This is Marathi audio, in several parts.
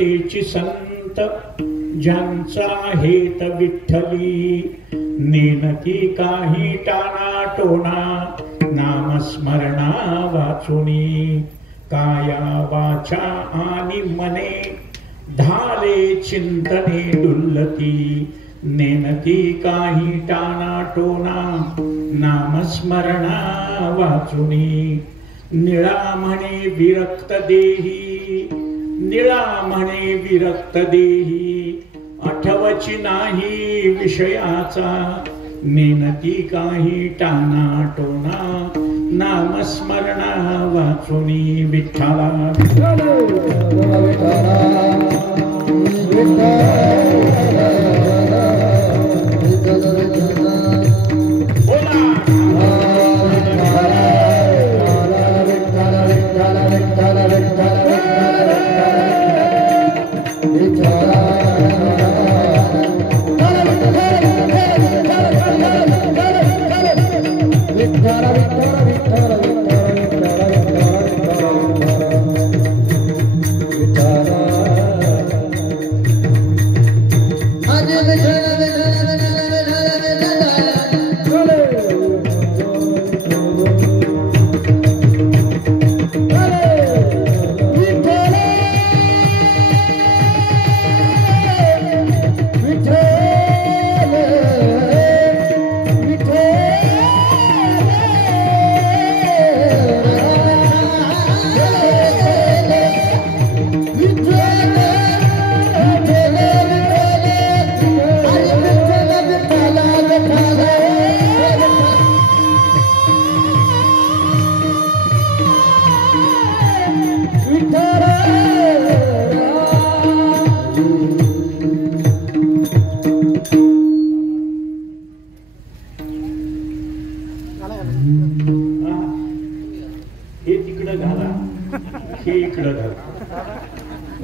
तेची संत ज्यांचा हेत विठ्ठली नेनकी काही टाना टोना नामस्मरणा वाचुनी काया वाचा आणि मने धाले चिंतने डुल्लती नेनती काही टाना टोना नामस्मरणा वाचुनी निळा म्हणे विरक्त देही निळा म्हणे विरक्त देही आठवची नाही विषयाचा नेनती काही टाना टोना नामस्मरणा वाचुनी विठ्ठला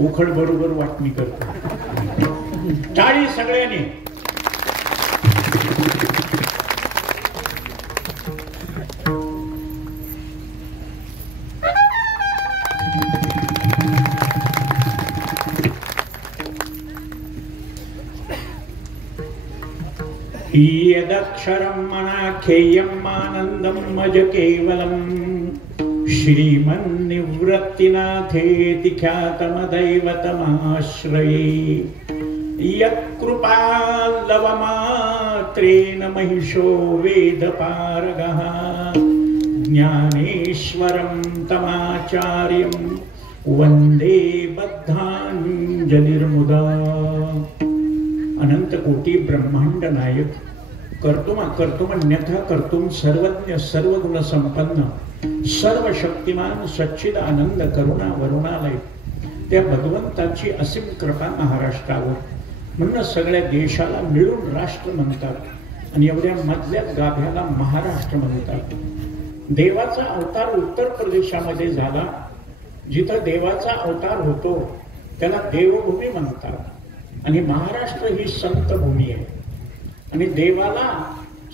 उखड बरोबर वाटणी करतो टाळी सगळ्यांनी यदक्षरं मनाख्येयम् आनन्दं मज केवलम् श्रीमन्निवृत्तिनाथेति ख्यातमदैवतमाश्रये यत्कृपालवमात्रेण महिषो वेदपारगः ज्ञानेश्वरं तमाचार्यं वन्दे बद्धाञ्जलिर्मुदा। अनंत कोटी ब्रह्मांड नायक कर्तुम कर्तुमन्यथा कर्तुम सर्वज्ञ सर्वगुण संपन्न सर्व शक्तिमान सच्चिद आनंद करुणा वरुणालय त्या भगवंताची असीम कृपा महाराष्ट्रावर म्हणून सगळ्या देशाला मिळून राष्ट्र म्हणतात आणि एवढ्या मधल्या गाभ्याला महाराष्ट्र म्हणतात। देवाचा अवतार उत्तर प्रदेशामध्ये झाला, जिथं देवाचा अवतार होतो त्याला देवभूमी म्हणतात आणि महाराष्ट्र ही संत भूमी आहे आणि देवाला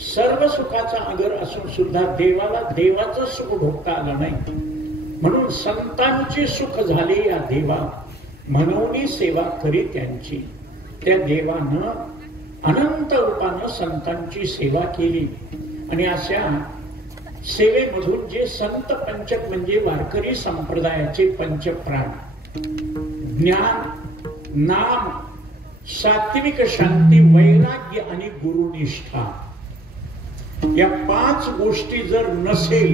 सर्व सुखाचा आगर असून सुद्धा देवाला देवाचं सुख भोगता आलं नाही, म्हणून संतांची सुख झाले या देवा मनवनी सेवा करी त्यांची। त्या देवानं अनंत रूपानं संतांची सेवा केली आणि अशा सेवेमधून जे संत पंचक म्हणजे वारकरी संप्रदायाचे पंचप्राण ज्ञान नाम सात्विक शांती वैराग्य आणि गुरुनिष्ठा या 5 गोष्टी जर नसेल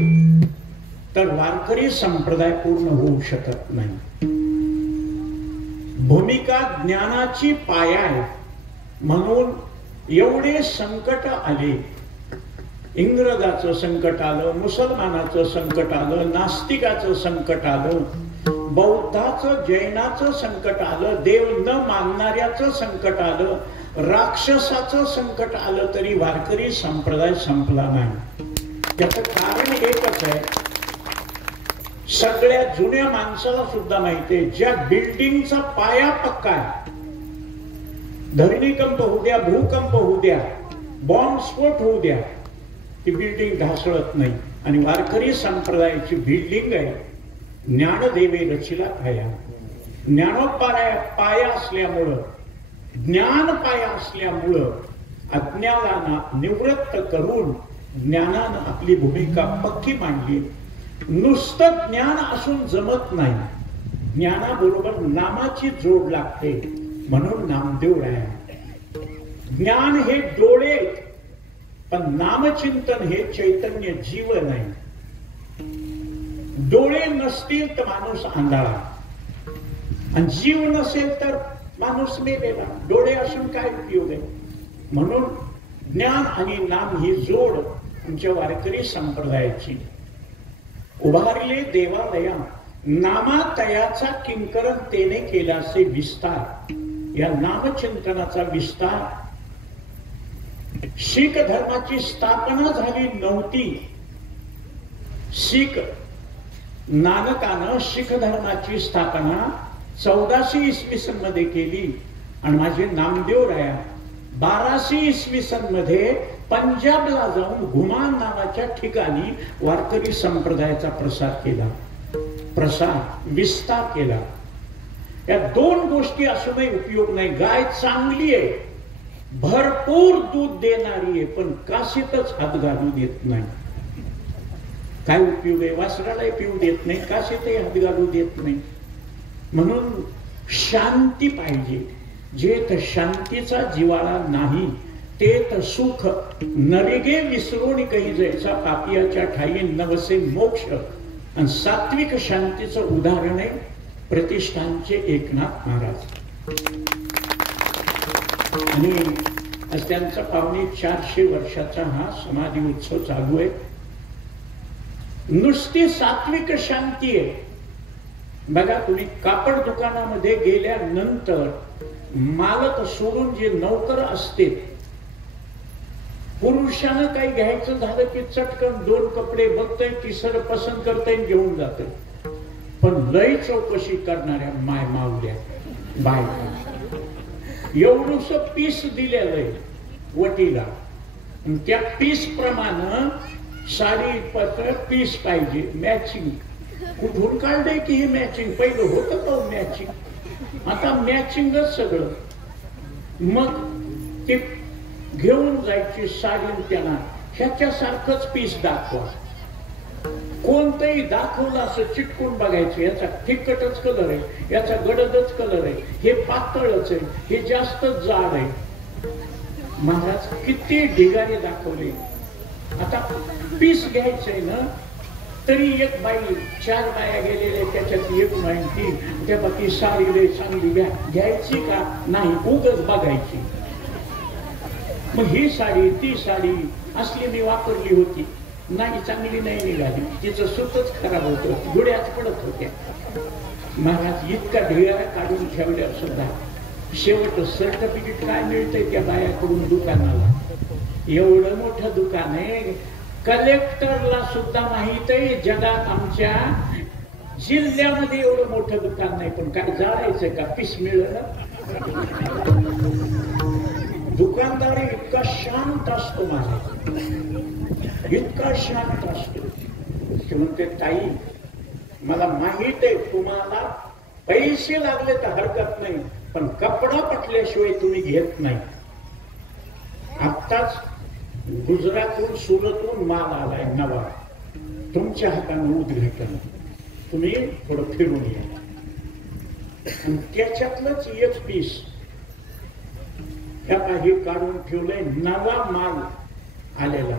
तर वारकरी संप्रदाय पूर्ण होऊ शकत नाही। भूमिका ज्ञानाची पाया आहे म्हणून एवढे संकट आले, इंग्रजाचं संकट आलं, मुसलमानाचं संकट आलं, नास्तिकाचं संकट आलं, बौद्धाचं जैनाचं संकट आलं, देव न मानणाऱ्याचं संकट आलं, राक्षसाचं संकट आलं तरी वारकरी संप्रदाय संपला नाही। त्याचं कारण एकच आहे, सगळ्या जुन्या माणसाला सुद्धा माहितीये ज्या बिल्डिंगचा पाया पक्का आहे, धरणीकंप होऊ द्या, भूकंप होऊ द्या, बॉम्बस्फोट होऊ द्या, ती बिल्डिंग ढासळत नाही। आणि वारकरी संप्रदायाची बिल्डिंग आहे ज्ञानदेवे रचिला पाया। ज्ञानोपाया पाया असल्यामुळं, ज्ञान पाया असल्यामुळं अज्ञानाला निवृत्त करून ज्ञानानं आपली भूमिका पक्की मांडली. नुसतं ज्ञान असून जमत नाही, ज्ञानाबरोबर नामाची जोड लागते, म्हणून नामदेव आहे. ज्ञान हे डोळे, पण नामचिंतन हे चैतन्य जीवन आहे. डोळे नसतील तर माणूस आंधळा, आणि जीव नसेल तर माणूस मेलेला. डोळे असून काय उपयोग आहे? म्हणून ज्ञान आणि नाम ही जोड आमच्या वारकरी संप्रदायाची. उभारले देवालया नामातयाचा किंकरतेने केलासे विस्तार. या नामचिंतनाचा विस्तार. शीख धर्माची स्थापना झाली नव्हती. शीख नानकानं शीख धर्माची स्थापना 1400 इसवी सन मध्ये केली, आणि माझे नामदेव राया 1200 इसवी सन मध्ये पंजाबला जाऊन घुमान नावाच्या ठिकाणी वारकरी संप्रदायाचा प्रसार केला. विस्तार केला. या दोन गोष्टी असूनही उपयोग नाही. गाय चांगली आहे, भरपूर दूध देणारी आहे, पण काशीतच हात घालू देत नाही. काय उपयोग आहे? वासरालाही पिऊ देत नाही, काशीतही हात घालू देत नाही. म्हणून शांती पाहिजे. जे तर शांतीचा जिवाळा नाही, ते तर सुख नरेगे विसरून काही जैसा पापियाच्या ठाई नवसे मोक्ष. आणि सात्विक शांतीचं उदाहरण आहे प्रतिष्ठानचे एकनाथ महाराज. आणि आज त्यांचा पावणे 400 वर्षाचा हा समाधी उत्सव चालू आहे. नुसती सात्विक शांती आहे. बघा, तुम्ही कापड दुकानामध्ये गेल्यानंतर मालक सोडून जे नौकर असते, पुरुषानं काही घ्यायचं झालं की चटकन 2 कपडे बघतय, तिसरं पसंत करतय, घेऊन जातय. पण लय चौकशी करणाऱ्या माय मावल्या बायका, एवढूस पीस दिलेलं आहे वटीला, त्या पीस प्रमाणे साडी पत्र पीस पाहिजे, मॅचिंग. कुठून काढलंय की हे मॅचिंग? पहिलं होतं तो मॅचिंग, आता मॅचिंगच सगळं. मग ते घेऊन जायची साडी, त्यांना ह्याच्यासारखंच पीस दाखवा. कोणतंही दाखवलं असं चिटकून बघायचं, याचा फिकटच कलर आहे, याचा गडदच कलर आहे, हे पातळच आहे, हे जास्त जाड आहे. महाराज किती ढिगारे दाखवले. आता पीस घ्यायचंय ना, तरी एक बाई, 4 बाया गेलेल्या, त्याच्यात एक माहिती, त्या बाकी साडी लय चांगली घ्यायची का नाही, उगाच बघायची. मग ही साडी ती साडी असली मी वापरली होती, नाही चांगली नाही निघाली, तिचं सुतच खराब होतं, गुड्याच पडत होत्या. महाराज इतका ढिगारा काढून ठेवल्या सुद्धा शेवट सर्टिफिकेट काय मिळतंय त्या बायाकडून दुकानाला. एवढं मोठं दुकान आहे, कलेक्टरला सुद्धा माहित आहे जगात आमच्या जिल्ह्यामध्ये एवढं मोठं दुकान नाही, पण काय जाळायचंय का? पीस मिळलं. दुकानदार इतका शांत असतो माझा, इतका शांत असतो. ते म्हणते, ताई मला माहित आहे तुम्हाला पैसे लागले तर हरकत नाही, पण कपडा पटल्याशिवाय तुम्ही घेत नाही. आत्ताच गुजरातहून सुरतहून माल आलाय नवा, तुमच्या हाताने उद्घाटन, तुम्ही थोडं फिरून या. आणि त्याच्यातलंच एक पीस त्या काही काढून ठेवलंय, नवा माल आलेला,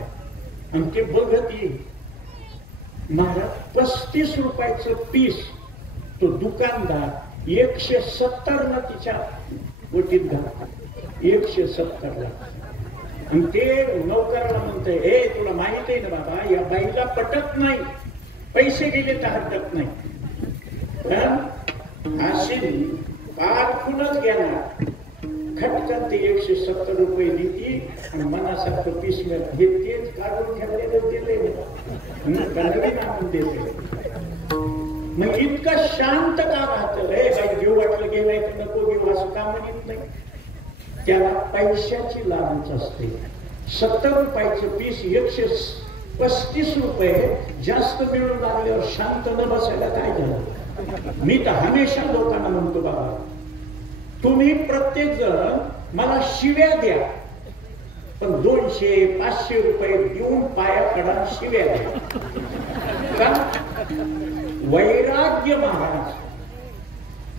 आणि ते बघत येईल. महाराज 35 रुपयाचं पीस तो दुकानदार 170 ला तिच्या वटीत घालतो, 170 ला. आणि ते नौकराला म्हणतंय, हे तुला माहित आहे ना बाबा, या बाईला पटत नाही, पैसे गेले तर हरकत नाही, अशी पारखूनच घेणार. खटकन ते 170 रुपये देते आणि मनासारखं पीस मिळत. हे तेच काढून ठेवलेलं दिले नवीन आणून देते. मग इतकं शांत का राहतं? रे बाई घेऊ वाटलं गेलाय तर नको घेऊ असं का म्हणत नाही. त्याला पैशाची लालच असते. 70 रुपयाचं पीस 135 रुपये जास्त मिळून लागल्यावर शांत न बसायला काय झालं? मी तर हमेशा लोकांना म्हणतो, बाबा तुम्ही प्रत्येक जण मला शिव्या द्या, पण 200-500 रुपये देऊन पायाकडा शिव्या द्या. का? वैराग्य महाराज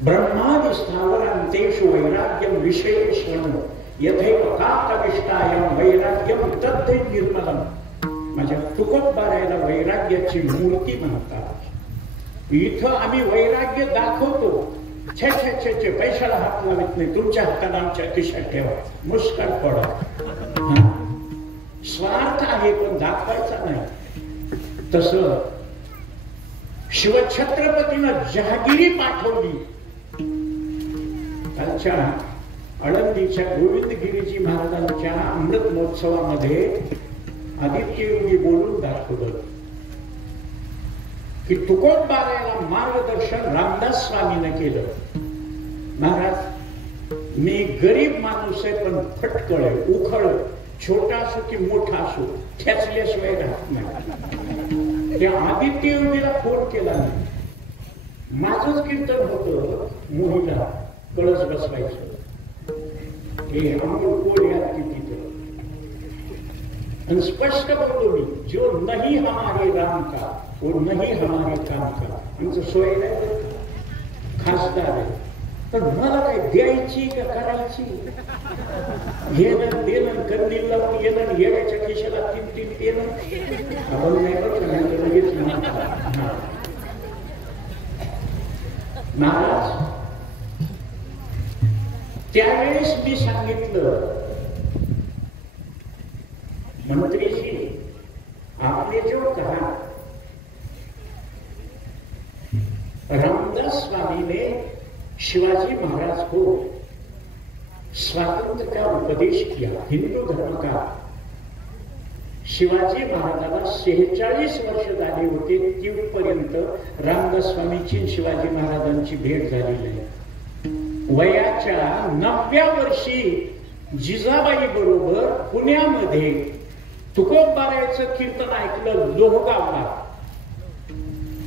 ब्रह्मादि स्थावरांतेषु वैराग्यम विशेषण यथैव काकविष्टायम वैराग्यम तद्धि निर्मलम. माझ्या तुकोबारायला वैराग्याची मूर्ती म्हणतात. इथं आम्ही वैराग्य दाखवतो. छे छे छे छे, पैशाला हात लावत नाही, तुमच्या हाताला आमच्या खिशात ठेवा, मुस्कान पडा. स्वार्थ आहे पण दाखवायचा नाही. तसं शिवछत्रपतीनं जहागिरी पाठवली. कालच्या आळंदीच्या गोविंदगिरीजी महाराजांच्या अमृत महोत्सवामध्ये आदित्य योगी बोलून दाखवलं की तुकोबारायला मार्गदर्शन रामदास स्वामीने केलं. महाराज, मी गरीब माणूस आहे पण फटकळ आहे, उखळ, छोटा असो की मोठा असो, ठेचल्याशिवाय राहत नाही. त्या आदित्य योगीला फोन केला नाही. माझंच कीर्तन होतं, मोहिला कळस बसवायचं. हे अमोल कोण यात किती स्पष्ट बोलतो मी, जो नहीं हमारे राम का वो नहीं हमारे काम का. आमचं सोय नाही, खासदार आहे, पण मला काय द्यायची का करायची? घेणं देणं, करणं लावून येणं, येण्याच्या खिशाला 3-3 येणं, आपण नाही बघ लगेच महाराज. त्यावेळेस मी सांगितलं, मंत्री जी, आपने जो कहा, रामदास स्वामी ने शिवाजी महाराज को स्वातंत्र का उपदेश किया, हिंदू धर्म का. शिवाजी महाराजांना 46 वर्ष झाले होते तिथपर्यंत रामदास स्वामींची शिवाजी महाराजांची भेट झालेली आहे. वयाच्या 9व्या वर्षी जिजाबाई बरोबर पुण्यामध्ये तुकोबारायचं कीर्तन ऐकलं लोहगावला.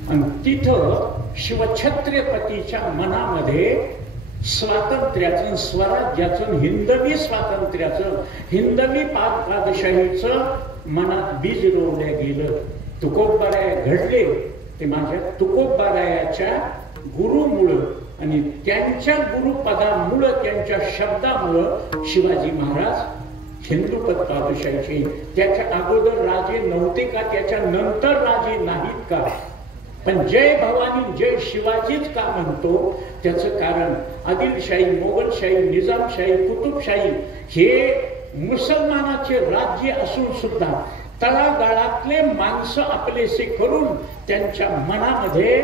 आणि तिथं शिवछत्रपतीच्या मनामध्ये स्वातंत्र्याचं, स्वराज्याचं, हिंदवी स्वातंत्र्याचं, हिंदवी पादशाहीचं मनात बीज रोवल्या गेलं. तुकोबाराय घडले ते माझ्या तुकोबारायाच्या गुरुमुळं आणि त्यांच्या गुरुपदामुळं, त्यांच्या शब्दामुळं शिवाजी महाराज हिंदूपद पादशाहीचे. त्याच्या अगोदर राजे नव्हते का? त्याच्या नंतर राजे नाहीत का? पण जय भवानी जय शिवाजीच का म्हणतो? त्याचं कारण आदिलशाही, मोगलशाही, निजामशाही, कुतुबशाही हे मुसलमानाचे राज्य असून सुद्धा तळागाळातले माणसं आपलेसे करून त्यांच्या मनामध्ये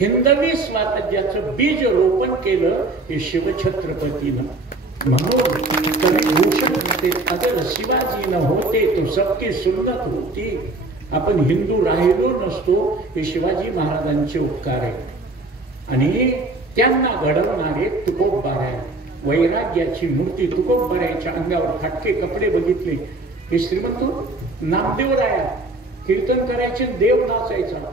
हिंदवी स्वातंत्र्याचं बीज रोपण केलं हे शिवछत्रपतीनं. म्हणून कवी भूषण म्हणते, अगर शिवाजी न होते तो सबकी सुन्नत होती. आपण हिंदू राहिलो नसतो, हे शिवाजी महाराजांचे उपकार आहेत. आणि त्यांना घडवणारे तुकोबाराय, वैराग्याची मूर्ती. तुकोबारायच्या अंगावर फाटके कपडे बघितले. हे श्रीमंत नामदेवराया कीर्तन करायचे, देव नाचायचा.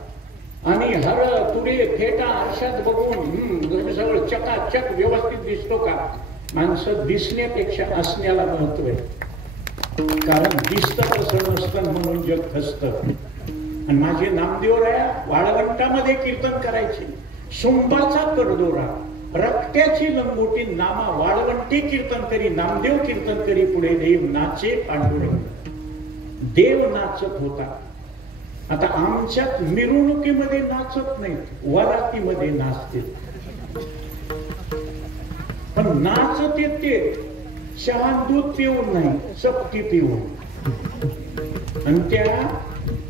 आणि हर तुरे फेटा आरशात बघून सगळं चकाचक व्यवस्थित दिसतो का? माणसं दिसण्यापेक्षा असण्याला महत्व आहे. कारण दिसतं तसं नसतं म्हणून जग खसतं. आणि माझे नामदेवराया वाळवंटामध्ये कीर्तन करायचे. सुंबाचा करदोरा, रक्त्याची लंगोटी नामा, वाळवंटी कीर्तन करी, नामदेव कीर्तन करी, पुढे देव नाचे पांडुरंग. देव नाचत होता. आता आमच्यात मिरवणुकीमध्ये नाचत नाहीत, वरातीमध्ये नाचते. पण नाचत येते चहा दूध पिऊन नाही, चपटी पिऊन. आणि त्या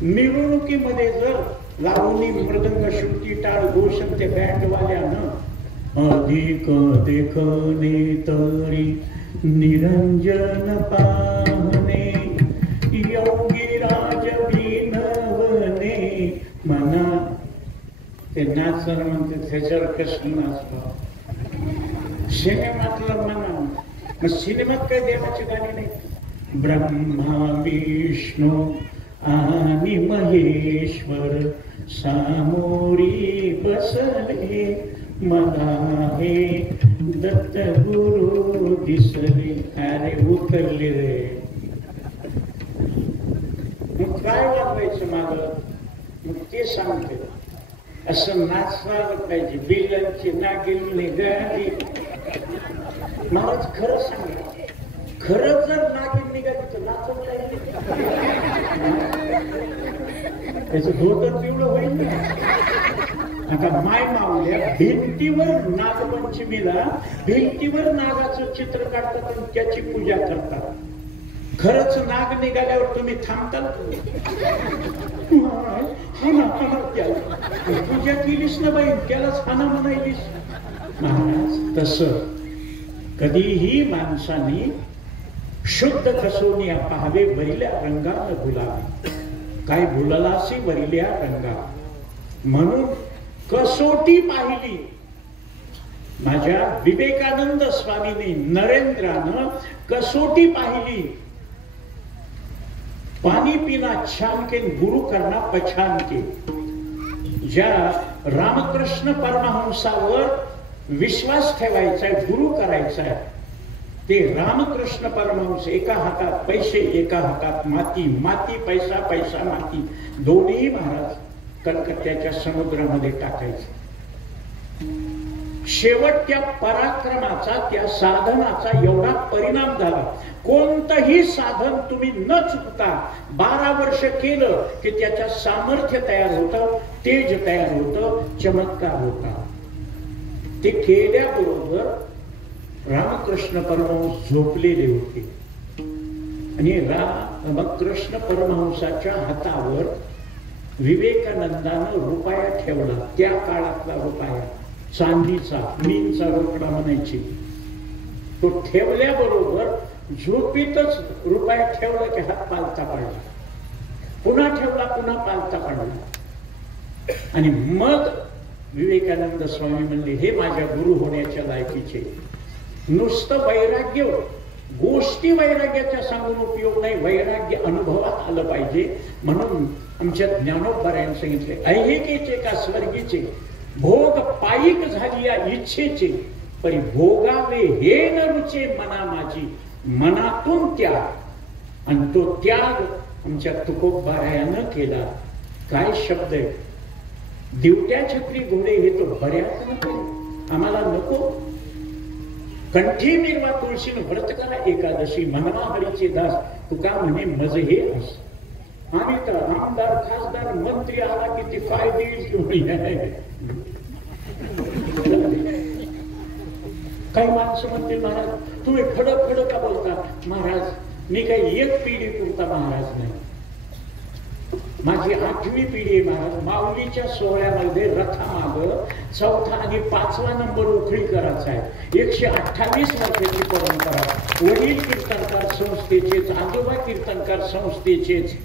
मिरवणुकीमध्ये जर लावणी, मृदंग, श्रुती, टाळ, घोषण त्या बँडवाल्यानं अधिक देखणे तरी निरंजन पाहणे योगी राज बिनवणे म्हणा, ते नाचणार म्हणते. त्याच्यावर कसं नाचतो? सिनेमातलं म्हणा. मग सिनेमात काय देवाची गाणी नाही? ब्रह्मा विष्णू आणि महेश्वर सामोरी बसले, मला हे दत्त गुरु दिसले. अरे उतरले रे. काय वाजवायचं माग, मग ते सांगते असं नाचणार पाहिजे, बिल्लांची नागिल निघाली. महाराज खरं सांगा, खरंच जर नागिल निघाली तर नाचत नाही, त्याचं धोतर पिवळं होईल ना. आता माय मावल्या भिंतीवर नागपंचमीला भिंतीवर नागाचं चित्र काढतात आणि त्याची पूजा करतात. खरंच नाग निघाल्यावर तुम्ही थांबताल? पूजा केलीस ना बाई, त्यालाच हाना म्हणायलीस. महाराज तस कधीही माणसाने शुद्ध कसोनिया पाहावे, वरिल्या रंगानं भुलावे. काय भुललासी वरिल्या रंगा, म्हणून कसोटी पाहिली. माझ्या विवेकानंद स्वामींनी, नरेंद्रानं कसोटी पाहिली. पाणी पिना छान के, गुरु करना पछान के. ज्या रामकृष्ण परमहंसावर विश्वास ठेवायचा आहे, गुरु करायचा आहे, ते रामकृष्ण परमहंस एका हातात पैसे, एका हातात माती, माती पैसा, पैसा माती, दोन्ही महाराज कलकत्त्याच्या समुद्रामध्ये टाकायचे. शेवटच्या पराक्रमाचा, त्या साधनाचा एवढा परिणाम झाला. कोणतंही साधन तुम्ही न चुकता 12 वर्ष केलं की त्याच्या सामर्थ्य तयार होतं, तेज तयार होतं, चमत्कार होता. ते केल्याबरोबर रामकृष्ण परमहंस झोपलेले होते आणि रामकृष्ण परमहंसाच्या हातावर विवेकानंदानं रुपया ठेवला. त्या काळातला रुपया, चांदीचा, मीनचा रोकडा म्हणायची. तो ठेवल्याबरोबर झोपीतच रुपया ठेवला की हात पालता पडला, पुन्हा ठेवला, पुन्हा पालता पडला. आणि मग विवेकानंद स्वामी म्हणले, हे माझ्या गुरु होण्याच्या लायकीचे. नुसतं वैराग्य, गोष्टी वैराग्याच्या सांगून उपयोग नाही, वैराग्य अनुभवात आलं पाहिजे. म्हणून आमच्या ज्ञानोबरायांनी सांगितले, ऐहिकेचे का स्वर्गीचे, भोग पायिक झाली या इच्छेचे, परी भोगावे हे न रुचे मना माझी, मनातून त्याग. आणि तो त्याग आमच्या तुकोबारायानं केला. काय शब्द आहे, दिवट्या छत्री घोडे हे तो बऱ्याच नको, आम्हाला नको. कंठी मिरवा तुळशीन व्रत करा एकादशी, मनवा हरीचे दास, तुका म्हणे मज हे अस. आम्ही तर आमदार, खासदार, मंत्री आला की ते काय देईल. काही माणसं म्हणते, महाराज तुम्ही फडक फडक का बोलता? महाराज मी काही एक पिढी पुरता महाराज नाही, माझी 8वी पिढी आहे महाराज. माऊलीच्या सोहळ्यामध्ये रथामाग 4था आणि 5वा नंबर उखळी करायचा आहे. 128 वर्षाची परंपरा. वडील कीर्तनकार संस्थेचेच, आजोबा कीर्तनकार संस्थेचेच,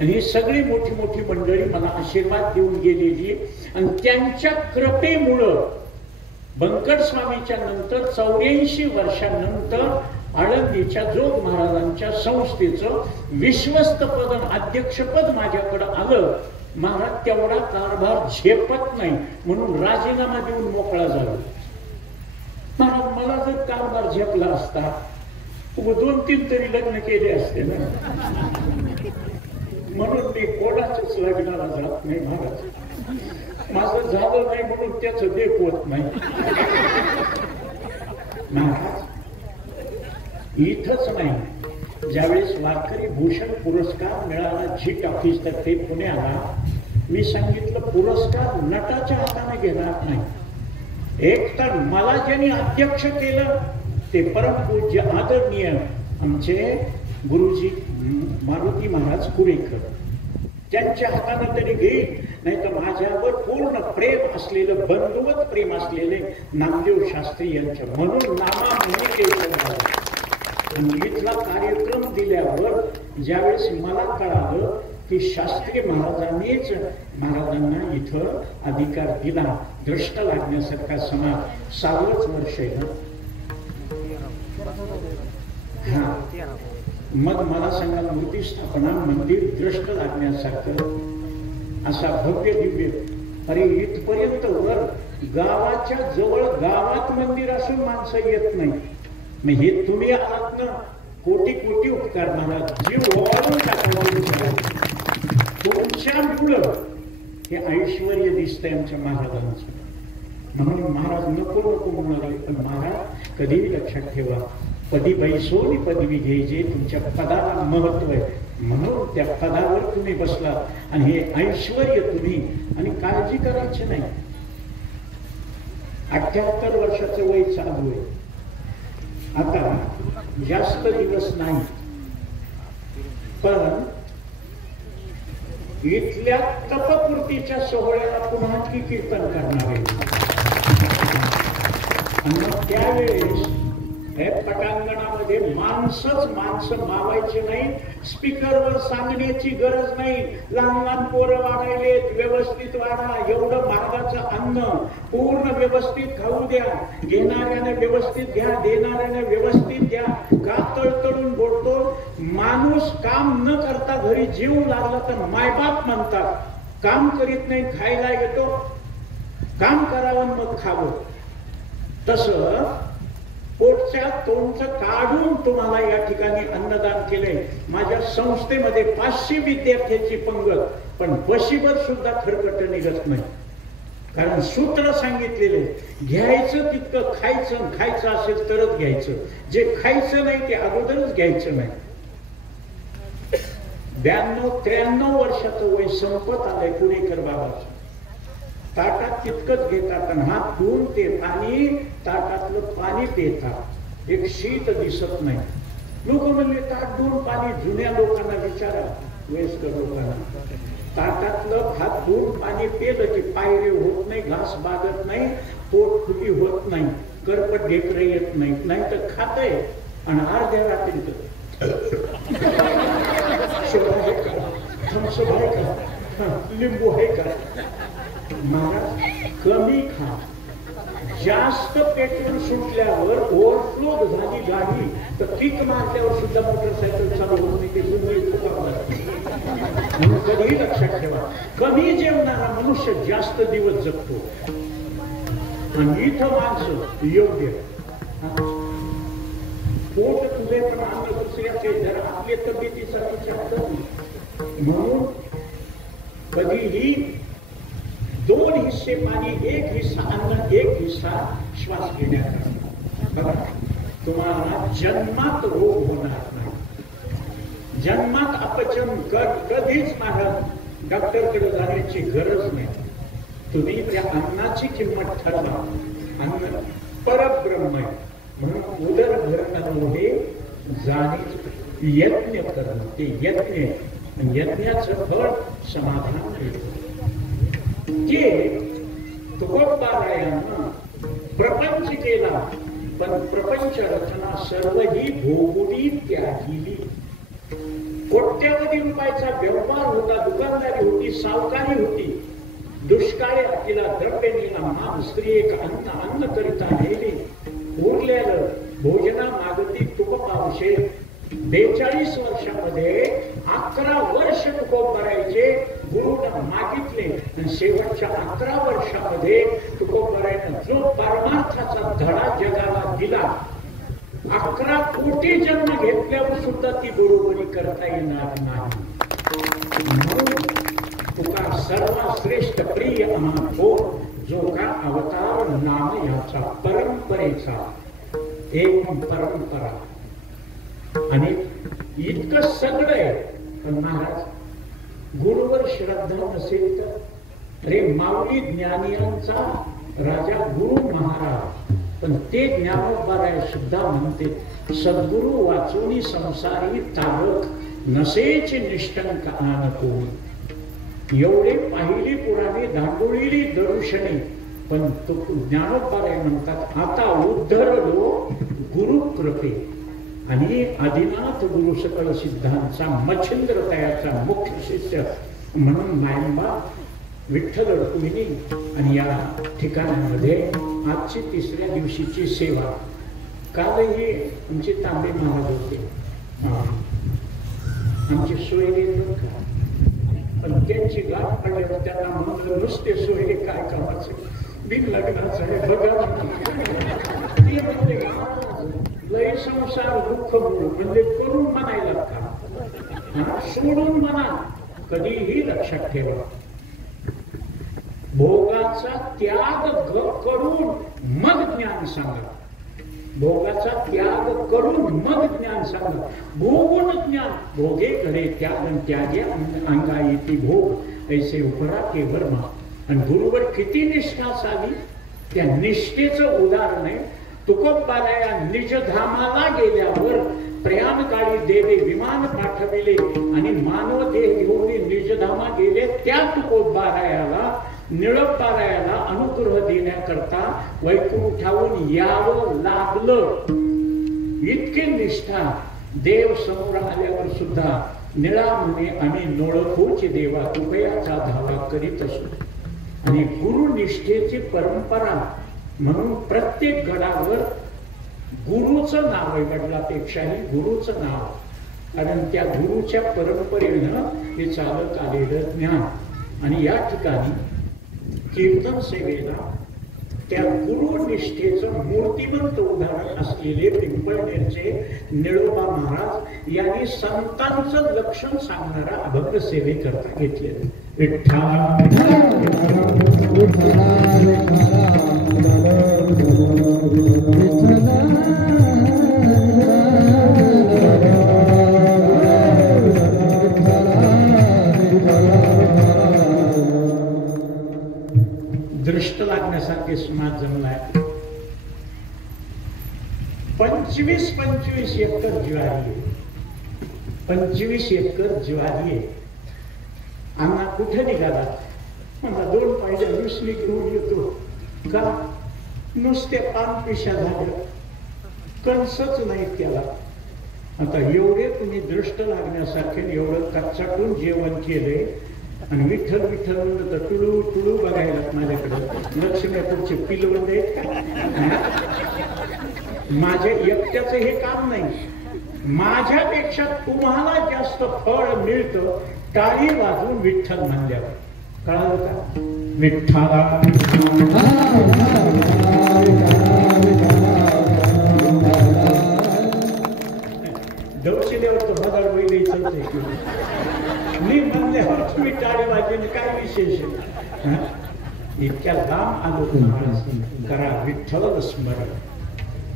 आणि ही सगळी मोठी मोठी मंडळी मला आशीर्वाद देऊन गेलेली. आणि त्यांच्या कृपेमुळं बंकट स्वामीच्या नंतर 84 वर्षांनंतर आळंदीच्या जोग महाराजांच्या संस्थेचं विश्वस्त पद, अध्यक्षपद माझ्याकडं आलं. महाराज तेवढा कारभार झेपत नाही म्हणून राजीनामा देऊन मोकळा झाला. महाराज मला जर कारभार झेपला असता 2-3 तरी लग्न केले असते ना, म्हणून मी कोणाच्याच लग्नाला जात नाही महाराज. माझं झालं नाही म्हणून त्याच देख होत नाही. महाराज इथंच नाही, ज्यावेळेस वारकरी भूषण पुरस्कार मिळाला झीट ऑफिस तर्फे पुण्याला, मी सांगितलं पुरस्कार नटाच्या हाताने घेणार नाही. एक तर मला ज्यांनी अध्यक्ष केलं ते परमपूज्य आदरणीय आमचे गुरुजी मारुती महाराज कुरेकर, त्यांच्या हाताने तरी घेईल, नाही तर माझ्यावर पूर्ण प्रेम असलेलं, बंधुवत प्रेम असलेले नामदेव शास्त्री यांच्या, म्हणून नामा म्हणून इथला कार्यक्रम दिल्यावर ज्यावेळेस मला कळालं की शास्त्री महाराजांनीच महाराजांना इथं अधिकार दिला, दृष्ट लागण्यासारखा समाज 6वंच वर्ष आहे ना. हा, मग मला सांगा, मूर्ती स्थापना, मंदिर दृष्ट लागण्यासारखं असा भव्य दिव्य, अरे इथपर्यंत वर गावाच्या जवळ गावात मंदिर असून माणसं येत नाही. मग हे तुम्ही आहात ना, कोटी कोटी उपकार महाराज, जीव ओवाळून टाकावा तुमच्यामुळं हे ऐश्वर्य दिसतंय आमच्या महाराजांचं. म्हणून महाराज नको नको म्हणणार, पण महाराज कधीही लक्षात ठेवा, पदी बैसोनी पदवी घ्यायचे, तुमच्या पदाला महत्व आहे. म्हणून त्या पदावर तुम्ही बसला आणि हे ऐश्वर्य तुम्ही, आणि काळजी करायची नाही. 78 वर्षाचं वय चालू आहे, आता जास्त दिवस नाही, पण इथल्या तपपूर्तीच्या सोहळ्याला पुन्हा की कीर्तन करणार आहे. आणि त्यावेळेस हे पटांगणामध्ये माणसं मावायचे नाही, स्पीकरवर सांगण्याची गरज नाही. लहान लहान पोरं वाढायलेत, व्यवस्थित वाढा, एवढं महागाचं अन्न पूर्ण व्यवस्थित खाऊ द्या, घेणाऱ्याने व्यवस्थित घ्या, देणाऱ्याने व्यवस्थित द्या. का तळतळून बोलतो माणूस? काम न करता घरी जीव लागला तर मायबाप म्हणतात, काम करीत नाही, खायला येतो, काम करावं मग खावं. तसं पोटच्या तोंडचं काढून तुम्हाला या ठिकाणी अन्नदान केलंय. माझ्या संस्थेमध्ये 500 विद्यार्थ्यांची पंगत, पण बशीभर सुद्धा खरकट निघत नाही. कारण सूत्र सांगितलेले, घ्यायचं तितकं खायचं, खायचं असेल तरच घ्यायचं, जे खायचं नाही ते अगोदरच घ्यायचं नाही. 92-93 वर्षाचं वय संपत आलंय पुणेकर बाबाचं. ताटात तितकंच घेतात आणि हात धुवून ते पाणी ताटातलं पाणी पितात, एक शीत दिसत नाही. लोक म्हणले ताट धुवून पाणी, जुन्या लोकांना विचारा, वयस्कर लोकांना, ताटातलं हात धुवून पाणी पिलं की पायरे होत नाही, घास बागत नाही, पोट फुगी होत नाही, करपट ढेकरं येत नाही. नाही तर खातंय आणि अर्ध्या रात्री थम्सअप आहे का, लिंबू आहे का? महाराज कमी खा. जास्त पेट्रोल सुटल्यावर ओव्हरफ्लो झाली गाडी तर किक मारल्यावर सुद्धा मोटरसायकल चालू होत नाही, ते म्हणून कधीही लक्षात ठेवा, कमी जेवणारा मनुष्य जास्त दिवस जगतो. आणि इथं माणसं योग्य पोट तुझे पण अन्न दुसऱ्याचे, जर आपल्या तब्येतीसाठी चाहत म्हणून कधीही 2 हिस्से पाणी, 1 हिस्सा अन्न, 1 हिस्सा श्वास घेण्याचा. तुम्हाला जन्मात रोग होणार नाही, जन्मात अपचन कधीच महाराज डॉक्टरकडे जाण्याची गरज नाही. तुम्ही त्या अन्नाची किंमत ठरवा. अन्न परब्रह्म आहे, म्हणून उदर भरणं जाणे यज्ञ करणं, ते यज्ञ, यज्ञाचं फळ समाधान मिळतं. ते तुकोबारायानं प्रपंच केला, पण प्रपंच रचना सर्वही भोगुनी त्यागिली. कोट्यावधी रुपयाचा व्यवहार होता, दुकानदारी होती, सावकारी होती. दुष्काळी तिला द्रव्य नेला, मान स्त्री एक अन्न करिता नेली. उरलेलं भोजना मागती तुकोबाविषयी 42 वर्षामध्ये 11 वर्ष तुकोबारायचे गुरुनं मागितले, आणि शेवटच्या 11 वर्षामध्ये तुकोबारायनं जो परमार्थाचा धडा जगाला दिला, 11 कोटी जन्म घेतल्यावर सुद्धा ती बरोबरी करता येणार नाही. म्हणून तुका सर्वश्रेष्ठ प्रिय अमातो, जो का अवतार नाम याचा परंपरेचा एवं परंपरा. आणि इतकं सगळं आहे, पण महाराज गुरुवर श्रद्धा नसेल तर, अरे माऊली ज्ञानियांचा राजा गुरु महाराज, पण ते ज्ञानोबाराय सुद्धा म्हणते, सद्गुरु वाचूनी संसारी तारक, नसेचे निष्ठंक आन कोणी. एवढे पाहिली पुराणे, दांडुळलेली दर्शने, पण तो ज्ञानोबाराय म्हणतात, आता उद्धरलो गुरु कृपे. आणि आदिनाथ गुरु सकळ सिद्धांचा मच्छिंद्र तयाचा मुख्य शिष्य म्हणून मायंबा विठ्ठल रुक्मिणी. आणि या ठिकाणामध्ये आजची 3ऱ्या दिवशीची सेवा, कालही आमचे तांबे महाराज होते, आमचे सोयरे लोक, पण त्यांची गाठ पडल्यावर त्यांना म्हणलं, नुसते सोयरे काय कामाचे, बिन लग्नाचं आहे बघा. लय संसार दुःख मूळ म्हणजे करून म्हणायला का, सोडून म्हणा कधीही लक्षात ठेवा. भोगाचा त्याग करून मग ज्ञान सांगा. भोगाचा त्याग करून मग ज्ञान सांगा. भोगून ज्ञान भोगे करे त्याग त्यागे अंगा येते भोग ऐसे उपरा के वर्मा. आणि गुरुवर किती निष्ठा झाली त्या निष्ठेचं उदाहरण आहे. तुकोबाराया निजधामाला गेल्यावर प्रयाणकाळी देवे विमान पाठविले आणि मानव देह घेऊन निजधामा गेले. त्या तुकोबारायाला निळोबारायाला अनुग्रह देण्याकरता वैकुंठावून यावं लागलं. इतकी निष्ठा. देव समोर आल्यावर सुद्धा निळा म्हणे आम्ही नोळखोची देवा तुकयाचा धावा करीत असू. आणि गुरुनिष्ठेची परंपरा म्हणून प्रत्येक गडावर गुरुचं नाव आहे. वडिलापेक्षाही गुरुचं नाव. कारण त्या गुरुच्या परंपरेनं हे चालत आलेलं ज्ञान. आणि या ठिकाणी कीर्तन सेवेला त्या गुरुनिष्ठेचं मूर्तिमंत उदाहरण असलेले पिंपळनेरचे निळोबा महाराज यांनी संतांचं लक्षण सांगणारा अभंग सेवेकरता घेतलेलं. दृष्ट लागण्यासारखे समाज जमलाय. 25 एकर ज्वारी आहे. 25 एकर ज्वारी आहे. अण्णा कुठे निघाला? मला 2 पाहिजे विसली घेऊन येतो का? नुसत्या पान पिशा झाल्या, कणसच नाही त्याला. आता एवढे तुम्ही दृष्ट लागण्यासारखे एवढं कच्चाटून जेवण केले आणि विठ्ठल विठ्ठल म्हणलं तर टुळू टुळू बघायला माझ्याकडे लक्ष्मीपूरचे पिलवंद आहेत का? माझ्या एकट्याचं हे काम नाही. माझ्यापेक्षा तुम्हाला जास्त फळ मिळतं टाळी वाजून विठ्ठल म्हणल्यावर. कळालं का? विठ्ठला दौशिल्यावर तो बदल वैली चलते. मी म्हणल्यावर तुम्ही टाळी वाजवणे काय विशेष आहे? इतक्या लांब आलो तुम्हाला करा विठ्ठल स्मरण.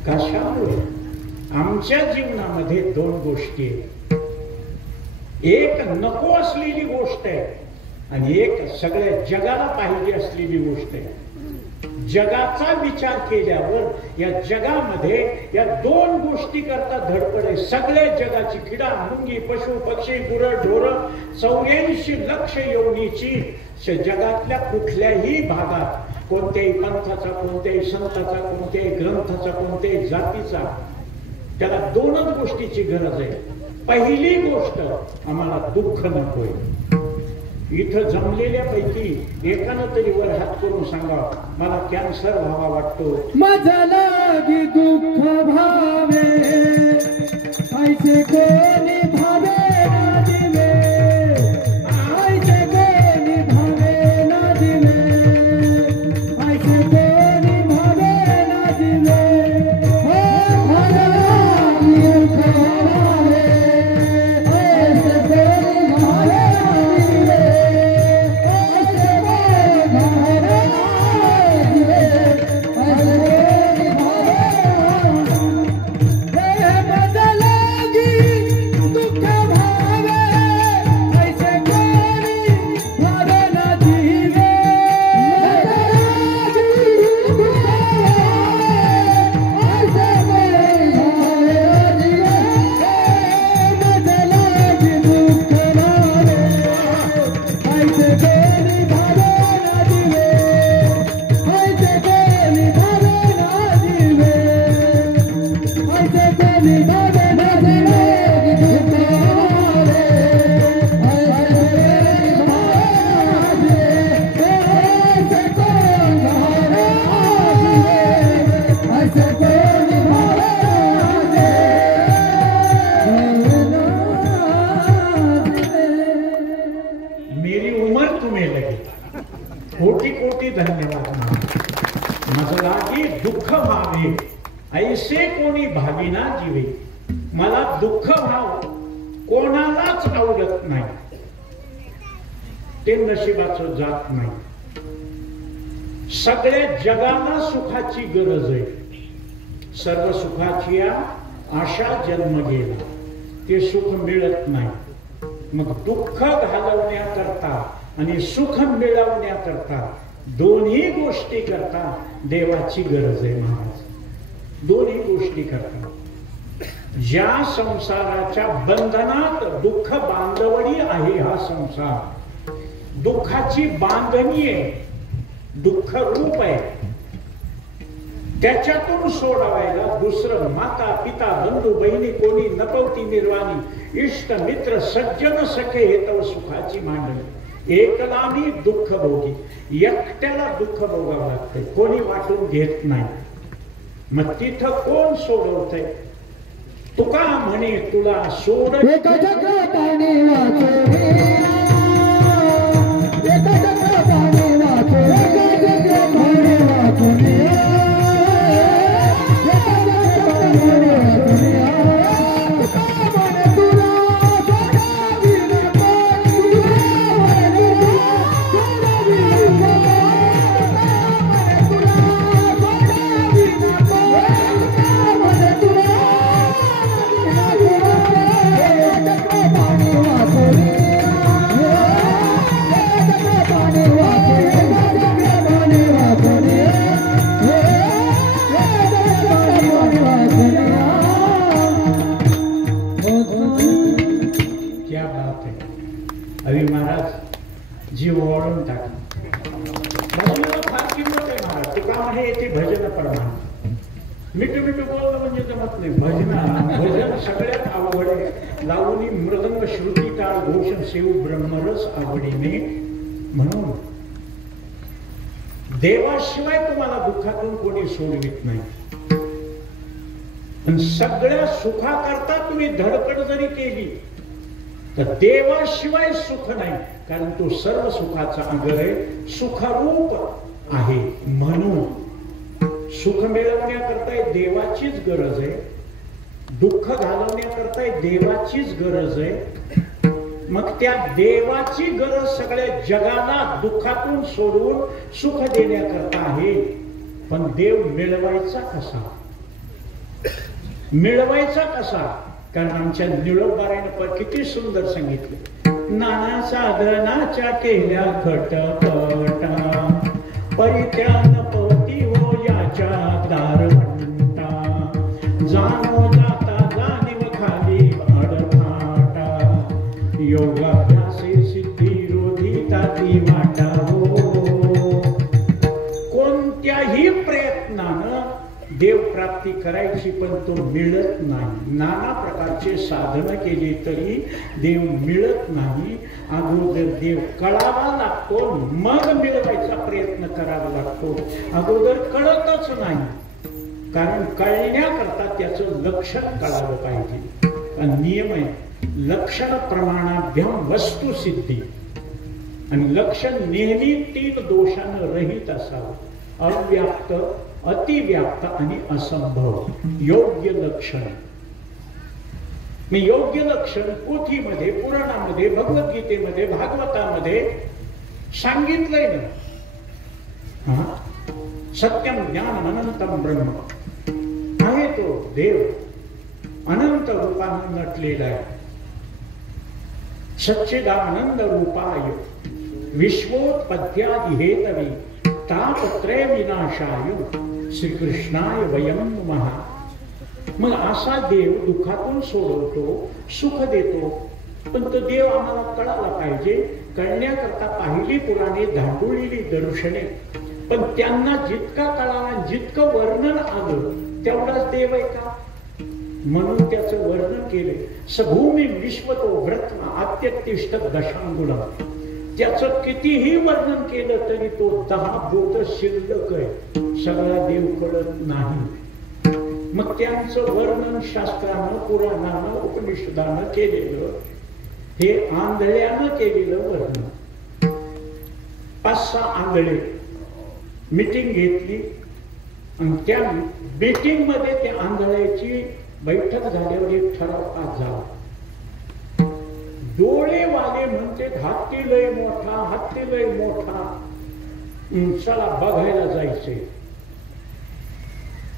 कशामुळे? आमच्या जीवनामध्ये 2 गोष्टी आहेत. एक नको असलेली गोष्ट आहे आणि एक सगळ्या जगाला पाहिजे असलेली गोष्ट आहे. जगाचा विचार केल्यावर या जगामध्ये या 2 गोष्टी करता धडपड आहे. सगळ्या जगाची किडा मुंगी पशु पक्षी गुरं ढोर 84 लक्ष योनीची जगातल्या कुठल्याही भागात कोणत्याही पंथाचा, कोणत्याही संताचा, कोणत्याही ग्रंथाचा, कोणत्याही जातीचा त्याला 2च गोष्टीची गरज आहे. पहिली गोष्ट आम्हाला दुःख नकोय. इथं जमलेल्यापैकी एकानं तरी वर हात करून सांगा मला कॅन्सर व्हावा वाटतो. माझा लागी दुःख भावे ऐसे कोणी भावे ना दिले, ऐसे कोणी भावे ना दिले, ऐसे कोणी भावे ना दिले. माझा लागी दुःख भावे ऐसे कोणी भावे ना दिले, ऐसे कोणी भावे ना दिले, ऐसे कोणी ऐसे कोणी भाविना जीवे, मला दुःख भाव कोणालाच आवडत नाही, ते नशिबाचं जात नाही. सगळ्या जगाला सुखाची गरज आहे. सर्व सुखाची आशा जन्म गेला, ते सुख मिळत नाही. मग दुःख घालवण्याकरता आणि सुख मिळवण्याकरता दोन्ही गोष्टी करता देवाची गरज आहे महाराज. दोन्ही गोष्टी करता. ज्या संसाराच्या बंधनात दुःख बांधवडी आहे, हा संसार दुःखाची बांधणी आहे, दुःख रूप आहे. त्याच्यातून सोडवायला दुसरं माता पिता बंधू बहिणी कोणी नपवती निर्वाणी, इष्ट मित्र सज्जन सखे हे तव सुखाची मांडणी. एकलानी दुःख भोगी, एकट्याला दुःख भोगावं लागतंय, कोणी वाटून घेत नाही. मग तिथं कोण सोडवतंय? तुका म्हणे तुला सोड जीव ओळून टाकली. भजनाला फार किंमत आहे महाराज. तुका म्हणे येते भजन प्रमाण. मिठू मिठू बोलणं म्हणजे जमत नाही. भजन सगळ्यात अवघड आहे. लावणी मृदंग श्रुती टाळ घोषण सेव ब्रह्मरस आवडीने. म्हणून देवाशिवाय तुम्हाला दुःखातून कोणी सोडवित नाही. पण सगळ्या सुखाकरता तुम्ही धडपड जरी केली तर देवाशिवाय सुख नाही. कारण तो सर्व सुखाचा अगर आहे, सुखरूप आहे. म्हणून सुख मिळवण्याकरता देवाचीच गरज आहे, दुःख घालवण्याकरता देवाचीच गरज आहे. मग त्या देवाची गरज सगळ्या जगाला दुःखातून सोडून सुख देण्याकरता आहे. पण देव मिळवायचा कसा? मिळवायचा कसा? कारण आमच्या निळोबारायण किती सुंदर सांगितले. नाना साधनाच्या केल्या खटपटा, परित्यान पती हो याच्या दारवंटा, जाणो जाता जाणीव खाली अडथाटा, योगाभ्यासे सिद्धी रोधिता ती वाटा हो. कोणत्याही प्रयत्नानं देव प्राप्ती करायची पण तो मिळत नाही. नाना प्रकारचे साधन केली तरी देव मिळत नाही. अगोदर देव कळावा लागतो, मग मिळवायचा प्रयत्न करावा लागतो. अगोदर कळतच नाही. कारण कळण्याकरता त्याचं लक्षण कळावं पाहिजे. नियम आहे, लक्षण प्रमाणाभ्याम वस्तू सिद्धी. आणि लक्षण नेहमी 3 दोषानं रहित असावं. अव्याप्त, अतिव्याप्त आणि असंभव. योग्य लक्षण. मी योग्य लक्षण पोथीमध्ये, पुराणामध्ये, भगवद्गीतेमध्ये, भागवतामध्ये सांगितलंय ना. सत्यम ज्ञान अनंतम ब्रह्म आहे. तो देव अनंत रूपानं नटलेला आहे. सच्चिदानंद रूपाय विश्वोत्पत्त्यादि हेतवी तापत्रय विनाशाय श्रीकृष्णाय वयं नमः. मग असा देव दुःखातून सोडवतो, सुख देतो. पण तो देव आम्हाला कळायला पाहिजे. कळण्याकरता पाहिली पुराणे, धांडुळलेली दर्शने. पण त्यांना जितका कळाला, जितकं वर्णन आलं तेवढाच देव आहे का? म्हणून त्याचं वर्णन केले. सभूमी विश्वतो व्रत्न आत्यत्तिष्ठ दशांगुणम. त्याचं कितीही वर्णन केलं तरी तो 10 बोट शिल्लक आहे. सगळा देव कळत नाही. मग त्यांचं वर्णन शास्त्रानं, पुराणानं, उपनिषदानं केलेलं, हे आंधळ्यानं केलेलं वर्णन. 5-6 आंधळे मीटिंग घेतली. आणि त्या मीटिंग मध्ये त्या आंधळ्याची बैठक झाल्यावर एक ठराव पास झाला. डोळेवाले म्हणते हत्ती लय मोठा, हत्ती लय मोठा, चला बघायला जायचंय.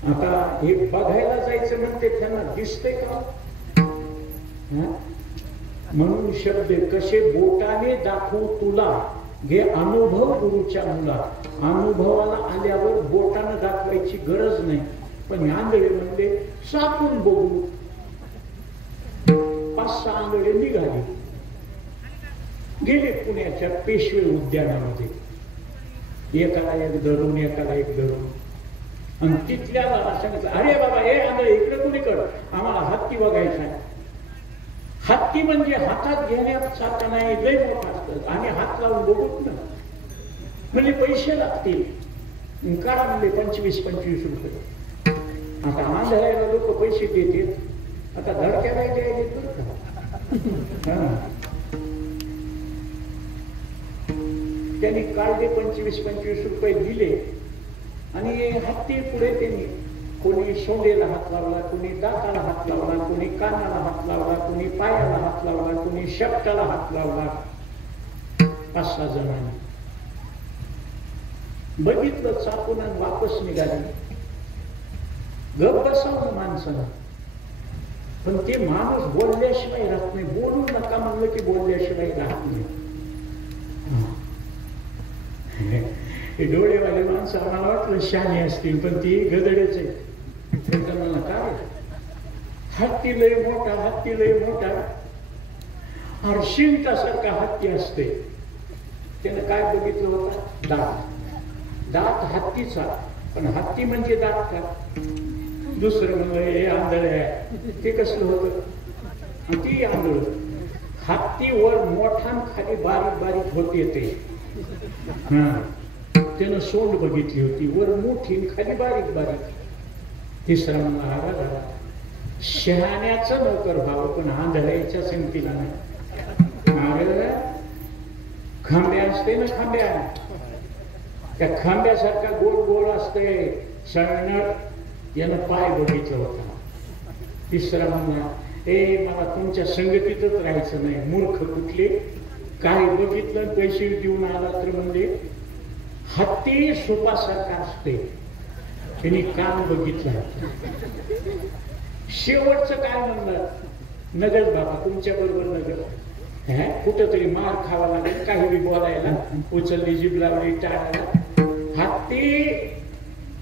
आता हे बघायला जायचं म्हणते त्यांना दिसते का? म्हणून शब्द कसे बोटाने दाखवू तुला, घे अनुभव गुरुच्या मुला. अनुभवाला आल्यावर बोटाने दाखवायची गरज नाही. पण आंधळे म्हणले सापून बघू. 5-6 आंधळे निघाले, गेले पुण्याच्या पेशवे उद्यानामध्ये. एकाला एक धरून, एकाला एक धरून. आणि तिथल्याला सांगितलं, अरे बाबा हे आंधळे इकडे कुणीकड, आम्हाला हत्ती बघायचा आहे. हत्ती म्हणजे हातात घेण्यासारखं नाही, लय मोठा असतं आणि हात लावून बघूत ना. म्हणजे पैसे लागतील, काढा म्हणजे 25-25 रुपये. आता आंधळ्याला लोक पैसे देते, आता धडक्याला द्यायचे. त्यांनी काढले 25-25 रुपये दिले आणि हत्ती पुढे त्यांनी कोणी सोंडेला हात लावला, कोणी दाताला हात लावला, कोणी कानाला हात लावला, कोणी पायाला हात लावला, कोणी शेपटाला हात लावला. 5-6 जणांनी बघितलं, चापून आणि वापस निघाले. गप बसावं माणसाला. पण ते माणूस बोलल्याशिवाय राहत नाही. बोलू नका म्हणलं की बोलल्याशिवाय राहत नाही. डोळेवाले माणसं आम्हाला वाटलं शहाणे असतील, पण ती गदडेच आहे. त्यांना काय हत्ती लय मोठा, हत्ती लय मोठा, हर्षिंटासारखा हत्ती असते. त्यानं काय बघितलं होतं? दात. दात हत्तीचा, पण हत्ती म्हणजे दात का? दुसरं म्हणजे हे आंधळे आहे. ते कसलं होतं? ती आंधळ. हत्तीवर मोठा खाली बारीक बारीक होते ते. त्यानं सोंड बघितली होती, वर मोठी खाली बारीक बारीक. तिसरा म्हणला शहाण्याचं नोकर भाव, पण आंधळ्याच्या संगतीला नाही. खांब्या असते ना, खांब्या, त्या खांब्यासारखा गोल गोल असते. शहाण्या यानं पाय बघितला होता. तिसरा म्हणला मला तुमच्या संगतीतच राहायचं नाही. मूर्ख कुठले, काय बघितलं पैसे देऊन आला तर म्हणजे हत्ती सोपासारखा असते. त्यांनी कान बघितला. शेवटचं काय म्हणलं? नगर बाबा तुमच्या बरोबर नगर. कुठं तरी मार खावा लागेल, काही बी बोलायला. उचलली जीभ लावली टाळायला. हत्ती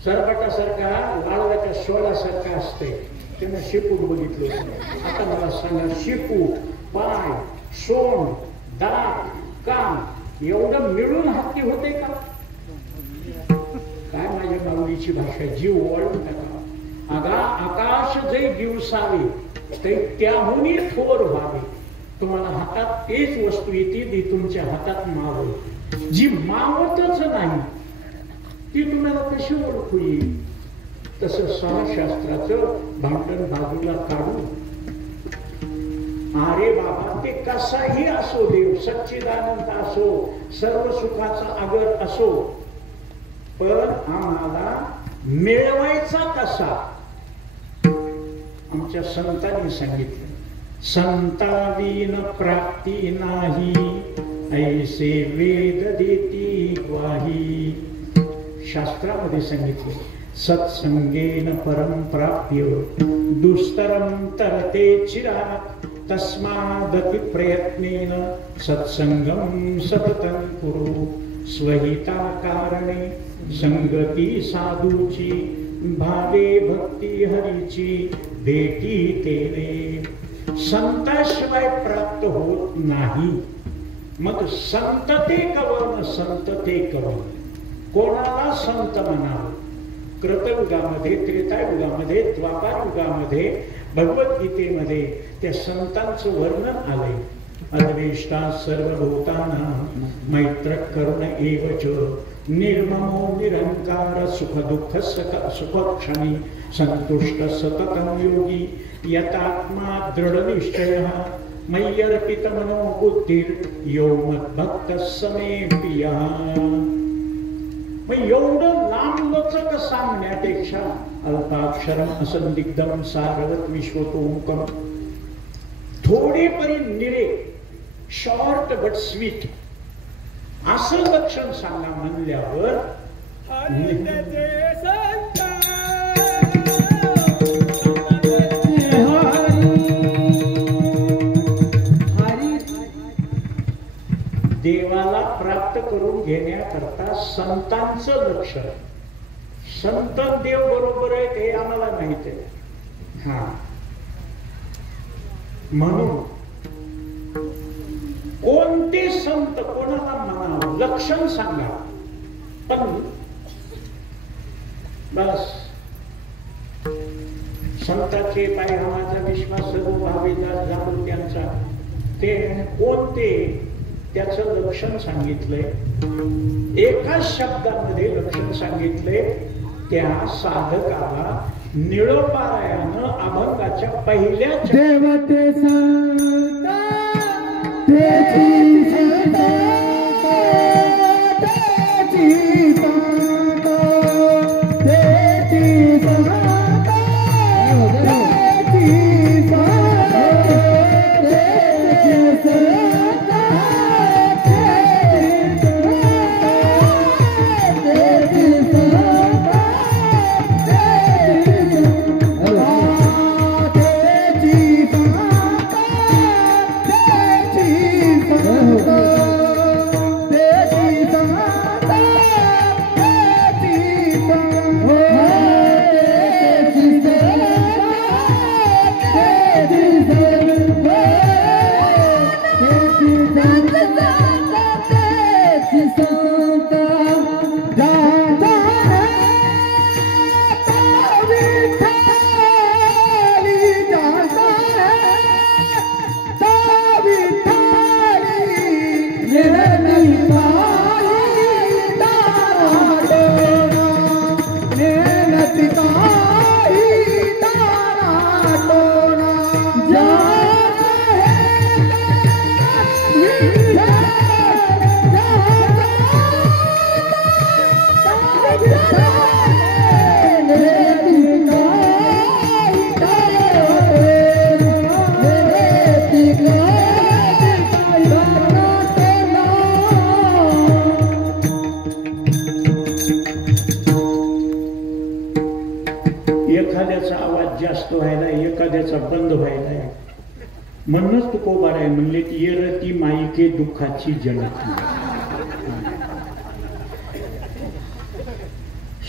सरबटासारखा, लाडवाच्या सोळासारखा असते. त्यानं शेपूट बघितलं. आता मला सांगा, शेपूट, पाय, सोंड, दात, कान एवढं मिळून हत्ती होते का? काय माझ्या माऊलीची भाषा, जीव वळून टाका. अगा आकाश जे दिवसावे ते त्याहूनही थोर व्हावे. तुम्हाला हातात तेच वस्तू येते जी तुमच्या हातात मावते. जी मावतच नाही ती तुम्हाला कशी ओळखू येईल? तसं सहशास्त्राचं भांडण बाजूला काढू. अरे बाबा ते कसाही असो, देव सच्चिदानंद असो, सर्व सुखाचा आगर असो, पण आम्हाला मिळवायचा कसा? आमच्या संतांनी सांगितलं, संताविन प्राप्ती नाही, ऐसे वेद देती ग्वाही. शास्त्रामध्ये सांगितले, सत्संगेन परम प्राप्य दुस्तरम तरते चिरात, तस्मादति प्रयत्नेन सत्संगम सततं कुरु. स्वहिता कारणे संगती साधूची, भावे भक्ती हरीची भेटी तेने. संताशिवाय प्राप्त होत नाही. मग संतते कवन, संतते कवन. कोणाला संत म्हणावं? कृतयुगामध्ये, त्रेतायुगामध्ये, द्वापारयुगामध्ये, भगवद्गीतेमध्ये त्या संतांचं वर्णन आलंय. अद्वेष्टा सर्वभूतानां मैत्र करुण एवच, निर्ममो निरंकार सुख दुःख सुखक्षमी, संतुष्ट सततं योगी, यतात्मा दृढ निश्चयः, मय्यर्पित मनो बुद्धिर यो मद्भक्त समे प्रियः. मग एवढं लांब रोचक सांगण्यापेक्षा अल्पाक्षरम असंदिग्धम सारवत विश्वतोमुखम, थोडे परी निरे, शॉर्ट बट स्वीट असं लक्षण सांगा म्हणल्यावर देवाला प्राप्त करून घेण्याकरता संतांचं लक्ष, संत देव बरोबर आहेत हे आम्हाला माहित आहे. हा, म्हणून कोणते संत कोणाला म्हणावं लक्षण सांगा. पण बस संतांचे पायघामाचा विश्वास सर्व भावेदार झालो त्यांचा, ते कोणते त्याचं लक्षण सांगितलंय. एका शब्दामध्ये लक्षण सांगितले, त्या साधकाला निळोपारायानं अभंगाच्या पहिल्या देवते संत एखाद्याचा आवाज जास्त व्हायला, एखाद्याचा बंद व्हायला. म्हणूनच तुकोबाराय म्हणले की येरती माईके दुःखाची जनती.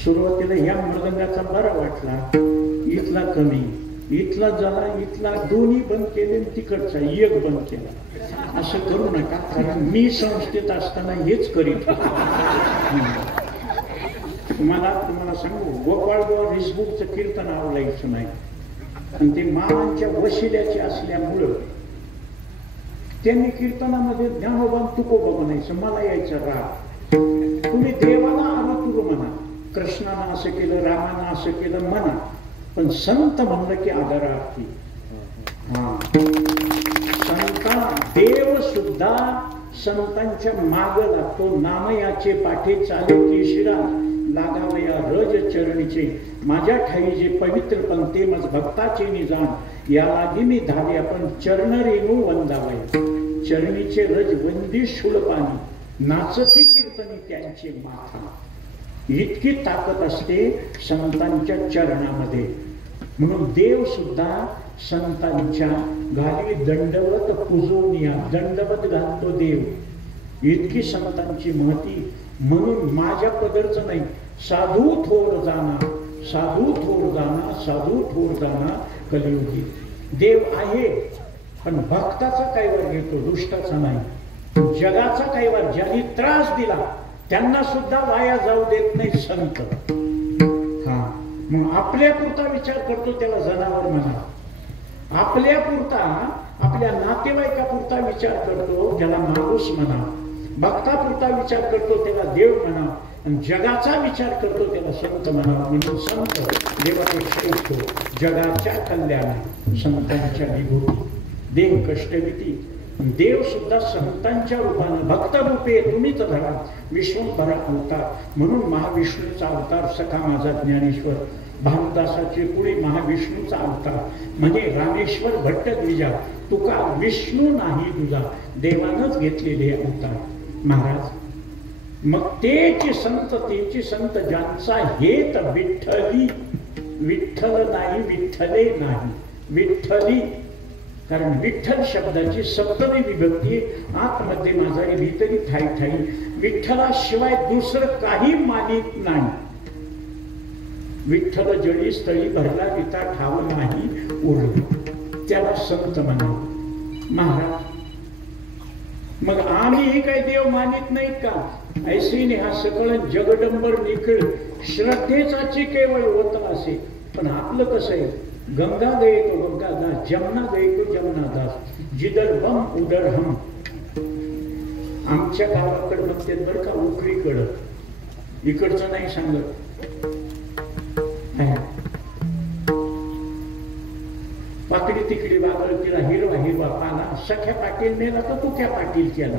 सुरुवातीला ह्या मृदंगाचा बरा वाटला, इथला कमी, इथला झाला, इथला दोन्ही बंद केले, तिकडचा एक बंद केला. असं करू नका, कारण मी संस्थेत असताना हेच करीत होतो. तुम्हाला सांगू, गोपाळगोवा फेसबुकचं कीर्तन आवडायचं नाही, आणि ते मामांच्या वशिल्याचे असल्यामुळं त्यांनी कीर्तनामध्ये ज्ञानोबा तुकोबा म्हणायचं. मला यायचं राग. तुम्ही देवाला अनुतुर म्हणा, कृष्णानं असं केलं, रामानं असं केलं म्हणा, पण संत म्हणलं की आदरार्थी. हा, संता देव सुद्धा संतांच्या माग लागतो. नामयाचे पाठे चाले केशिरा, लागावया रज चरणीचे, माझ्या ठाई जे पवित्र पण ते मज भक्ताचे निजान, या लागी मी धावे आपण चरण रेणू वंदावय, चरणीचे रज वंदी शूलपानी, नाचती कीर्तनी त्यांचे माथा. इतकी ताकद असते संतांच्या चरणामध्ये. म्हणून देव सुद्धा संतांच्या घाली दंडवत पूजोनिया, दंडवत घालतो देव. इतकी संतांची महती. म्हणून माझ्या पदरचं नाही, साधू थोर जाना, साधू थोर जाना, साधू थोर जाना कलियुगी. देव आहे, पण भक्ताचा कैवार घेतो, दुष्टाचा नाही. जगाचा कैवार ज्यांनी त्रास दिला त्यांना सुद्धा वाया जाऊ देत नाही संत. हा, मग आपल्या पुरता विचार करतो त्याला जनावर म्हणा, आपल्या पुरता, आपल्या नातेवाईकापुरता विचार करतो त्याला माणूस म्हणा, भक्तापुरता विचार करतो त्याला देव म्हणा, आणि जगाचा विचार करतो त्याला संत म्हणा. म्हणून संत देवापेक्षा उठतो. जगाच्या कल्याण संतांच्या विभूती, देव कष्टविती देव सुद्धा संतांच्या रूपानं भक्त रूपे तुम्हीच धरा विश्वंभर अवतार म्हणून महाविष्णूचा अवतार सखा माझा ज्ञानेश्वर भानुदासाचे पुढे महाविष्णूचा अवतार म्हणजे रामेश्वर भट्टद्विजा तुका विष्णू नाही तुझा देवानच घेतलेले अवतार महाराज मग तेची संत ज्यांचा हेत विठ्ठली विठ्ठल नाही विठ्ठले नाही विठ्ठली कारण विठ्ठल शब्दाची सप्तमी विभक्ती आतमध्ये माझा भीतरी ठाई ठाई विठ्ठलाशिवाय दुसरं काही मानित नाही विठ्ठल जळी स्थळी भरला पिता ठाव नाही उरला त्याला संत म्हणाले महाराज मग आम्ही हे काही देव मानित नाहीत का ऐसीने हा सकळ जगडंबर निखळ श्रद्धेचाची केवळ वत असे पण आपलं कसं आहे गंगा गये तो गंगादास जमुना गये तो जमुनादास जिदर बम उदर हम आमच्या गावाकडे म्हणते बरं का उकळीकडं इकडचं नाही सांगत पाकडी तिकडी वागळ तिला हिरवा हिरवा पाला सख्या पाटील नेला तर तुक्या पाटील केला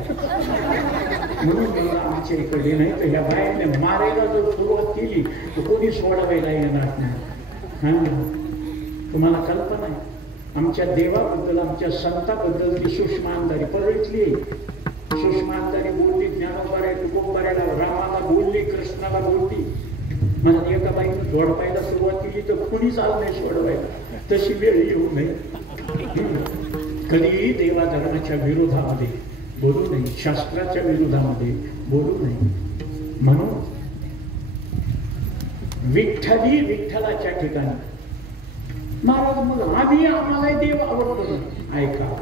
म्हणून मला आमच्या इकडे नाही तर ह्या बाईने मारायला जर सुरुवात केली तर कोणी सोडावायला येणार नाही हा तुम्हाला कल्पना आहे आमच्या देवाबद्दल आमच्या संताबद्दल ती सुषमानदारी परळीतली सुषमानदारी बोलली ज्ञानोबाऱ्या तुकोबाऱ्याला रामाला बोलली कृष्णाला बोलली मला एका बाईने जोडपायला सुरुवात केली तर कुणीच आलं नाही सोडवायला तशी वेळ येऊ नये कधीही देवा धर्माच्या विरोधामध्ये बोलू नये शास्त्राच्या विरोधामध्ये बोलू नये म्हणून विठ्ठली विठ्ठलाच्या ठिकाणी महाराज मग आम्ही आम्हाला देव आवडतो ऐका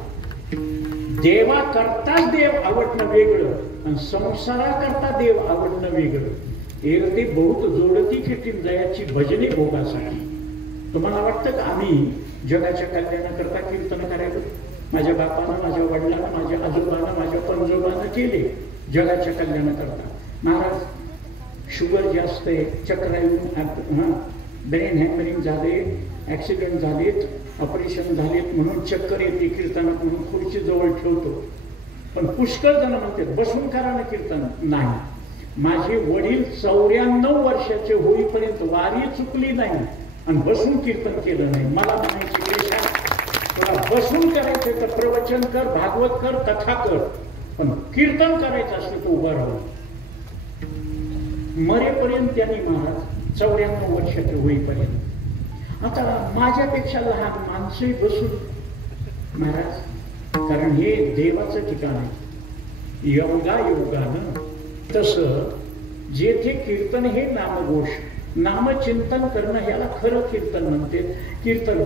देवा करताच देव आवडणं वेगळं आणि संसारा करता देव आवडणं वेगळं एक ते बहुत जोडती खेटीम जयाची भजने भोगासाठी तुम्हाला वाटतं का आम्ही जगाच्या कल्याणाकरता कीर्तन करायला माझ्या बापानं माझ्या वडिलांना माझ्या आजोबानं माझ्या पंजोबानं केले जगाच्या कल्याणाकरता महाराज शुगर जास्त आहे चक्र येऊन ब्रेन हॅमरिंग झाले ऍक्सिडेंट झालेत ऑपरेशन झालेत म्हणून चक्कर येते कीर्तन म्हणून खुर्ची जवळ ठेवतो पण पुष्कळ जण म्हणतात बसून करा ना कीर्तन नाही माझे वडील 94 वर्षाचे होईपर्यंत वारी चुकली नाही आणि बसून कीर्तन केलं नाही मला म्हणायची तुला बसून करायचं तर प्रवचन कर भागवत कर कथा कर पण कीर्तन करायचं असलं तर उभं राहू मरेपर्यंत त्यांनी महाराज 94 वर्षाचे होईपर्यंत आता माझ्यापेक्षा लहान माणसंही बसून महाराज कारण हे देवाचं ठिकाण आहे योगानं तसं जेथे कीर्तन हे नामघोष नामचिंतन करणं याला खरं कीर्तन म्हणते कीर्तन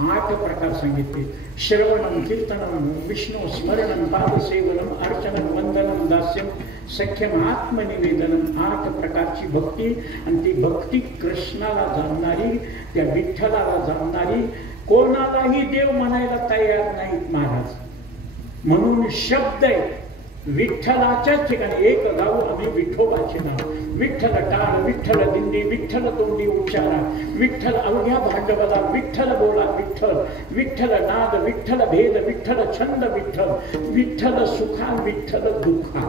8 प्रकार सांगितले श्रवणम कीर्तनम विष्णू स्मरणम पादसेवनम अर्चनम वंदनम दास्यम सख्यम आत्मनिवेदनम 8 प्रकारची भक्ती आणि ती भक्ती कृष्णाला जाणणारी त्या विठ्ठलाला जाणणारी कोणालाही देव म्हणायला तयार नाहीत महाराज म्हणून शब्द आहे विठ्ठलाच्याच ठिकाणी एक गाव आम्ही विठोबाचे नाव विठ्ठल टाळ विठ्ठल दिंडी विठ्ठल तोंडी उच्चारा विठ्ठल अवघ्या भांडवला विठ्ठल बोला विठ्ठल विठ्ठल नाद विठ्ठल भेद विठ्ठल छंद विठ्ठल विठ्ठल सुखा विठ्ठल दुःखा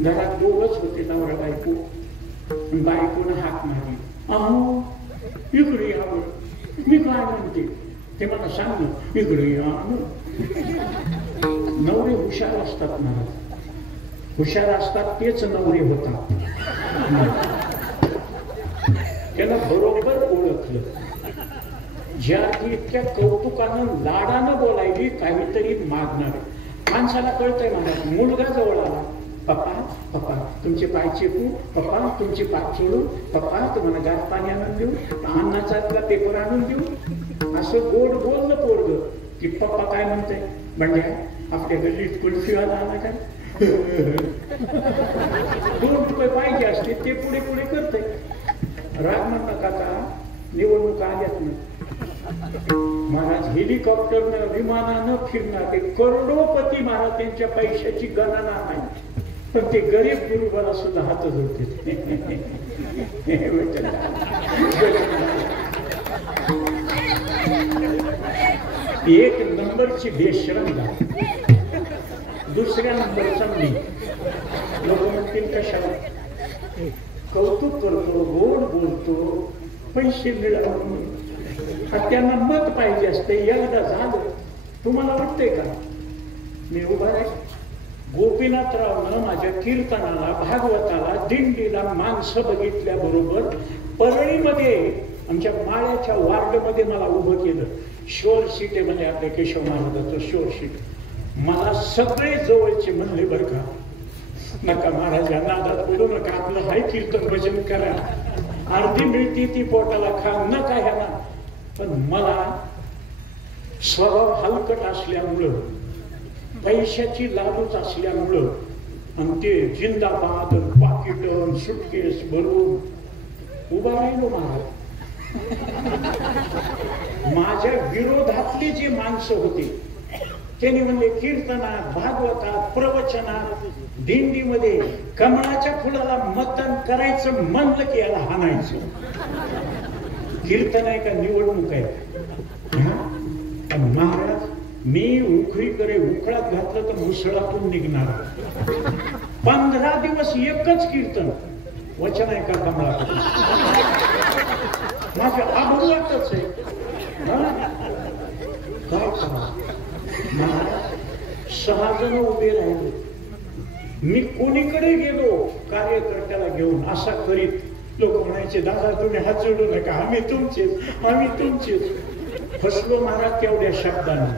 घरात दोघच होते नवरा बायको बायकोनं हाक मारली अहो इकडे यावं मी काय म्हणते ते मला सांग इकडे या नवरे हुशार असतात महाराज हुशार असतात तेच नवरे होतात त्याला बरोबर ओळखलं ज्या इतक्या कौतुकानं लाडानं बोलायली काहीतरी मागणार माणसाला कळतंय महाराज मुलगा जवळ आला पप्पा पप्पा तुमचे पाय चेपू पप्पा तुमचे पाय चोळू पप्पा तुम्हाला गार पाणी आणून देऊ अन्नाचा पेपर आणून देऊ असं गोड बोललं पोरग की पप्पा काय म्हणते म्हणजे आपल्या गल्लीत कुल्फीवाला आला काय 2 रुपये पाहिजे असते ते पुढे पुढे करते राग म्हणता काका निवडणुका आल्यात ना महाराज हेलिकॉप्टरनं विमानानं फिरणार ते करोडोपती महाराज त्यांच्या पैशाची गणना नाही पण ते गरीब गुरुबाला सुद्धा हात जोडते एक नंबरची बेशरम झाली, दुसऱ्या नंबरचा मी. लोक म्हणतील कशाला, कौतुक करतो, गोड बोलतो, पैसे मिळवून, त्यांना मत पाहिजे असते. एकदा झालं, तुम्हाला वाटतंय का मी उभा आहे? गोपीनाथरावनं माझ्या कीर्तनाला, भागवताला, दिंडीला माणसं बघितल्याबरोबर परळीमध्ये आमच्या माळ्याच्या वार्डमध्ये मला उभं केलं. शोर सीट आहे म्हणजे आपल्या केशव महाराजाचं शोर सीट. मला सगळे जवळचे म्हणले बरं का, नका महाराज या नादात बोलू नका, आपलं हाय कीर्तन भजन करा, अर्धी मिळती ती पोटाला खा, नका ह्याला. पण मला स्वभाव हलकट असल्यामुळं, पैशाची लालूच असल्यामुळं, आणि ते जिंदाबाद पाकिट सुटकेस भरून उभा राहिलो महाराज. माझ्या विरोधातली जी माणसं होती त्यांनी म्हणले कीर्तनात, भागवतात, प्रवचनात, दिंडीमध्ये कमळाच्या फुलाला मतदान करायचं म्हणलं की याला हाणायचं. कीर्तन आहे का निवडणूक आहे? महाराज मी उखळीकडे उखळात घातलं तर मुसळातून निघणार. 15 दिवस एकच कीर्तन, वचन आहे का कमळाकडे? माझ्या अभंगातच आहे. काय करा, 6 जण उभे राहिले. मी कोणीकडे गेलो कार्यकर्त्याला घेऊन असा करीत, लोक म्हणायचे दादा तुम्ही हात जोडू नका, आम्ही तुमचेच, आम्ही तुमचेच. फसलो महाराज तेवढ्या शब्दाने.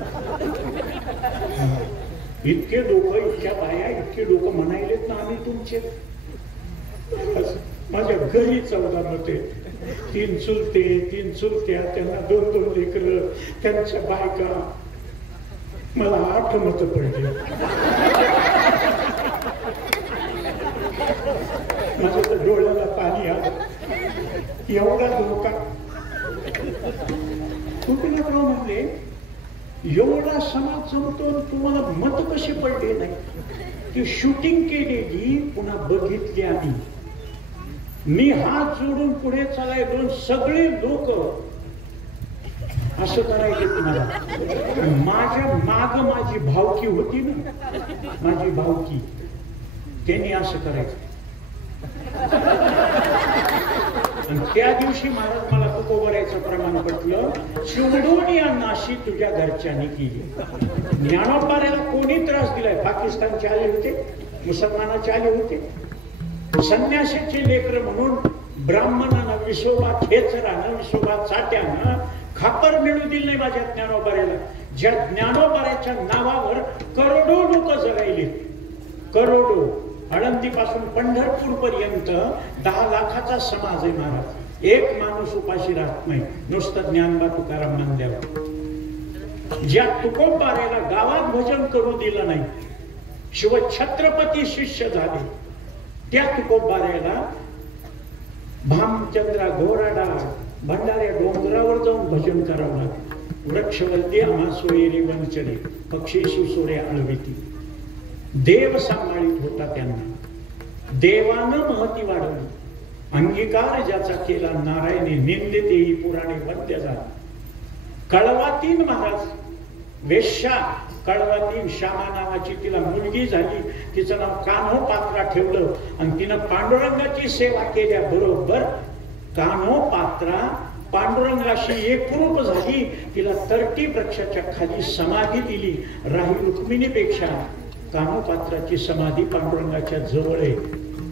इतके लोक, इतक्या बाया, इतके लोक म्हणायलेत ना आम्ही तुमचे. माझ्या घरी 14 मते, 3 चुलते, 3 चुलत्या, त्यांना 2-2 लेकरं, त्यांच्या बायका. मला 8 मतं पडली. माझ्या तर डोळ्याला पाणी आलं. एवढा धोका. गोपीनाथराव म्हणले एवढा समाज जमतो, तुम्हाला मत कसे पडले नाही? ती शूटिंग केलेली पुन्हा बघितली आम्ही. मी हात जोडून पुढे चालायचो, सगळे लोक असं करायचे. तुम्हाला माझ्या माग माझी भावकी होती ना, माझी भावकी, त्यांनी असं करायचं. त्या दिवशी महाराज मला तुकोबरायचं प्रमाण पटलं. चिवडून या नाशी तुझ्या घरच्यांनी केली. ज्ञानोबाऱ्याला कोणी त्रास दिलाय? पाकिस्तानचे आले होते, मुसलमानाचे आले होते, संन्यासीचे लेकर म्हणून ब्राह्मणानं, विसोबा खेचरानं, विसोबा चाट्यानं खापर मिळू दिलं नाही माझ्या ज्ञानोबाऱ्याला. ज्या ज्ञानोबाऱ्याच्या नावावर करोडो लोक जगायले, करोडो. आळंदीपासून पंढरपूर पर्यंत 10 लाखाचा समाज आहे महाराज. एक माणूस उपाशी राहत नाही, नुसतं ज्ञानबा तुकाराम नामदेव. ज्या तुकोबाऱ्याला गावात भजन करू दिलं नाही, शिव छत्रपती शिष्य झाले, त्या तुकोबाऱ्याला भामचंद्रा, घोराडा, भंडाऱ्या डोंगरावर जाऊन भजन करावं लागलं. वृक्षवल्ली आम्हा सोयरे वंचरे, पक्षी सुसोरे आळविती. देव सांभाळीत होता त्यांना. देवानं महती वाढवली. अंगीकार ज्याचा केला नारायणे, निंदितेही पुराणे वद्य झाला. कळवातीन महाराज, वेश्या कळवातीन, श्यामा नावाची तिला मुलगी झाली. तिचं नाव कान्होपात्रा ठेवलं आणि तिनं पांडुरंगाची सेवा केल्याबरोबर कान्होपात्रा पांडुरंगाशी एकरूप झाली. तिला 30 वृक्षाच्या खाली समाधी दिली. राही रुक्मिणीपेक्षा कान्होपात्राची समाधी पांडुरंगाच्या जवळ आहे.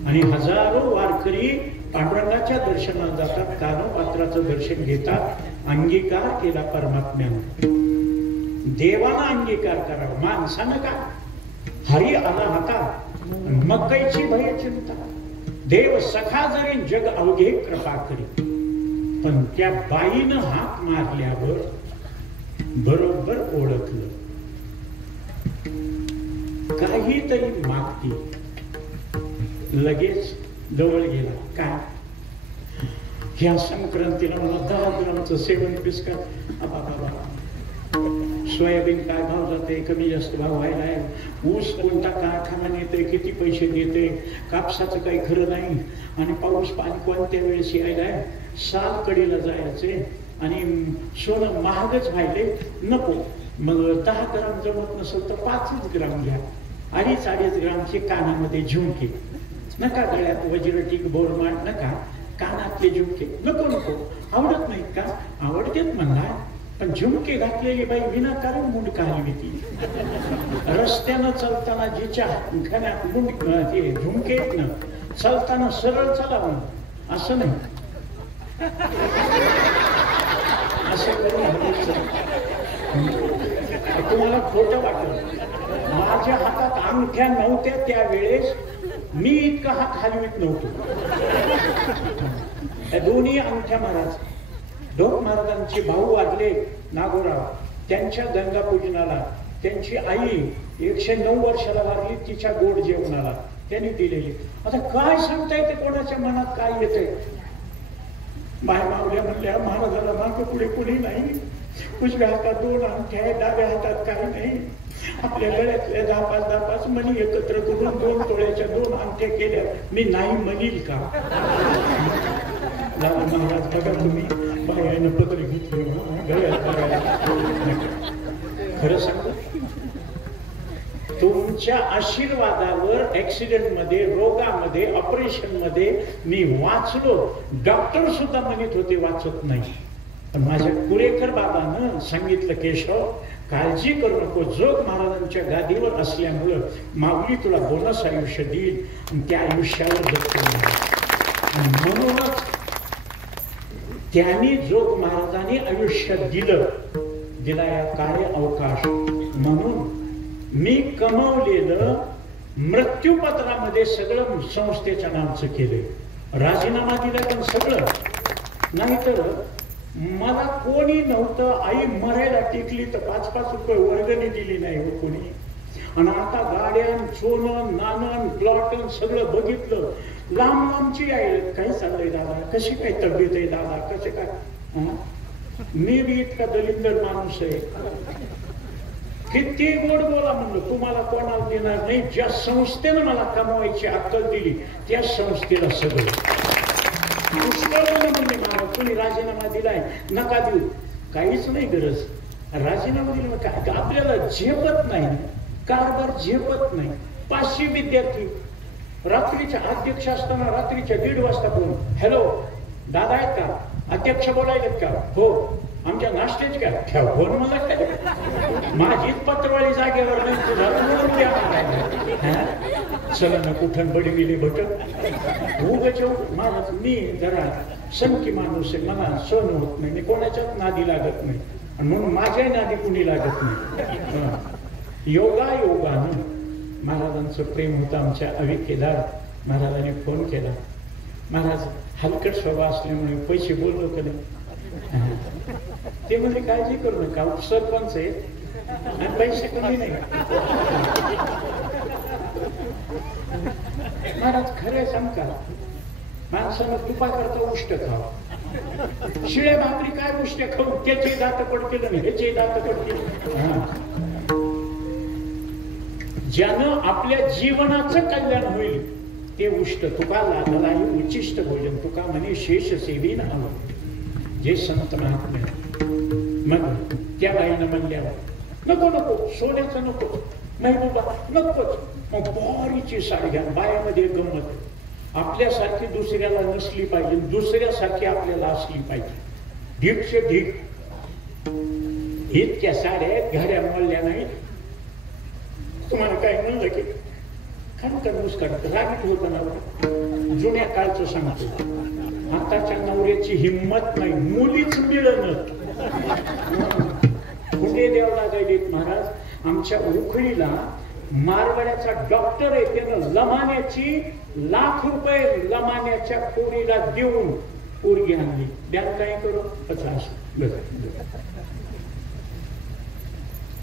आणि हजारो वारकरी पांडुरंगाच्या दर्शनाला जातात, कान्होपात्राचं दर्शन घेतात. अंगीकार केला परमात्म्याने. देवाला अंगीकार करावा, माणसानं का? हरी आला हाता, मग कैची भय चिंता. देव सखा जरी जग अवघे कृपा करी. पण त्या बाईनं हाक मारल्यावर बरोबर ओळखलं. काहीतरी मागती, लगेच जवळ गेला. काय ह्या संक्रांतीला मला 10 ग्रामचं सेवन पीस का? सोयाबीन काय भाव जाते, कमी जास्त भाव व्हायला. ऊस कोणता कारखाना नेते, किती पैसे देते, कापसाचं काही खरं नाही. आणि पाऊस पाणी कोणत्या वेळेस यायला. साल कडीला जायचे आणि सोनं महागच व्हायले. नको, मग 10 ग्राम जमत नसेल तर 5 ग्राम घ्या. 2.5 ग्रामचे कानामध्ये झुमके नका, गळ्यात वज्रटीक बोरमाळ नका, कानातले झुमके नको नको. आवडत नाहीत का? आवडतेत म्हणला, पण झुमके घातलेली बाई विनाकारण मुंडका हलवी ती. रस्त्यानं चालताना जिच्या खाण्यात ते झुमके न चालताना सरळ चालावं असं नाही, असं करून तुम्हाला खोटं वाटलं. माझ्या हातात अंगठ्या नव्हत्या त्यावेळेस, मी इतका हात हलवीत नव्हतो. त्या दोन्ही अंगठ्या महाराज ढोक महाराजांचे भाऊ वारले नागोराव, त्यांच्या गंगा पूजनाला त्यांची आई 109 वर्षाला वारली, तिच्या गोड जेवणाला त्यांनी दिलेली. आता काय सांगता येते कोणाच्या मनात काय येते? बाय मावल्या म्हणल्या महाराजाला माग पुढे कुणी नाही, उजव्या हातात 2 अंगठ्या आहेत, डाव्या हातात काही नाही. आपल्या गळ्यातल्या 10-5 मणी एकत्र करून 2 तोळ्याच्या 2 अंगठ्या केल्या, मी नाही म्हणील का? महाराज बघा तुम्ही बायानं पत्र घेतले गळ्यात. खरं सांगू, तुमच्या आशीर्वादावर ऍक्सिडेंट मध्ये, रोगामध्ये, ऑपरेशन मध्ये मी वाचलो. डॉक्टर सुद्धा म्हणत होते वाचत नाही. पण माझ्या कुरेकर बाबानं सांगितलं, केशव काळजी करू नको, जोग महाराजांच्या गादीवर असल्यामुळं माऊली तुला बोनस आयुष्य देईल आणि त्या आयुष्यावर जगतो. म्हणूनच त्यांनी जोग महाराजांनी आयुष्य दिला या कार्य अवकाश. म्हणून मी कमवलेलं मृत्यूपत्रामध्ये सगळं संस्थेच्या नामचं केलंय. राजीनामा दिला पण सगळं, नाहीतर मला कोणी नव्हतं. आई मरायला टिकली तर 5-5 रुपये वर्गणी दिली नाही हो कोणी. आणि आता गाड्यान सोनं नाणं प्लॉट सगळं बघितलं. लांब लांबची आहे, काय चाललंय दादा, कशी काय तब्येत आहे दादा, कसे काय? मी बी इतका दलिंदर माणूस आहे. किती गोड बोला म्हणलं, तुम्हाला कोणाला देणार नाही. ज्या संस्थेनं मला कमवायची अक्कल दिली त्या संस्थेला सगळं म्हणजे मला कोणी राजीनामा दिलाय नका देऊ, काहीच नाही गरज. राजीनामा दिला काय आपल्याला झेपत नाही, कारभार झेपत नाही. 500 विद्यार्थी रात्रीच्या अध्यक्ष असताना रात्रीच्या 1:30 वाजता फोन, हॅलो दादा आहेत का, अध्यक्ष बोलायलेत का? हो. आमच्या नाश्त्याची काय ठेव फोन मला काय, माझीच पत्रवाळी जागेवर नाही, तुझा चला ना कुठं बडी गेली भटक माझा. मी जरा संकी माणूस आहे, मला सहन होत नाही, मी कोणाच्याच नादी लागत नाही, आणि म्हणून माझ्या नादी कुणी लागत नाही. योगानं महाराजांचं प्रेम होतं. आमच्या अविकेदार महाराजांनी फोन केला. महाराज हलकट स्वभाव असल्यामुळे पैसे बोललो का नाही? ते म्हणजे काळजी करू नका, सरपंच आहे आणि पैसे कमी नाही. महाराज खरे सांगता, माणसानं तुपा करता उष्ट खाव, शिळ्या भाकरी काय उष्ट खाऊ, त्याचे दात पडतील आणि ह्याचे दात पडतील. ज्यानं आपल्या जीवनाचं कल्याण होईल ते उष्ट. तुका लागलाही उच्चिष्ट भोजन, तुका म्हणे शेष सेवी न हवं. जे संत महात्मे मग त्या बाईनं म्हणल्यावर नको नको, सोन्याचं नको, महबूबा नकोच. मग बारीची साडी घ्या. बायामध्ये गंमत, आपल्यासारखी दुसऱ्याला नसली पाहिजे, दुसऱ्यासारखी आपल्याला असली पाहिजे. ढीकचे ढीक इतक्या साड्या घड्या मोडल्या नाहीत. तुम्हाला काय म्हणलं की खनखन मुस्काट रागीट होत ना. जुन्या काळचं सांगतो, आताच्या नवऱ्याची हिंमत नाही, मुलीच मिळणं. पुणे द्यावं लागेल. महाराज आमच्या उखळीला मारवाड्याचा डॉक्टर आहे, त्यानं लमान्याची लाख रुपये लमान्याच्या पोरीला देऊन पोरगी आणली. द्या काय करू, 50.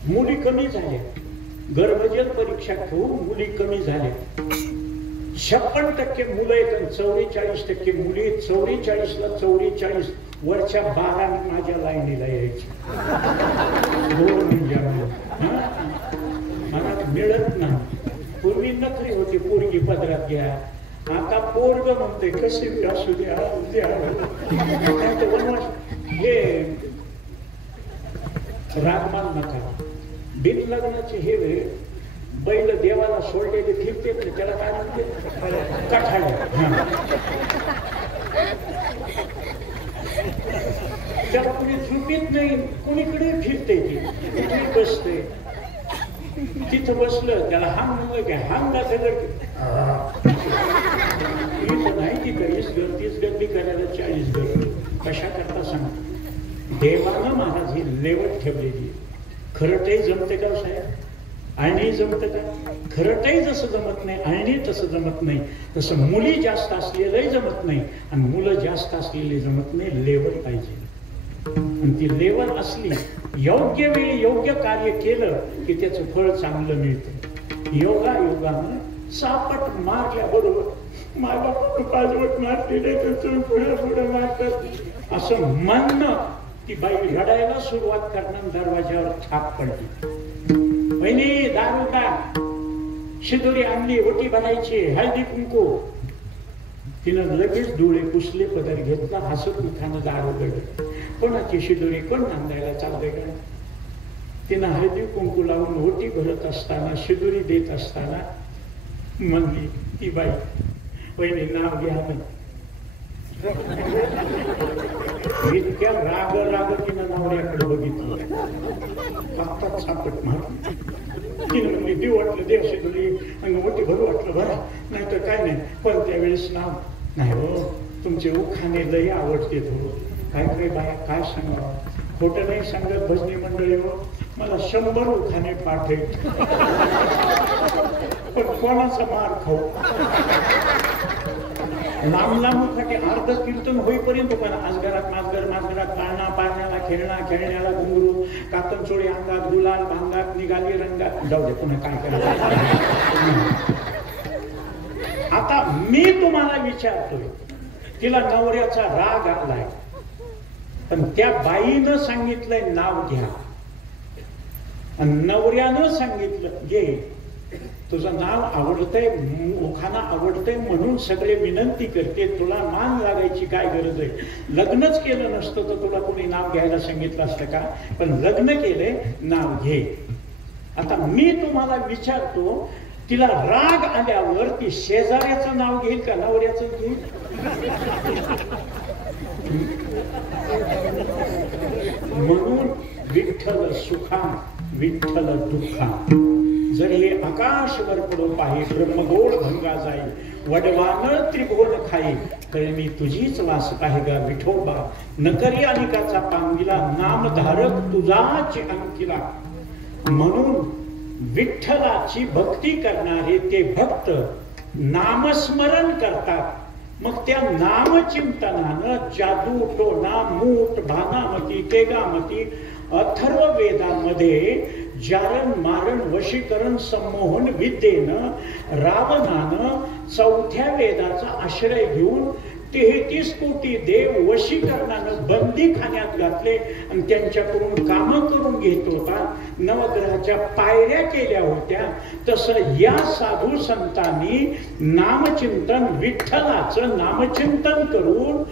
मुली कमी झाल्या, गर्भजल परीक्षा घेऊन मुली कमी झाल्या. 56% मुलं आहेत आणि 44% मुली. 44ला 44 वरच्या 12 माझ्या लाईनीला यायची. मला मिळत नाही. पूर्वी नखरी होती, पोरगी पदरात घ्या. आता पोरग म्हणते कसे असू द्या. हे रागमान नका. बिन लग्नाचे हे वेळ बैल देवाला सोडलेले फिरते म्हणजे त्याला काय म्हणते कठाळे. त्याला कुणी झुपीत नाही, कुणीकडे फिरते ती, कुठे बसते. तिथं बसलं त्याला हांग म्हणलं की हांगा सगळं नाही. ती 30 गर्दी करायला 40 गर्दी कशा करता सांग. देवानं महाराज ही लेवट ठेवलेली. खरंटही जमते का साहेब? आणि जमत का? खरंटही जसं जमत नाही आणि तसं जमत नाही, तसं मुली जास्त असलेलंही जमत नाही आणि मुलं जास्त असलेली जमत नाही. लेवल पाहिजे. आणि ती लेवल असली, योग्य वेळी योग्य कार्य केलं की त्याचं फळ चांगलं मिळतं. योगानं सापट मारल्या बरोबर माझा पाचवट मारलेले पुढे पुढे मारतात असं म्हणणं, ती बाई रडायला सुरुवात करणार. दरवाज्यावर छाप पडली. बहिणी दारू का? शिदोरी आणली, ओटी भरायची, हळदी कुंकू. तिनं लगेच डोळे पुसले, पदर घेतला, हसत मुखानं दार उघडलं. कोणाची शिदोरी, कोण नांदायला चाललंय का? तिनं हळदी कुंकू लावून ओटी भरत असताना, शिदोरी देत असताना म्हणली ती बाई, पहिले नाव घ्या. इतक्या राग तिनं नवऱ्याकडे बघितलं. आत्ताच सापट मारली. तिनं म्हणली देव वाटलं देव शिदोरी आणि ओटी भरू वाटलं भरा, नाही तर काय नाही. पण त्यावेळेस नाव नाही हो, तुमचे उखाणे लई आवडते. हो काय काय बाया काय सांगावं, खोटं नाही सांगत भजनी मंडळी. हो मला 100 उखाणे पाठ आहेत, पण कोणाचा मार खाऊ. लांब उखाटे अर्ध कीर्तन होईपर्यंत पण आजगरात माजगरात पाळणा पाळण्याला खेळण्याला घुंगरू, कातन चोळी अंगात, गुलाल भांगात, निघाली रंगात. जाऊ दे, पुन्हा काय करायचं. आता मी तुम्हाला विचारतोय, तिला नवऱ्याचा राग आलाय, पण त्या बाईनं सांगितलंय नाव घ्या, आणि नवऱ्यानं सांगितलं घे. तुझं नाव आवडतंय, मुखाना आवडतंय म्हणून सगळे विनंती करते. तुला मान लागायची काय गरज आहे? लग्नच केलं नसतं तर तुला कोणी नाव घ्यायला सांगितलं असतं का? पण लग्न केले, नाव घे. आता मी तुम्हाला विचारतो, तिला राग आल्यावर ती शेजाऱ्याचं नाव घेईल का नवऱ्याचं घेईल? म्हणून विठ्ठल सुखा विठ्ठल दुःखा. जर हे आकाशवर पडो पाही, ब्रह्मगोळ भंगा जाई, वडवान त्रिभुवन खाई, तर मी तुझीच वास पाहिगा विठोबा. नकरी अनिकाचा पांगिला, नामधारक तुझाची अंकिला. म्हणून विठ्ठलाची भक्ती करणारे ते भक्त नामस्मरण करतात. मग त्या नामचिंतनानं जादू टोना मूठ भानामती तेगामती अथर्व वेदामध्ये जारण मारण वशीकरण संमोहन विद्येनं रावणानं 4थ्या वेदाचा आश्रय घेऊन 33 कोटी देव वशीकरणानं बंदी खाण्यात घातले आणि त्यांच्याकडून कामं करून घेत होता. नवग्रहाच्या पायऱ्या केल्या होत्या. तसं या साधू संतांनी नामचिंतन, विठ्ठलाचं नामचिंतन करून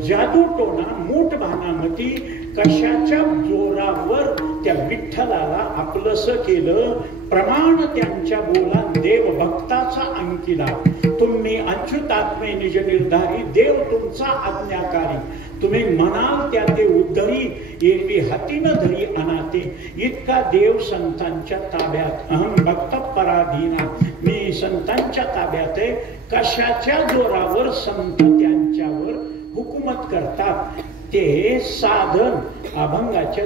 जादू टोना मूठ भानामती कशाच्या जोरावर त्या विठ्ठलाला आपलंसं केलं. प्रमाण त्यांच्या बोला देव भक्ताचा अंकिला. तुम्ही अच्युतात्मे निज निर्धारी, देव तुमचा आज्ञाकारी. तुम्ही म्हणाल त्या ते उद्धरी, एरवी हाती न धरी अनाते. इतका देव संतांच्या ताब्यात. अहम भक्त पराधीना, मी संतांच्या ताब्यात आहे. कशाच्या जोरावर संत त्यांच्यावर हुकूमत करतात? ते साधन अभंगाच्या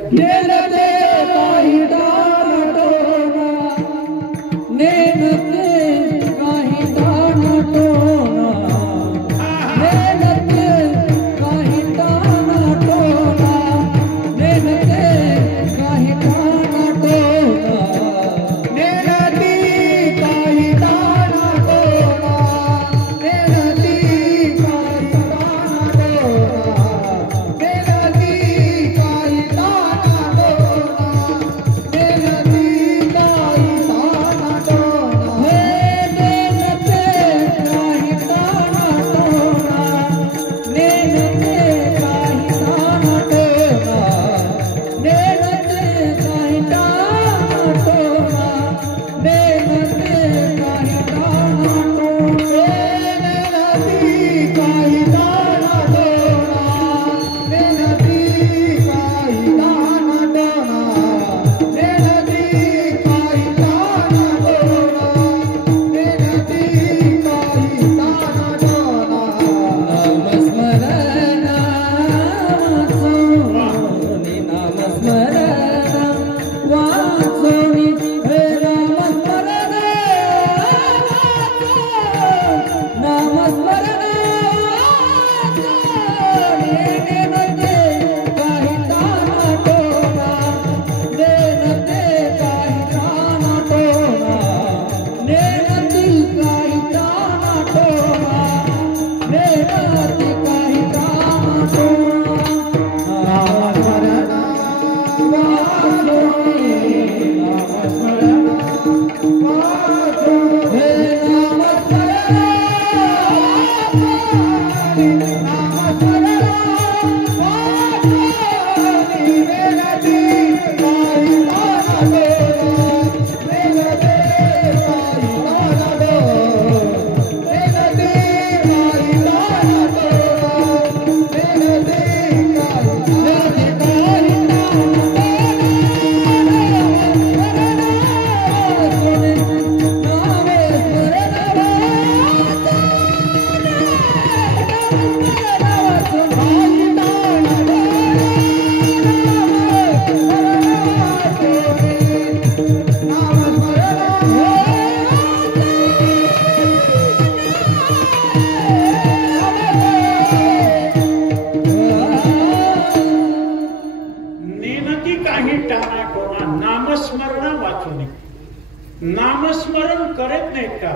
नाहीत का?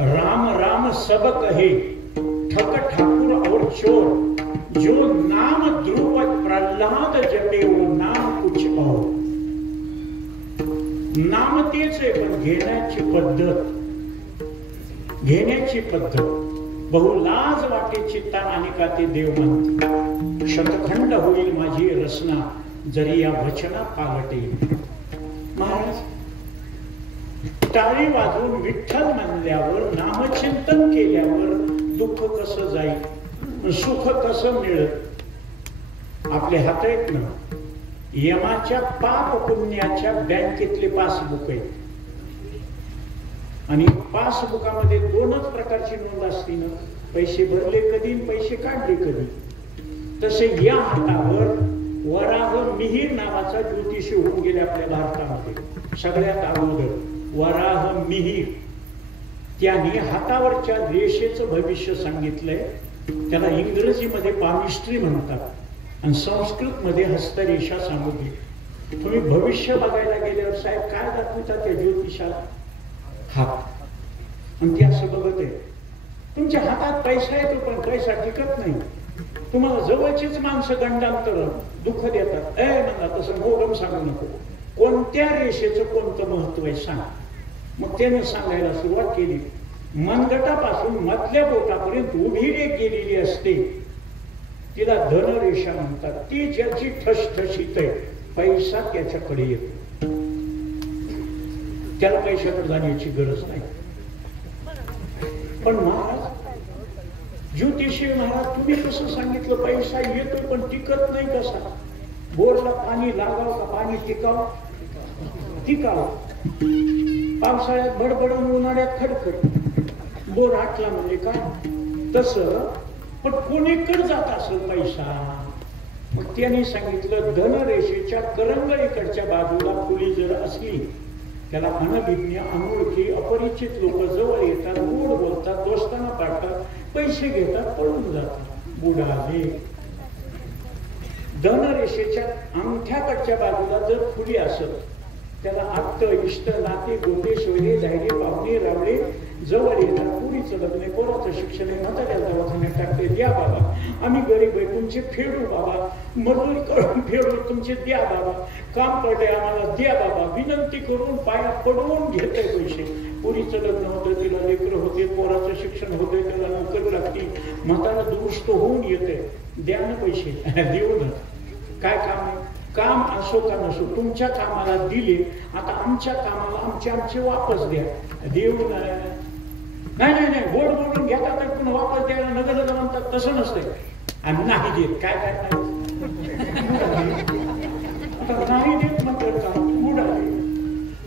राम राम सब कहे ठक ठाकुर और चोर, जो नाम ध्रुव प्रल्हाद जपे वो नाम कुछ और. नाम तेच आहे, पण घेण्याची पद्धत बहुलाज वाटे चित्ता नानिका ते देव म्हणते. शतखंड होईल माझी रचना जरी या वचना पालटे. महाराज टाळी वाजवून विठ्ठल म्हणल्यावर, नामचिंतन केल्यावर दुःख कसं जाईल, सुख कसं मिळत? आपले हात आहेत ना, यमाच्या पाप पुण्याच्या बँकेतले पासबुक आहे, आणि पासबुकामध्ये दोनच प्रकारची नोंद असते ना, पैसे भरले कधी, पैसे काढले कधी. तसे या हातावर वराह मिहीर नावाचा ज्योतिषी होऊन गेले आपल्या भारतामध्ये सगळ्यात अगोदर. वराह मिहीर त्याने हातावरच्या रेषेचं भविष्य सांगितलंय. त्याला इंग्रजीमध्ये पामिस्ट्री म्हणतात आणि संस्कृत मध्ये हस्तरेषा सांगितली. तुम्ही भविष्य बघायला गेल्यावर साहेब काय दाखवतात त्या ज्योतिषाला? हात. आणि ते असं बघत आहे, तुमच्या हातात पैसा येतो पण पैसा टिकत नाही. तुम्हाला जवळचीच माणसं गंडांतर दुःख देतात. म्हणा तसं मोगम सांगू नको, कोणत्या रेषेचं कोणतं महत्व आहे सांग. मग त्याने सांगायला सुरुवात केली. मनगटापासून मधल्या बोटापर्यंत उभी रेख गेलेली असते, तिला धनरेषा म्हणतात. ती ज्याची ठसठशीत आहे, पैसा त्याच्याकडे येतो, त्याला पैशाकडे जाण्याची गरज नाही. पण महाराज ज्योतिषी महाराज तुम्ही कसं सांगितलं पैसा येतो पण टिकत नाही कसा? बोरला पाणी लागाव का पाणी टिकाव? पावसाळ्यात बडबडून उन्हाळ्यात खडखड. बोर आटला म्हणजे काय? तसं पण कोणीकडे जात असेल पैसा? मग त्याने सांगितलं धनरेषेच्या करंगळीकडच्या बाजूला फुली जर असली, त्याला अनभिज्ञ अनोळखी अपरिचित लोक जवळ येतात, गोड बोलतात, दोस्ताना पाडतात, पैसे घेतात, पळून जातात. बुडाले. धनरेषेच्या अंगठ्याकडच्या बाजूला जर फुली असत, त्याला आप्त इष्ट नाते गोते सोयरे धायरे पाहुणे रावळे जवळ येतात. पुरीचं लग्न, पोराचं शिक्षण आहे, म्हाताऱ्या दवाखान्यात टाकते, द्या बाबा आम्ही गरीब आहे, तुमचे फेडू बाबा, मजुरी करून फेडू तुमचे, द्या बाबा, काम पडले आम्हाला, द्या बाबा, विनंती करून पाया पडवून घेते पैसे. पुरीचं लग्न होतं, तिला लेकरं होते, पोराचं शिक्षण होते, त्याला नोकरी लागती, म्हातारा दुरुस्त होऊन येते, द्या ना पैसे. देऊ ना. काय काम आहे? काम असो का नसो, तुमच्या कामाला दिले, आता आमच्या कामाला आमचे वापस द्या. देऊ नाही, गोड बोलून घेतात तर पुन्हा वापस द्यायला नगरला म्हणतात. तसं नसतंय. आणि नाही देत काय नाही देत म्हणतात बुडाले.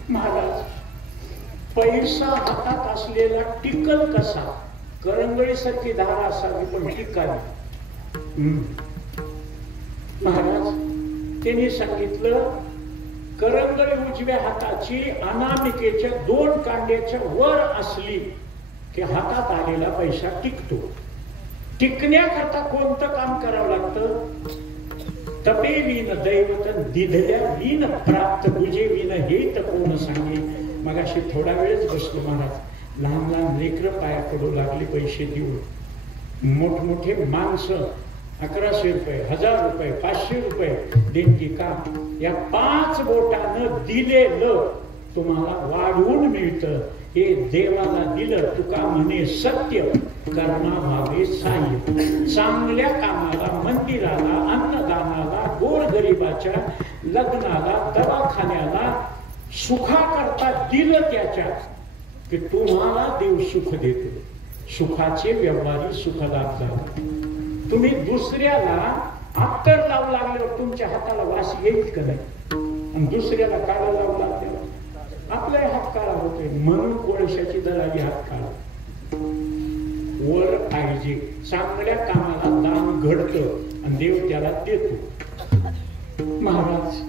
महाराज पैसा हातात असलेला टिकल कसा? करंगळीसारखी धार असावी पण टिकावी. महाराज त्यांनी सांगितलं करंगळी उजव्या हाताची अनामिकेच्या 2 कांड्याच्या वर असली की हातात आलेला पैसा टिकतो. टिकण्याकरता कोणतं काम करावं लागतं? तपे विन दैवत दिधल्या विन प्राप्त बुजे विन हे तर कोण सांगे. मग अशी थोडा वेळच बसलो महाराज. लहान लहान लेकरं पाया पडू लागले पैसे देऊन. मोठमोठे माणसं 1100 रुपये, 1000 रुपये, 500 रुपये देणगी का? या 5 बोटानं दिलेलं तुम्हाला वाढवून मिळतं. हे देवाला दिलं. तुका म्हणे सत्य कर्मा भावे साह्य. चांगल्या कामाला, मंदिराला, अन्नदानाला, गोरगरिबाच्या लग्नाला, दवाखान्याला सुखाकरता दिलं त्याच्यात की तुम्हाला देव सुख देतो. सुखाचे व्यवहारी सुखदात झाला. तुम्ही दुसऱ्याला अत्तर लावू लागल्यावर तुमच्या हाताला वास येईल का नाही? आणि दुसऱ्याला काळा लावू लागल्यावर आपला हात काळा होतोय. म्हणून कोळशाची दलाली हात काळा. वर पाहिजे. चांगल्या कामाला दान घडतं आणि देव त्याला देतो. महाराज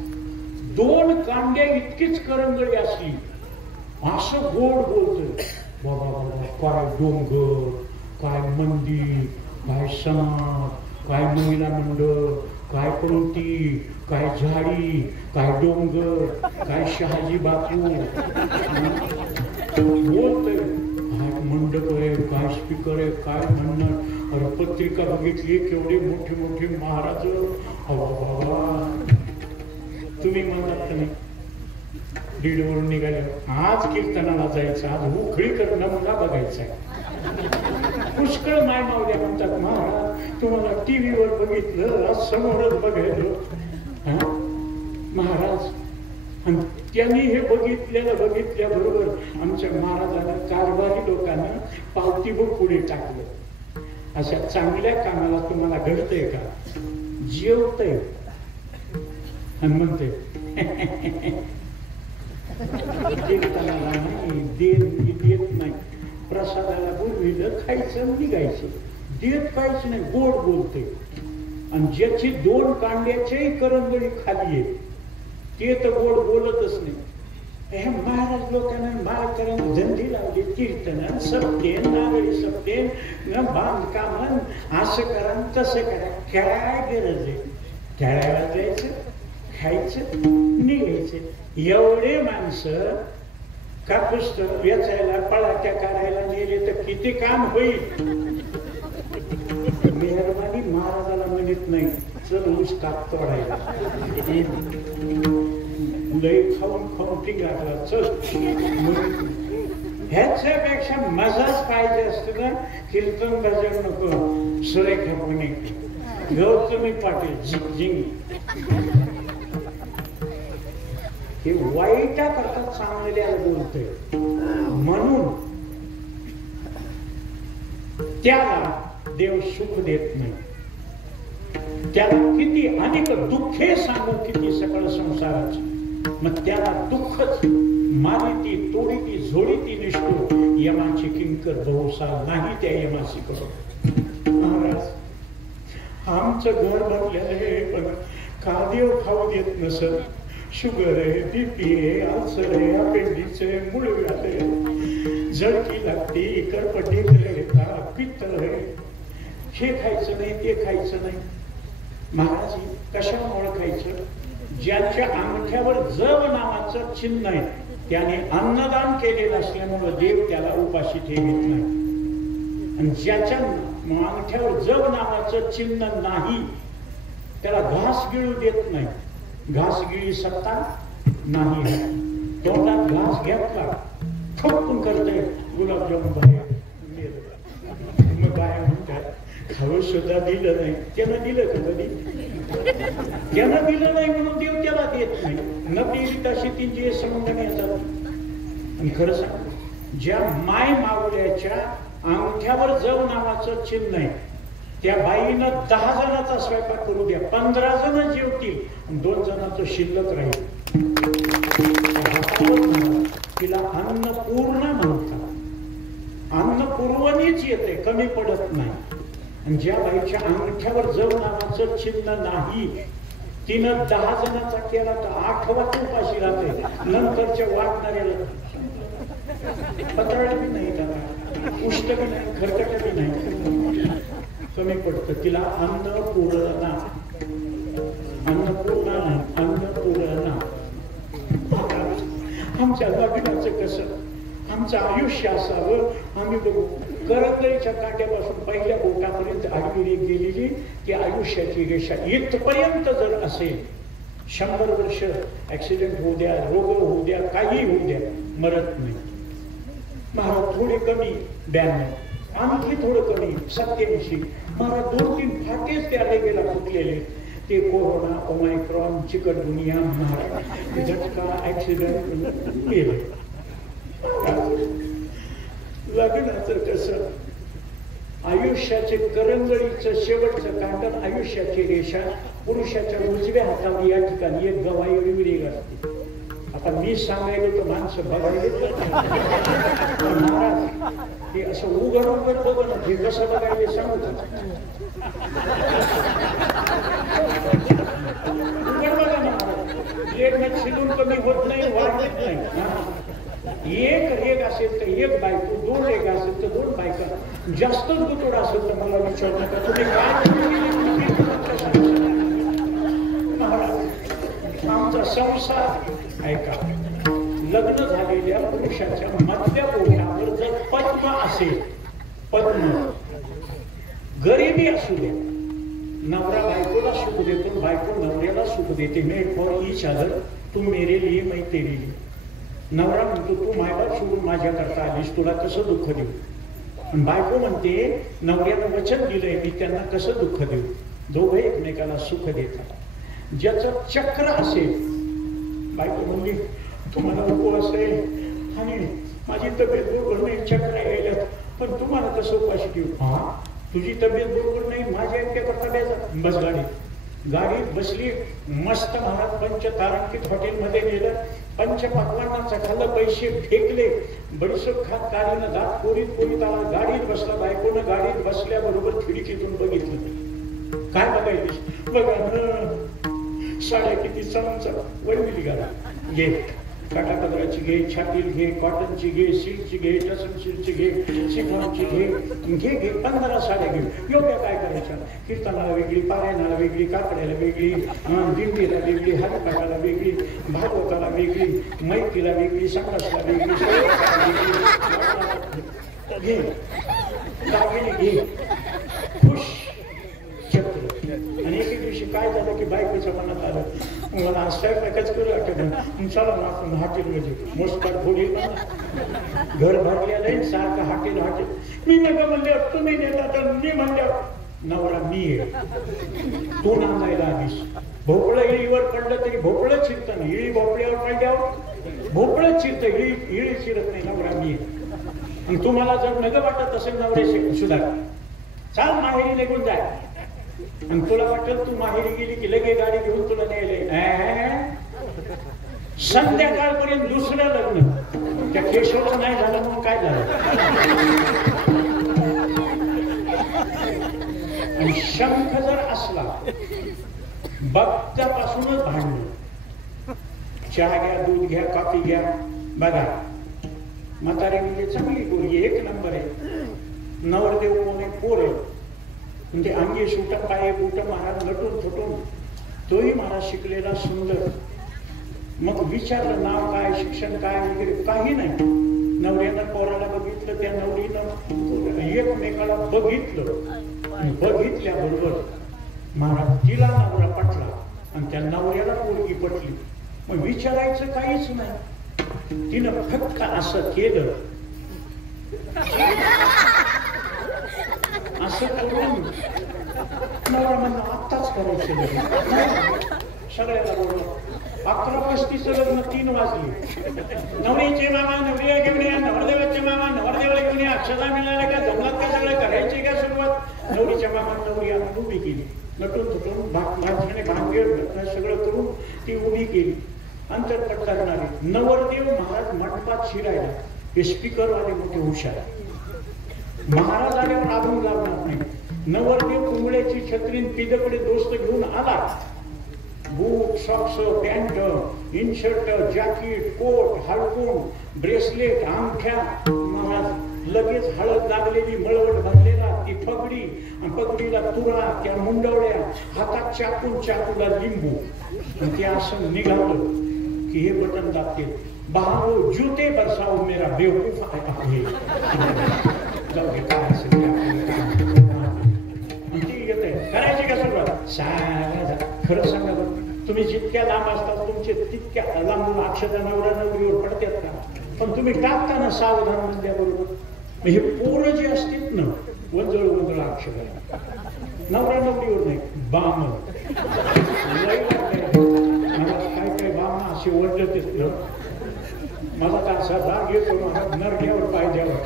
2 कांड्या इतकीच करंगळी असली असं गोड बोलतोय. बाबा बाबा काय डोंगर, काय मंदिर, काय समाज, काय महिला मंडळ, काय पंक्ती, काय झाडी, काय डोंगर, काय शहाजी बापू. बोलतोय, काय मंडप आहे, काय स्पीकर आहे, काय म्हणणार. अरे पत्रिका बघितली, केवढी मोठी मोठी महाराज. बाबा तुम्ही म्हणत नाही दीडवरून निघाले, आज कीर्तनाला जायचं, आज उखळीकर नमुना बघायचा. पुष्कळ माय मावल्या म्हणतात, महाराज तुम्हाला टीव्हीवर बघितलं, आज समोरच बघायचं. महाराज आणि त्यांनी हे बघितल्या बरोबर आमच्या महाराजांना, कारभारी लोकांना पावती बुक पुढे टाकलं. अशा चांगल्या कामाला तुम्हाला घडतंय का? जेवतंय आणि म्हणते कीर्तनाला नाही, देत नाही, प्रसादाला बोलविलं, खायचं निघायचं, देत काहीच नाही, गोड बोलते. आणि ज्याची 2 कांड्याच्याही करंगळी खाली आहे ते तर गोड बोलतच नाही. हे महाराज लोकांना माळकऱ्यांना धंदी लावली, कीर्तन सप्तेन, नारळी सप्तेन, बांधकाम, असं करा तसं करा. काय गरज आहे? खेळायला जायचं, खायचं, निघायचं. एवढे माणसं कापूस वेचायला, पळाट्या काढायला नेले तर किती काम होईल. मेहरबानी महाराजाला म्हणत नाही, चल ऊस काप तोडायला, लई खाऊन खाऊन टिंगाला, चल. ह्याच्यापेक्षा मजाच पाहिजे असतं ना, कीर्तन भजन नको, सुरेखपणे गौतमी पाटील झिंग. हे वाईटा करतात, चांगल्या बोलतोय म्हणून त्याला देव सुख देत नाही. त्याला किती अनेक दुःखे सांगू, किती सकळ संसाराची, मग त्याला दुःखच मारिती, तोडीती, झोडीती निष्ठू. यमाची किंकर बहुसा नाही त्या यमाशी करू. महाराज आमचं घर भरलेलं आहे, पण का देव खाऊ देत नसत. शुगर आहे, बीपी आहे, अल्सर आहे, अपेंडिक्स आहे, मूळव्याध आहे, जळकी लागते, करपटी येतात, पित्त आहे, हे खायचं नाही, ते खायचं नाही. महाराज कशामुळे खायचं? ज्याच्या अंगठ्यावर जव नावाचं चिन्ह आहे त्याने अन्नदान केलेलं असल्यामुळे देव त्याला उपाशी ठेवत नाही. आणि ज्याच्या अंगठ्यावर जव नावाचं चिन्ह नाही त्याला घास गिळू देत नाही. घास गिळी सत्ता नाही. तोंडात घास घेतला ठोकून करतोय, गुलाबजामुन बाहेर. मग काय म्हणतात, खाऊ सुद्धा दिलं नाही. त्यानं दिलं का कधी? त्यानं दिलं नाही म्हणून देव त्याला देत नाही. न दिली तशी तिची संबंध येतात. आणि खरं सांग, ज्या माय मावल्याच्या अंगठ्यावर जव नावाचं चिन्ह आहे त्या बाईनं 10 जणांचा स्वयंपाक करू द्या, 15 जण जेवतील, 2 जणांचं शिल्लक राहील. तिला अन्नपूर्णा म्हणतात. अन्नपूर्वणीच येते, कमी पडत नाही. आणि ज्या बाईच्या अंगठ्यावर जव नावाचं चिन्ह नाही तिनं 10 जणांचा केला तर 8वा उपाशी राहते. नंतरच्या वाटणाऱ्याला पत्राळी बी नाही, त्याला उष्ट बी नाही, खरकट बी नाही, कमी पडतं. तिला अन्नपूर्णा, अन्नपूर्णा नाही, अन्नपूर्णा. आमच्या लग्नाचं कसं, आमचं आयुष्य असावं. आम्ही बघू करंगळीच्या काट्यापासून पहिल्या बोटापर्यंत आडवी गेलेली ती आयुष्याची रेषा इथपर्यंत जर असेल, 100 वर्ष ऍक्सिडेंट होऊ द्या, रोग होऊ द्या, काही होऊ द्या, मरत नाही. महाराज थोडे कमी 92, आणखी थोडं कमी 87. महाराज 2-3 फाटेच त्या गेला फुटलेले. ते कोरोना, ओमायक्रॉन, चिकनगुनिया, महाराज झटका, ऍक्सिडेंट गेले. लग्नाचं कसं, आयुष्याचे करंगळीचं शेवटचं कांटन, आयुष्याची रेषा पुरुषाच्या उजव्या हातावर या ठिकाणी एक गवाई विरेग असते. आता मी सांगायला तर माणसं बघायला महाराज ते असं उघड उघड बघ, हे कसं बघायला सांगू उघड बघा ना. एक शिलून कमी होत नाही, वाढत नाही. एक रेग असेल तर एक बायको, 2 रेग असेल तर 2 बायका. जास्तच गुतोड असेल तर मला विचारू नका, तुम्ही काय. महाराज आमचा संसार ऐका, लग्न झालेल्या पुरुषाच्या मधल्या बोटावर जर पद्म असेल, पद्म, गरिबी असू दे, नवरा बायकोला सुख देतो, बायको नवऱ्याला सुख देते, मे फॉर ईच अदर, तू मेरे लिए मैं तेरे लिए. नवरा म्हणतो तू मायबाप सोडून माझ्याकरता आलीस, तुला कसं दुःख देऊ. पण बायको म्हणते नवऱ्यानं वचन दिलंय मी त्यांना कसं दुःख देऊ. दोघे एकमेकाला सुख देतात. ज्याचं चक्र असेल, बायको म्हणली तुम्हाला उपवास आहे आणि माझी तब्येत बरोबर नाही, चक्र यायला, पण तुम्हाला कसं उपाशी देऊ. हा तुझी तब्येत बरोबर नाही, माझ्या एकट्याकरता द्यायचा. बस गाडीत बसली, मस्त महाराज पंचतारांकित हॉटेलमध्ये गेलं, पंचपक्वान्नाचा खाल्लं, पैसे फेकले, बडीसोप खात गाडीनं दात पोरीत पोरीत आला, गाडीत बसला. बायकोनं गाडीत बसल्याबरोबर खिडकीतून बघितलं. काय बघायलीस? बघा साड्या किती चमचम, वळविली गाडी. घे काटापदराची घे, छातील घे, कॉटनची घे, सिल्कची घे, टसन सिल्कची घे, शिफॉनची घे, घे घे 15 साड्या घे. योग्य काय करायच्या? कीर्तनाला वेगळी, पारायणाला वेगळी, काकड्याला वेगळी, दिंडीला वेगळी, हरिपाठाला वेगळी, भागवताला वेगळी, मैत्रीला वेगळी, संघासला वेगळी, घे दागिने घे, खुश चक्र. आणि एके दिवशी काय झालं की बायकोच्या मनात आलं, मला आज स्वयंपाकच करू वाटत, चला ना आपण हॉटेलमध्ये मोजकाट फोडी, घर भरलेलं आहे, सारखं हॉटेल हॉटेल. मी नका म्हणल्यावर तुम्ही नेता, तर मी म्हणल्यावर नवरा मी आहे, तू नांदायला आलीस. भोपळं इळीवर पडलं तरी भोपळं चिरत नाही, इळी भोपळ्यावर पडल्यावर भोपळं चिरत, इळी चिरत नाही. नवरा मी आहे. तुम्हाला जर नग वाटत असेल नवऱ्याशी सुधार, चाल माहेरी निघून जाय. आणि तुला वाटत तू माहेरी गेली की लगे गाडी घेऊन तुला न्यायला, संध्याकाळपर्यंत दुसरं लग्न. त्या केशवचं नाही झालं म्हणून काय झालं. आणि शंख जर असला, बघतापासूनच भांडण. चहा घ्या, दूध घ्या, कॉफी घ्या. बघा म्हातारी म्हणजे चांगली पोरगी, एक नंबर आहे. नवरदेव कोण आहे? पोर आहे. म्हणजे अंगी सुट, पाय बुट, महाराज नटून फुटून, तोही महाराज शिकलेला सुंदर. मग विचारलं नाव काय, शिक्षण काय वगैरे, काही नाही. नवऱ्यानं पोराला बघितलं, त्या नवरीनं एकमेकाला बघितलं. बघितल्याबरोबर महाराज तिला नवरा पटला आणि त्या नवऱ्याला पोरगी पटली. मग विचारायचं काहीच नाही, तिनं फक्त असं केलं. असं करून नवरा म्हणलं आत्ताच करायचं. सगळ्याला बोललो 11:35 लग्न, 3 वाजले. नवरीचे मामा नवरीला घेऊन या, नवरदेवाचे मामा नवरदेवाला घेऊन या. अक्षता मिळाल्या का, जमलात का, सगळं करायची का सुरुवात. नवरीच्या मामा नवरी आणून उभी केली, नटून थुटून भांगेड सगळं करून ती उभी केली. अंतरपट करणारी नवरदेव महाराज मंडपात शिरायला. हे स्पीकरवाले मोठे हुशार. महाराज आल्यावर आधून लागणार नाही. नवरदेव कुंबळ्याची छत्रीन पिदकडे दोस्त घेऊन आला. Boot, socks, pant, in shirt, jacket, coat, हळकून, ब्रेसलेट, अंगठ्या. महाराज लगेच हळद लागलेली, मळवट भरलेला, ती पगडी, पगडीला तुरा, त्या मुंडवड्या, हातात चाकू, चाकूला लिंबू. ते असं निघालं की हे बटन दाबते, बाहो जूते बरसाओ मेरा बेवकूफ आहे. जाऊ दे, काय असेल करायची का सुरुवात. सांगा, खरं सांगा बरं, तुम्ही जितक्या लांब असतात तुमचे तितक्या लांबून अक्षता नवरा नवरीवर पडतात का. पण तुम्ही टाकताना सावधान म्हणल्याबरोबर. हे पोरं जे असतील ना, वंजळ वंजळ अक्षता नवरा नवरीवर नाही, बामण काय काय बामण असे ओरडतेच ना. मला तर असा राग येतो, नरड्यावर पाहिजेवर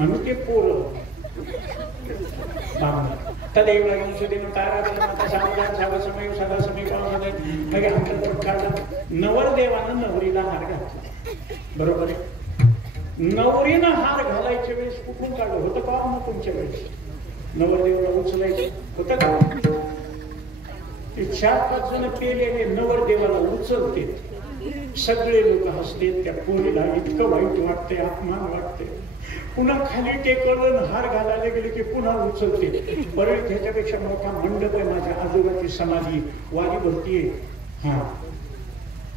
आणि ते पोरं तदेव नवरदेवानं नवरीला हार घातला. बरोबर आहे. नवरीनं हार घालायच्या वेळेस कुठून काढलं होतं का मग तुमच्या वेळेस? नवरदेवाला उचलायचं होतं का? ते 4-5 जण पेलेले नवरदेवाला उचलते. सगळे लोक हसते. त्या पोरीला इतकं वाईट वाटते, अपमान वाटते. पुन्हा खाली टेकवलं, हार घालायला गेले की पुन्हा उचलते. परत ह्याच्यापेक्षा मोठा मंडप आहे माझ्या आजोबाची समाधी वारी भरती आहे. हा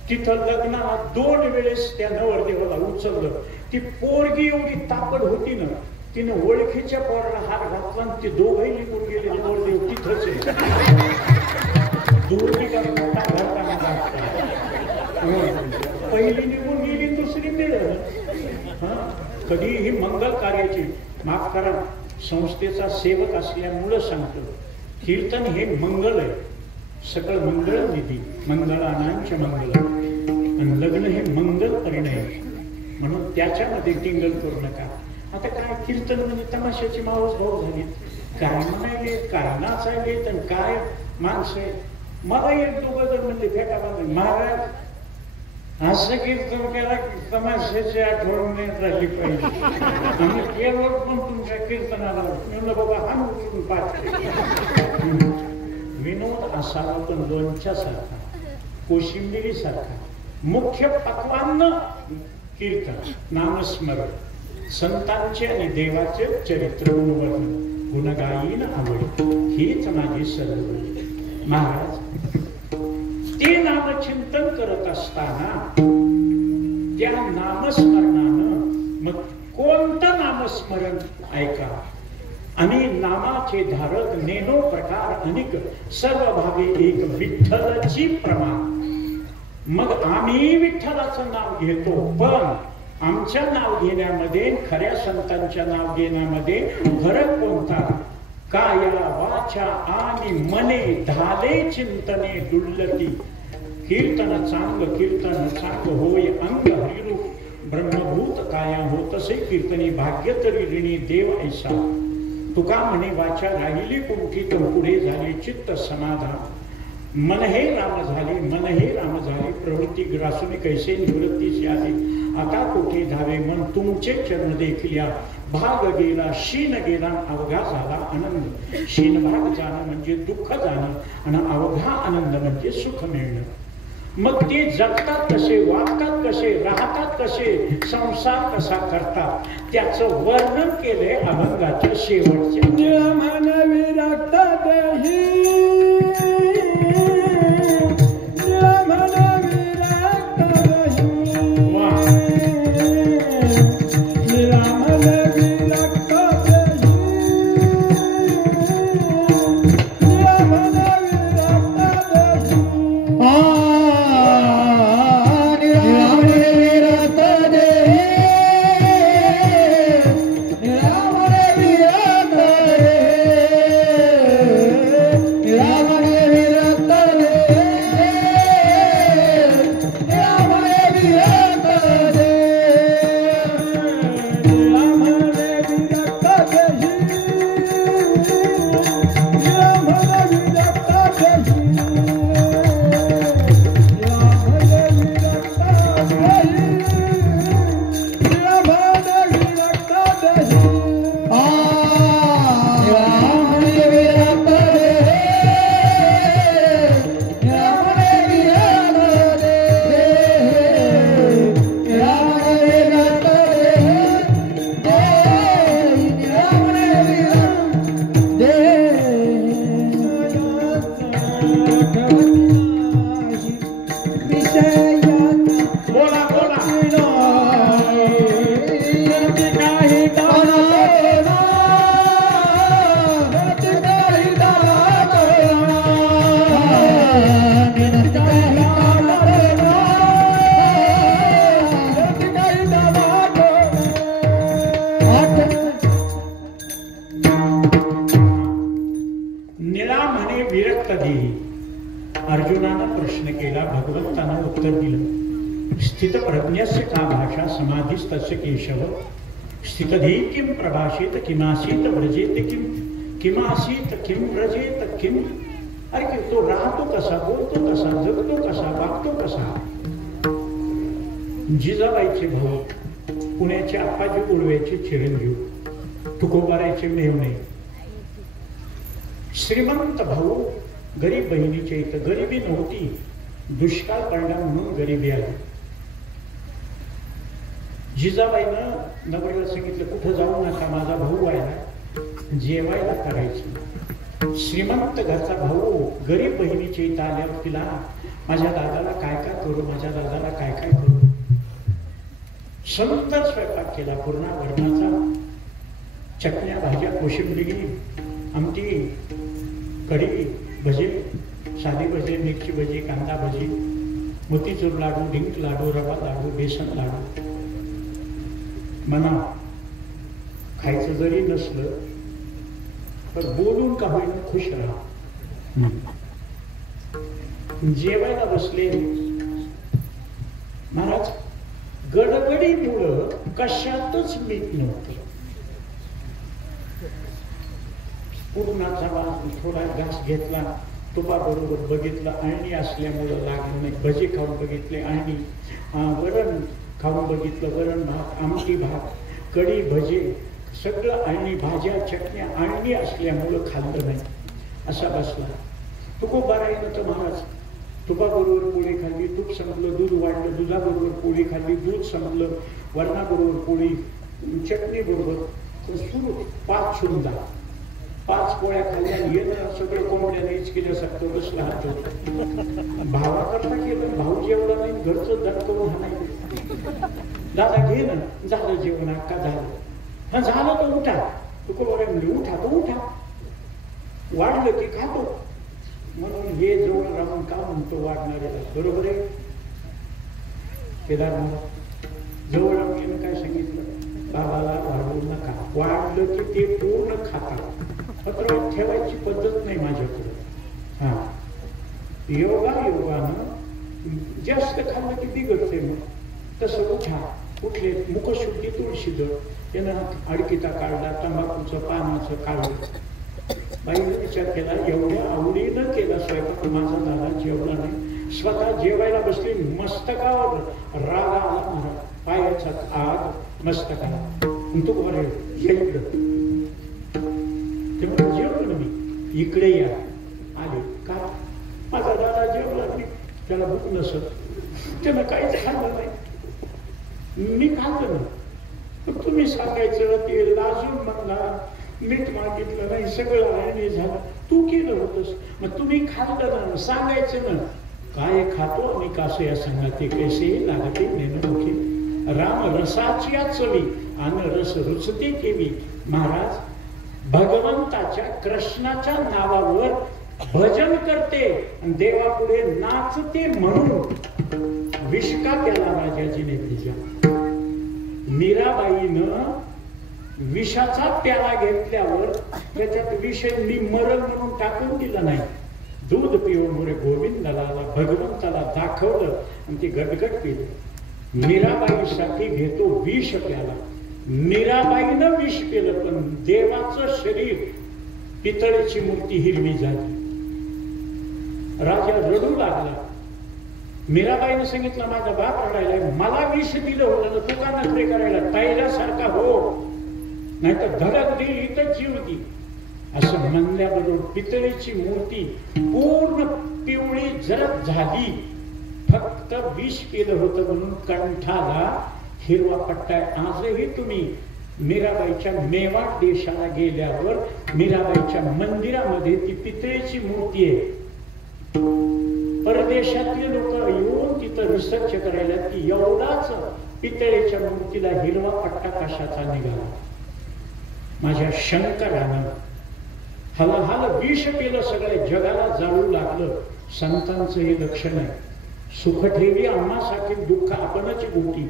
तिथं लग्नाला 2 वेळेस त्या नवरदेवाला उचललं. ती पोरगी एवढी तापड होती ना, तिने ओळखीच्या पोराला हात घातला आणि ते दोघंही निघून गेले. नवरदेव तिथंच आहे. दोन्ही का मोठा घरकामा लागतात. पहिली निघून गेली, दुसरी मिळेल. कधीही मंगल कार्याची, माफ करा, संस्थेचा सेवक असल्यामुळं सांगतो, कीर्तन हे मंगल आहे. सकळ मंगळ निधी, मंगळानांच मंगल, आणि लग्न हे मंगल परिणय, म्हणून त्याच्यामध्ये टिंगल करू नका. आता काय कीर्तन म्हणजे तमाशाची मावस भाऊ झाली, काय म्हणायले, काय नाचायले, तर काय माणसं आहे. मला एक दोघं जर म्हणजे फेटा बांधले, महाराज असं कीर्तन केला की तमाशाची आठवण नाही झाली पाहिजे, आणि केवळ पण तुमच्या कीर्तनाला म्हणलं बाबा हा उचलून पाठ. विनोद असावा पण लोणच्या सारखा, कोशिंबिरी सारखा. मुख्य पक्वान्न कीर्तन, नामस्मरण, संतांचे आणि देवाचे चरित्र वर्णन, गुणगायीन आवड, हीच माझी सर्व. महाराज ते नामचिंतन करत असताना त्या नामस्मरणानं, मग कोणतं नामस्मरण ऐका, आणि नामाचे धारक नेनो प्रकार अनेक, सर्व भावे एक विठ्ठलची प्रमाण. मग आम्ही विठ्ठलाचं नाव घेतो, पण आमच्या नाव घेण्यामध्ये, खऱ्या संतांच्या नाव घेण्यामध्ये फरक कोणता? काया वाचा आणि मने धाले चिंतने डुल्लती. कीर्तन चांग, कीर्तन चांग होय अंग हरिरूप, ब्रह्मभूत काया होतसे कीर्तनी, भाग्य तरी ऋणी देव ऐसा. तुका म्हणे वाचा राहिली कुंठी, तर पुढे झाले चित्त समाधान. मन हे राम झाले, मन हे राम झाले, प्रवृत्ती ग्रासून कैसे निवृत्तीस आली. आता कुठे धावे मन तुमचे चरण देखल्या, भाग गेला शीन गेला अवघा झाला आनंद. शीन भाग जाणं म्हणजे दुःख जाणं, आणि अवघा आनंद म्हणजे सुख मिळणं. मग ते जगतात कसे, वागतात कसे, राहतात कसे, संसार कसा करतात, त्याचं वर्णन केलंय अभंगाच्या शेवटच्या. मन विरक्त देही, मन विरक्त देही, मन विरक्त अर्जुनानं प्रश्न केला, भगवंतानं उत्तर दिलं. स्थित प्रज्ञस्य का भाषा समाधिस्तस्य केशव, स्थितधी किम प्रभाषेत किमासीत व्रजेत किम, किमासीत किम व्रजेत किम. अरे तो राहतो कसा, बोलतो कसा, जगतो कसा, वागतो कसा. जिजाबाईचे भाऊ, पुण्याचे आप्पाजी उडव्याचे चिरंजीव, तुकोबारायचे मेहणे, श्रीमंत भाऊ गरीब बहिणीच्या इथं. गरिबी नव्हती, दुष्काळ पडला म्हणून गरिबी आली. जिजाबाईनं नवऱ्याला सांगितलं, कुठं जाऊ नका, माझा भाऊ आहे, जेवायला करायचं. श्रीमंत घरचा भाऊ गरीब बहिणीच्या इथं आल्यावर तिला माझ्या दादाला काय काय करू, माझ्या दादाला काय काय करू. सुंदर स्वयंपाक केला, पूर्णा वरणाचा, चटण्या, भाज्या, कोशिंबिरी, आमटी, कढी, भजी, साधी भजी, मिरची भजी, कांदा भजी, मोतीचूर लाडू, डिंक लाडू, रवा लाडू, बेसन लाडू. म्हणा खायचं जरी नसलं तर बोलून का होईना खुश राहा. जेवायला बसले महाराज, गडबडीमुळं कशातच मीठ नव्हतं. पूर्णाचा थोडा घास घेतला, तुपाबरोबर बघितलं, अळणी असल्यामुळं लागलं नाही. भजी खाऊन बघितले, अळणी, वरण खाऊन बघितलं, वरण भात, आमटी भात, कढी, भजी, सगळं अळणी, भाज्या, चटण्या, अळणी असल्यामुळं खाल्लं नाही. असा बसला. तुकोबा राहिलं तर महाराज तुपाबरोबर पोळी खाल्ली, तूप संपलं, दूध वाढलं, दुधाबरोबर पोळी खाल्ली, दूध संपलं, वरणाबरोबर पोळी, चटणी बरोबर सुरू 5 सुंदा, 5 पोळ्या खाल्ल्या. येणं सगळं कोंबड्यानेच केल्यासारखं बसला हात. भावाकरता केलं, भाऊ जेवला नाही, घरचं दण करून हा नाही. दादा घे ना, झालं जेवण का झालं? हा झालं तर उठा. तुकोबा म्हणजे उठा तर उठा, वाढलं की खातो. म्हणून हे जवळ राहून का म्हणतो वाढणाऱ्याला, बरोबर आहे. केदार जवळ राहून काय सांगितलं, बाबाला वाढवू नका, वाढलं की ते पूर्ण खातात. पत्र ठेवायची पद्धत नाही माझ्याकडे. हा योगानं जास्त खाल्लं की बिघडते. मग तसं उठा, उठले, मुखशुद्धी, तुळशी जळ, त्यानं अडकिता काढला, तंबाखूचं पानाचं काढलं. बाईने विचार केला, एवढ्या आवडीनं केला स्वयंपाक, माझा दादा जेवला नाही. स्वतः जेवायला बसली, मस्तकावर राग आला महाराज, पायाचा आग मस्तकाला. तू बरे इकडं, तेव्हा जेवलो ना मी, इकडे या. आले का, माझा दादा जेवला नाही, त्याला भूक नसत, त्यानं काहीच खाल्लं नाही, मी खाल्लं ना. तुम्ही सांगायचं ते लाजून म्हणला, मीठ मागितलं नाही, सगळं आहे झालं, तू केलं होतस, मग तुम्ही खाल्लं ना, सांगायचं ना, काय खातो आणि कासे या सांगते कैसे लागते नेनमुखी. राम रसाची चवी आणि रस रुचते केवी. महाराज भगवंताच्या, कृष्णाच्या नावावर भजन करते आणि देवापुढे नाचते म्हणून विष का केला राजाजीने तिच्या. मीराबाईनं विषाचा प्याला घेतल्यावर त्याच्यात विष मी मरण म्हणून टाकून दिला नाही. दूध पिऊन गोविंदाला, भगवंताला दाखवलं आणि ते गटगट पिलं. मीराबाईसाठी घेतो विष प्याला. मीराबाईनं विष पिलं, पण देवाचं शरीर, पितळेची मूर्ती हिरवी झाली. राजा रडू लागला. मीराबाईने सांगितलं, माझा बाप रडायलाय, मला विष दिलं होतं, तू का नखरे करायला, तैरासारखा हो, नाही तर धडक देईल, इथं जीव दी. असं म्हणल्याबरोबर पितळेची मूर्ती पूर्ण पिवळी जरद झाली. फक्त विष केलं होतं म्हणून कंठाला हिरवा पट्टा. आजही तुम्ही मीराबाईच्या मेवाड देशाला गेल्यावर मीराबाईच्या मंदिरामध्ये ती पितळेची मूर्ती आहे. परदेशातले लोक येऊन तिथं रिसर्च करायला की एवढाच पितळेच्या मूर्तीला हिरवा पट्टा कशाचा निघाला. माझ्या शंकरानं हलाहल विष केलं, सगळ्या जगाला जाळू लागलं. संतांचं हे लक्षण आहे. सुख ठेवी आम्हासाठी, दुःख आपणच गोटी,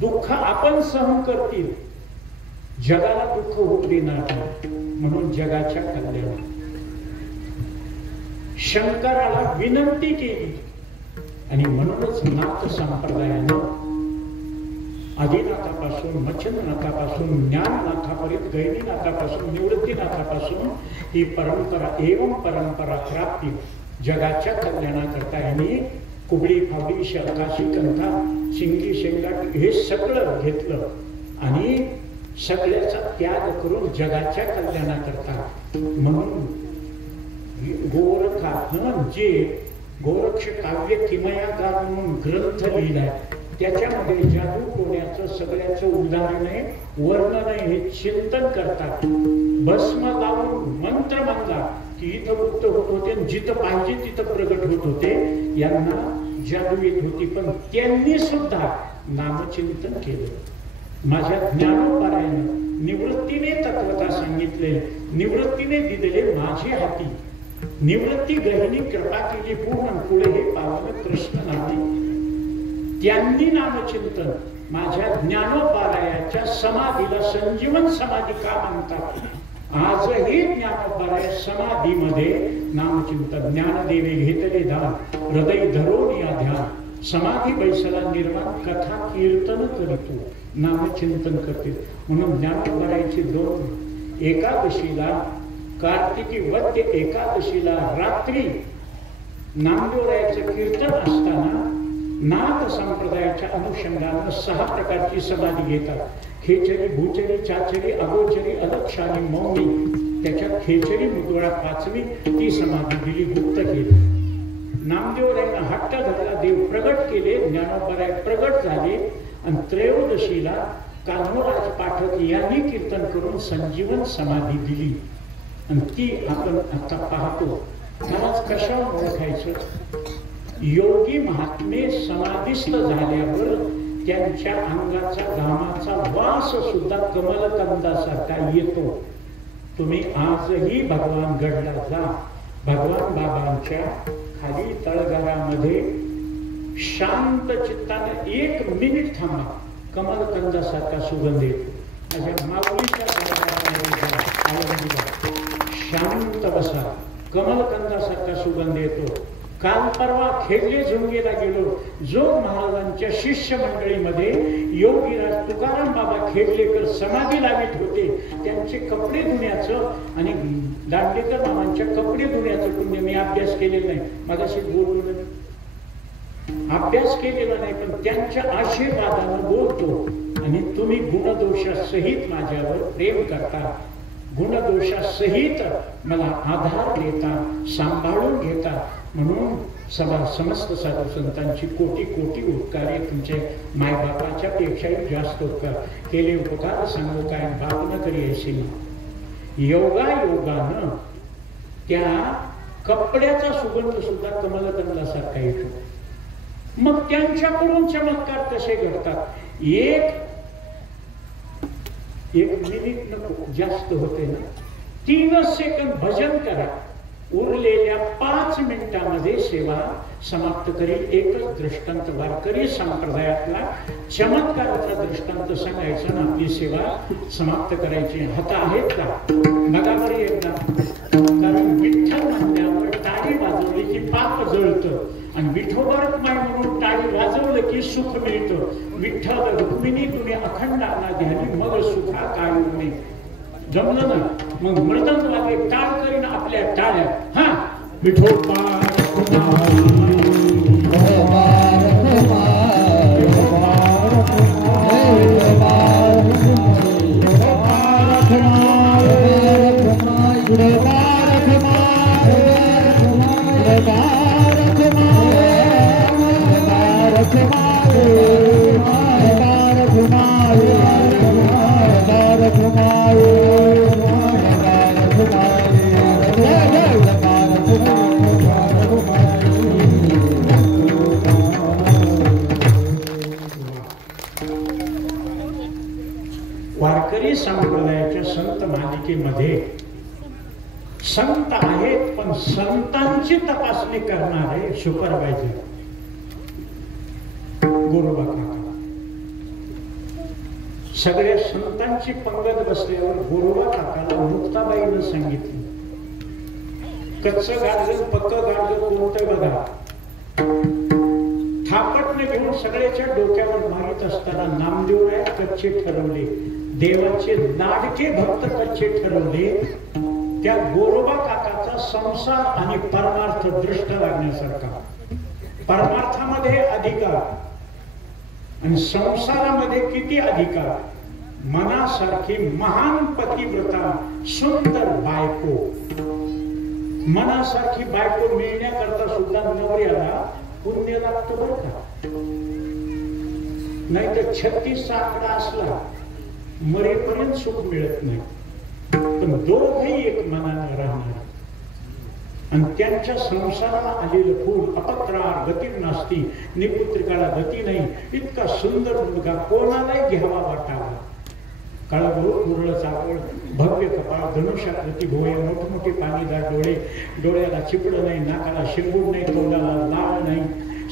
दुःख आपण सहन करतील, जगाला दुःख होऊ देणार म्हणून जगाच्या कल्याण. शंकराला विनंती केली आणि म्हणूनच नाथ संप्रदायानं आदिनाथापासून, मच्छंद्रनाथापासून, ज्ञाननाथापर्यंत, गैरीनाथापासून, निवृत्तीनाथापासून ही परंपरा एवं परंपरा प्राप्ती जगाच्या कल्याणाकरता यांनी कुबडी, फावडी, शरकाशी, कंथा, शिंगी, शेंगाट हे सगळं घेतलं आणि सगळ्याचा त्याग करून जगाच्या कल्याणाकरता. म्हणून गोरखानं जे गोरक्ष काव्य किमयागार म्हणून ग्रंथ लिहिलाय त्याच्यामध्ये जादू टोण्याचं सगळ्याचं उदाहरण आहे, वर्णन आहे, हे चिंतन करतात. भस्म लावून मंत्र म्हणला की इथं मुक्त होत होते, जिथं पाहिजे तिथं प्रगट होत होते. यांना जादू येत होती, पण त्यांनी सुद्धा नामचिंतन केलं. माझ्या ज्ञानोपारायण निवृत्तीने तत्वता सांगितले, निवृत्तीने दिलेले माझे हाती, निवृत्ती गहिनी कृपा केली पूर्ण, पुढे हे पावन कृष्ण नामे. त्यांनी नामचिंतन माझ्या ज्ञानोपारायाच्या समाधीला संजीवन समाधी का म्हणतात? आजही ज्ञानोपाराय समाधीमध्ये नामचिंतन. ज्ञानदेवे घेतले दान, हृदय धरून या ध्यान, समाधी बैसला निर्माण, कथा कीर्तन करीतो, नामचिंतन करते. म्हणून ज्ञानोपारायची 2 एकादशीला, कार्तिकी वद्य एकादशीला रात्री नामदेवरायाचं कीर्तन असताना नाथ संप्रदायाच्या अनुषंगानं 6 प्रकारची समाधी घेतात. खेचरी, भूचरी, चाचरी, अगोचरी, अलक्षानी, मौनी. त्याच्यात खेचरी मुदोळा 5वी ती समाधी दिली, गुप्त केली. नामदेवरायांना हट्ट धरला, देव प्रगट केले, ज्ञानोपाराय प्रगट झाले. आणि त्रयोदशीला कान्होराज पाठक यांनी कीर्तन करून संजीवन समाधी दिली. आणि ती आपण आता पाहतो. त्यालाच कशावर ओळखायचं? योगी महात्मे समाधिस्थ झाल्यावर त्यांच्या अंगाचा घामाचा वास सुद्धा कमलकंदासारखा येतो. तुम्ही आजही भगवान गडला जा, भगवान बाबांच्या खाली तळघरामध्ये शांत चित्ताने 1 मिनिट थांबा, कमलकंदासारखा सुगंध येतो. माझ्या माऊलीच्या शांत बसा, कमलकंदासारखा सुगंध येतो. काल परवा खेडले झुंगेला गेलो, जोग महाराजांच्या शिष्य मंडळीमध्ये योगीराज तुकाराम बाबा खेडलेकर समाधी लावित होते. त्यांचे कपडे धुण्याचं आणि दांडेकर मामांच्या कपडे धुण्याचं पुण्य मी अभ्यास केलेला नाही, माझ्याशी बोलून अभ्यास केलेला नाही, पण त्यांच्या आशीर्वादानं बोलतो. आणि तुम्ही गुणदोषासहित माझ्यावर प्रेम करता, गुणदोषासहित मला आधार देता, सांभाळून घेता. म्हणून समस्त साधू संतांची कोटी कोटी उपकार आहे. तुमचे मायबापाच्या पेक्षाही जास्त उपकार केले. उपकार सांगू काय बाप न करी असे. योगानं त्या कपड्याचा सुगंध सुद्धा कमलकंदासारखा येतो. मग त्यांच्याकडून चमत्कार कसे घडतात? एक मिनिट नको, जास्त होते ना, 3 सेकंद भजन करा. उरलेल्या 5 मिनिटांमध्ये सेवा समाप्त करेल. एकच दृष्टांत वारकरी संप्रदायातला चमत्काराचा दृष्टांत सांगायचा ना, आपली सेवा समाप्त करायची. हात आहेत का? बघा बरं एकदा. कारण विठ्ठल म्हणल्यावर टाळी वाजवली की पाप जळतं, आणि विठोबारक माय म्हणून टाळी वाजवलं की सुख मिळतं. विठ्ठल रुक्मिणी तुम्ही अखंड आणा ध्यानी, मग सुखा काय होणे. जमलं ना, मग मृदंग वागे टाळ करीन आपल्या टाळ्या. हा विठोबा वारकरी संप्रदायाच्या संत मालिकेमध्ये संत आहेत, पण संतांची तपासणी करणारे सुपरवायझर गोरोबा काका. सगळ्या संतांची पंगत बसल्यावर गोरोबा काकाला मुक्ताबाईनं सांगितलं, कच्चं गाडगं पक्क गाडगं कोणतं बघा. थापटने घेऊन सगळ्याच्या डोक्यावर मारित असताना नामदेवराय कच्चे ठरवले, देवाचे लाडके भक्त कच्चे ठरवले. त्या गोरोबा काकाचा संसार आणि परमार्थ दृष्ट लागण्यासारखा. परमार्थामध्ये अधिकार आणि संसारामध्ये किती अधिकार. मनासारखी महान पतिव्रता, सुंदर बायको, मनासारखी बायको मिळण्याकरता सुद्धा नवऱ्याला पुण्य लागतं बरं का. नाही तर 36 आकडा असला मरेपर्यंत सुख मिळत नाही. पण दोघही एक मनाने राहणार आणि त्यांच्या संसाराला आलेलं फूल अपत्रार गती नसती निपुत्रिकाला गती नाही. इतका सुंदर मुलगा कोणालाही घ्यावा वाटावा. काळभोर मुरळ चावळ भव्य कपाळ धनुष्याकृती भोय मोठमोठे पाणीदार डोळे डोळ्याला चिपड नाही नाकाला शिंगूड नाही तोंडाला लाळ नाही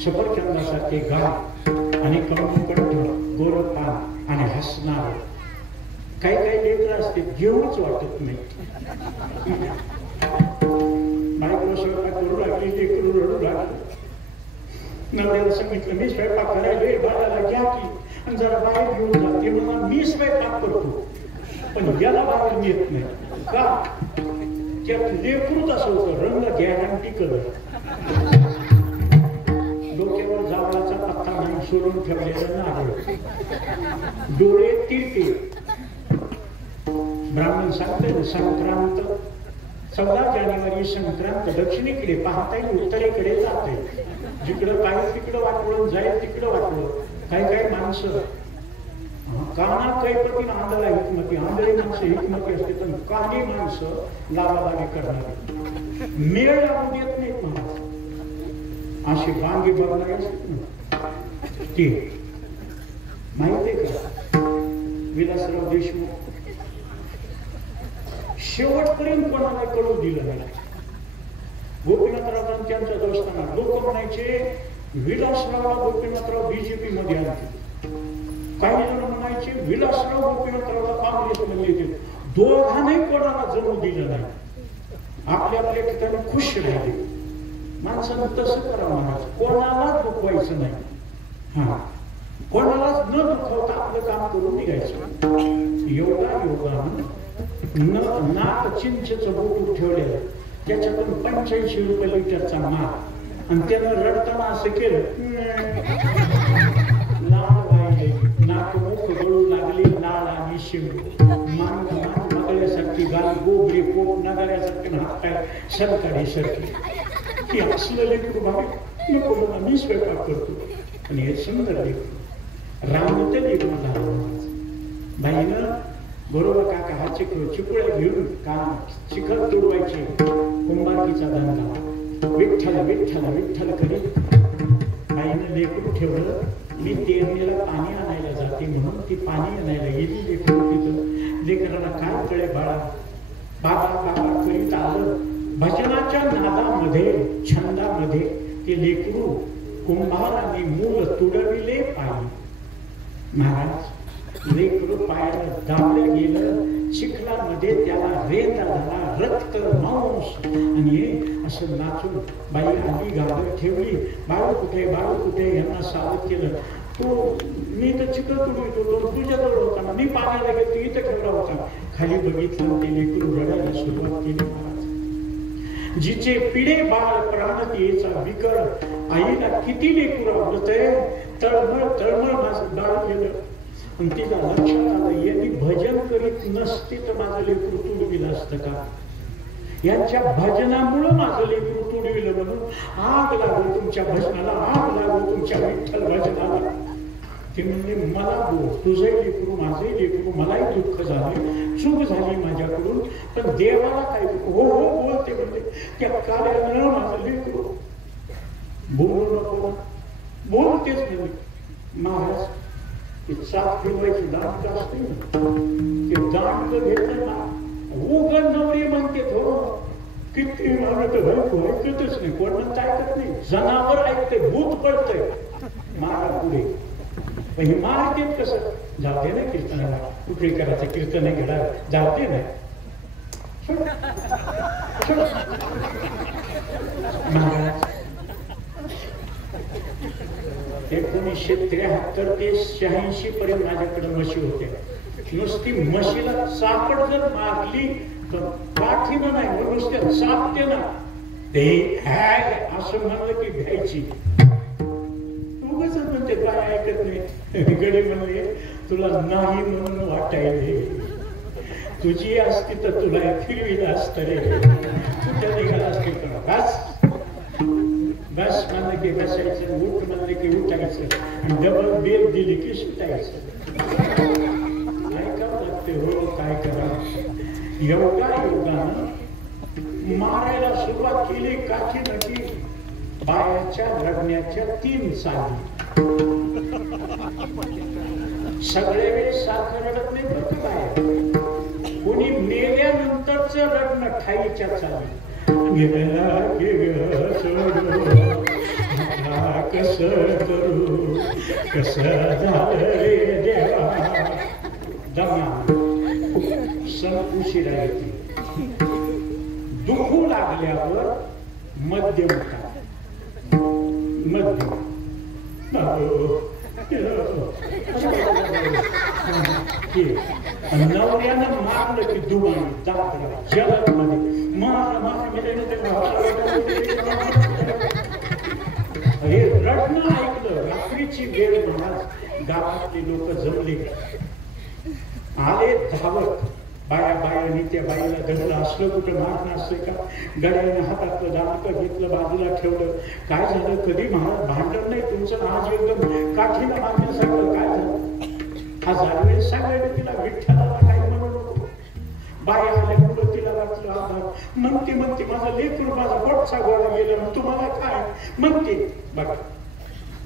सफरचंदासारखे गाल आणि कंठ गोरपान आणि हसणार. काही काही लेकर असते घेऊच वाटत नाही. बायको स्वयंपाक करू लागली लेकरू रडू लागलं. नवऱ्याला सांगितलं मी स्वयंपाक करायला बाळाला घ्या की आणि जरा बाहेर घेऊन जाते म्हणून मी स्वयंपाक करतो पण याला बाहेर नेत नाही का त्यात लेकरूच असं होतं रंग गॅरंटी करत डोक्यावर जावळाचा पत्ता नाही सोडून ठेवलेला नारळ डोळे तिरके. ब्राह्मण सांगते संक्रांत 14 जानेवारी संक्रांत दक्षिणेकडे पाहता येईल उत्तरेकडे जाते. जिकडं काय तिकडं वाटवून जाईल तिकडं वाटवलं. काही काही माणसं काना कैपती आंधळा हिकमती आंधळी माणसं हिकमती असते पण काही माणसं लावालावी करणारे मेळ लागू देत नाहीत म्हणा अशी वांगी बघणारी असते ती माहितीये का. विलासराव देशमुख शेवटपर्यंत कोणाला कळू दिलं नाही. गोपीनाथराव त्यांच्या दोस्तांना लोक म्हणायचे विलासरावला गोपीनाथराव बीजेपी मध्ये आले. काही जण म्हणायचे विलासराव गोपीनाथरावला काँग्रेस मध्ये येते. दोघांनाही कोणाला जमू दिलं नाही. आपल्या आपल्या ठिकाणी खुश राहिले. माणसानं तसं करावं म्हणायचं कोणालाच दुखवायचं नाही. हा कोणालाच न दुखवता आपलं काम करून निघायचं. योगानं नाक चिंचेचं बोट ठेवलेलं त्याच्यातून 85 रुपये लिटरचा माल आणि त्यानं रडताना असं केलं लाल वाहिले नाक मुख गळू लागली लाल आणि शिंग मान नगळ्यासारखी गाल गोबरी पोट नगळ्यासारखी हात सरकारी सरकी की असलं लेकरू भावी नको मला मी स्वयंपाक करतो. आणि हे सुंदर लेकरू राम ते लेकरू बाईनं बरोबर काका हा चिपळ्या घेऊन का शिखर तुडवायचे कुंभारकीचा धंदा विठ्ठल विठ्ठल विठ्ठल करीत आईनं लेकरू ठेवलं. मी तेरणीला पाणी आणायला जाते म्हणून ती पाणी आणायला गेली. लेकरू तिथं लेकराला काय कळे बाळा बाबा बाबा करीत आलं. भजनाच्या नादामध्ये छंदामध्ये ते लेकरू कुंभाराने मूल तुडविले पाणी. महाराज लेकरू पायाला दाबलं गेलं चिखलामध्ये त्याला रेता झाला रक्त मांस आणि असं नाचून बाई आधी गाडर ठेवली. बाळू कुठे यांना सावध केलं. तो मी तर चिखल तुडवितो तुझ्याजवळ होता ना मी पाण्याला गेलो इथं ठेवला होता. खाली बघितलं ते लेकरू रडायला सुरुवात केली. महाराज जिचे पिढे बाळ प्राणतेचा विकर आईला किती लेकरू आवडतंय तळमळ तळमळ माझं बाळ गेलं. तिला लक्षात आलं यांनी भजन करीत नसते तर माझं लेकरू तुडविलं असतं का. यांच्या भजनामुळं माझं लेकरू तुडविलं म्हणून आग लागो तुमच्या भजनाला आग लागो तुमच्या विठ्ठल भजनाला. ते म्हणजे मला बोल तुझंही लेकरू माझंही लेकरू मलाही दुःख झाले चूक झाली माझ्याकडून पण देवाला काय हो हो बोलते म्हणजे त्या कार्यानं माझं लेकरू बोलू नको बोलतेच नाही. महाराज सात फिरवायची दांड असते ते दांड घेतलं ना उघड नवरी म्हणते हो किती म्हणत ऐकतच नाही कोण ऐकत नाही. जनावर ऐकते भूत पडतंय मारा पुढे पण हे मारतेत कसं जाते ना कीर्तनाला कुठे करायचं कीर्तन घेणार जाते नाही. महाराज 1973 ते 86 पर्यंत माझ्याकडे म्हशी होत्या. नुसती म्हशीला चापड जर मारली तर पाठीनं नाही नुसत्या चापते ना ते असं म्हणलं की भ्यायची. उगाच म्हणते काय ऐकत नाही गडी म्हणले तुला नाही म्हणून वाटायले तुझी असती तर तुला फिरविलं असतं रे तू त्या निघाला असते का बस म्हणलं की बसायचं, उठ म्हणलं की उठायचं, आणि डबल बेल दिली की सुटायचं. ऐकावं लागते हो, काय करा. योगानं मारायला सुरुवात केली काठी नकी. बायाच्या लढण्याच्या 3 चाली. सगळे वेळेस सारखं रडत नाही बरं बाया. कोणी मेल्यानंतरच लग्न ठाईच्या चाली. गेला कस करू, कस झालं रे देवा. दमा सण उशिरा येते. दुखू लागल्यावर मध्यम का मध्यम नवऱ्यानं मारलं की दुबाई दाखला जलद मध्ये हे रडणं ऐकलं. रात्रीची वेळ म्हणा गावातले लोक जमले, आले धावत. बायाने त्या बाईला धरलं. असलं कुठं मारणं असतं का? गड्याने हातातलं दाणकं घेतलं, बाजूला ठेवलं. काय झालं? कधी महाराज भांडण नाही तुमचं, आज एकदम काठीला मारण्यासारखं काय झालं? 1000 वेळेस सांगायला तिला विठ्ठलाला काही म्हणू नको. बाया आल्या पुढं तिला वाचलं आधार. म्हणते माझा लेकरू माझा पोटचा गोळा गेला, तुम्हाला काय म्हणते बघा,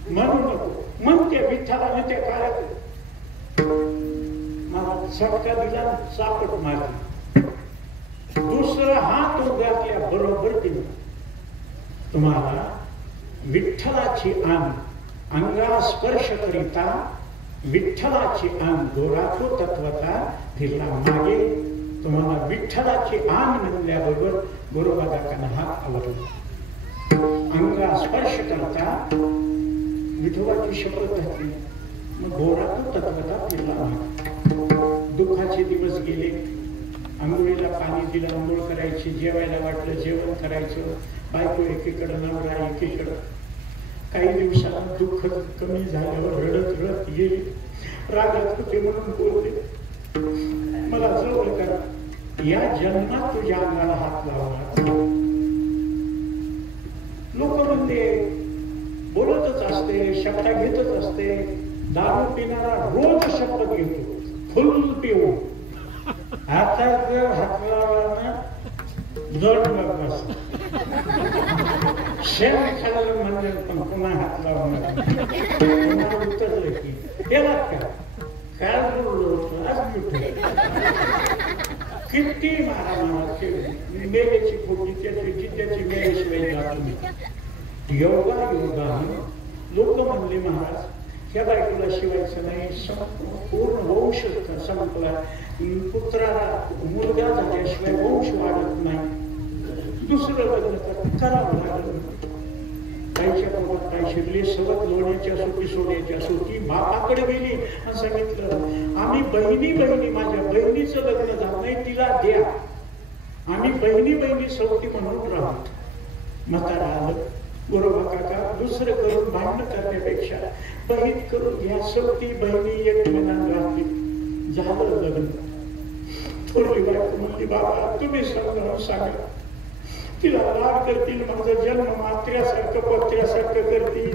म्हणू नको म्हणते. विठ्ठलाने त्या काळात झटका दिला, चापट मारली. दुसरा हात उगारल्या बरोबर दिला. तुम्हाला विठ्ठलाची आण अंगा स्पर्श करिता, विठ्ठलाची आण दोरातो तत्वता फिरला मागे. तुम्हाला विठ्ठलाची आण म्हणल्याबरोबर गुरुबाबांना हात आवडला. अंगा स्पर्श करता विठोबाची शपथ घातली. मग दोरातो तत्वता फिरला मागे. दुःखाचे दिवस गेले. आंघोळीला पाणी दिलं, आंघोळ करायची. जेवायला वाटलं, जेवण करायचं. बायको एकीकडं, नवरा एकीकडं. काही दिवसांना दुःख कमी झाल्यावर रडत रडत गेली. रागात होते म्हणून बोलले, मला जवळ करा. या जन्मात तुझ्या अंगाला हात लावला. लोक म्हणते बोलतच असते, शब्द घेतच असते. दारू पिणारा रोज शपथ घेतो, फुल पिऊ. आता जर हात लावला ना जड बस शेण खाल्लं म्हणजे पण पुन्हा हात लावणार. उतरलं की गेला का काय बोललो किती महाराज मेलेची फोटी त्याची जिद्याची मेलेशिवाय जातो मी. योगा लोक म्हणले महाराज त्या बायकोला शिवायचं नाही, पूर्ण वंश संपला. पुत्राला मुलगा झाल्याशिवाय वंश वाढत नाही. दुसरं लग्न करावं लागलं. ताईच्या पोटात ताई शिरली. सवत लोण्याची असो की सोन्याची असो, ती बापाकडे गेली आणि सांगितलं, आम्ही बहिणी माझ्या बहिणीचं लग्न झालं नाही, तिला द्या. आम्ही बहिणी सवती म्हणून राहतो. म्हातारा आलं. बरोबर काका, दुसरं करून भांडण करण्यापेक्षा बहीण करून घ्या. सवती बहिणी एक मनात राहतील. झालं लग्न. थोडी बायको म्हणली, बाबा तुम्ही समजावून सांगा. तिला लाड करतील, माझा जन्म मात्र्यासारखं पत्र्यासारखं करतील.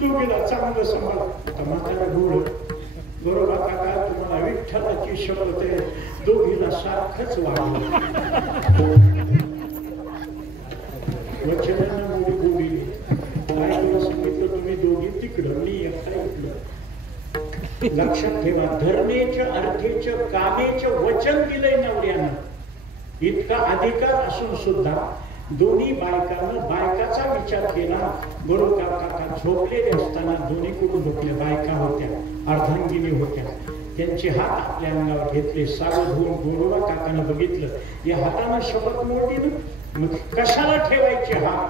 दोघीला चांगलं सांभाळ. आता म्हातारा बोल, बरोबर काका तुम्हाला विठ्ठलाची शपथ आहे, दोघीला सारखंच वाढलं. वचनानं बोली काय तुला सांगितलं, तुम्ही दोघी तिकडं, मी एकटा इकडं. लक्षात ठेवा, धर्मेच्या अर्थेच्या कामेचं वचन दिलंय नवऱ्यानं. इतका अधिकार असून सुद्धा दोन्ही बायकांना बायकाचा विचार केला. बरोबर काका झोपलेले असताना दोन्हीकडून झोपल्या बायका होत्या, अर्धांगिनी होत्या. त्यांचे हात आपल्या अंगावर घेतले. सावध होऊन गोरोबा काकानं बघितलं, या हातानं शपथ मोडली ना, मग कशाला ठेवायचे हात?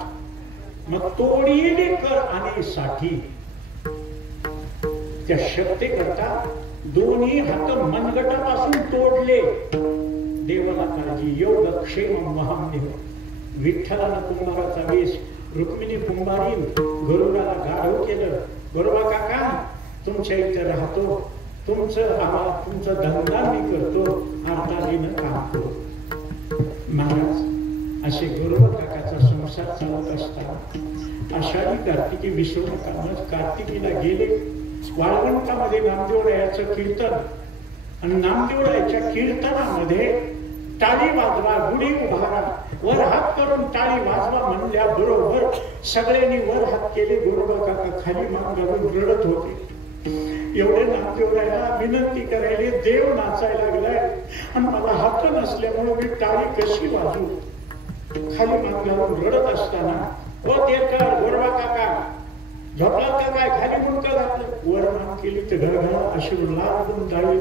मग तोडीने कर आणि साठी. त्या शक्ती करता दोन्ही हात मनगटापासून तोडले. देवाला काळजी, योग क्षेम महामदेव. विठ्ठलानं कुंभाराचा वेश, रुक्मिणी कुंभारीन गरुडाला गाढव केलं. गरुडा काका तुमच्या इथे राहतो, तुमचा धंदा मी करतो, अर्थालीनं काम करतो. महाराज असे गरुडा काकाचा संसार संसार चालत असताना आषाढी कार्तिकी विसरू नका. मग कार्तिकीला गेले वाळवंटामध्ये नामदेवरायाचं कीर्तन आणि नामदेवरायाच्या कीर्तनामध्ये टाळी वाजवा, गुढी उभारा, वर हात करून टाळी वाजवा म्हणल्या बरोबर सगळ्यांनी वर हात केले. गोरोबा काका खाली मान घालून रडत होते. एवढे नामदेवरायाला विनंती करायले, देव नाचायला लागलाय आणि मला हात नसल्यामुळे मी टाळी कशी वाजू. खाली मान घालून रडत असताना व तेरकर गोरोबा काका झोपला का काय, खाली मुंडकं घातलं, वर मान केली तर घरघरा अश्रू लागून जावे.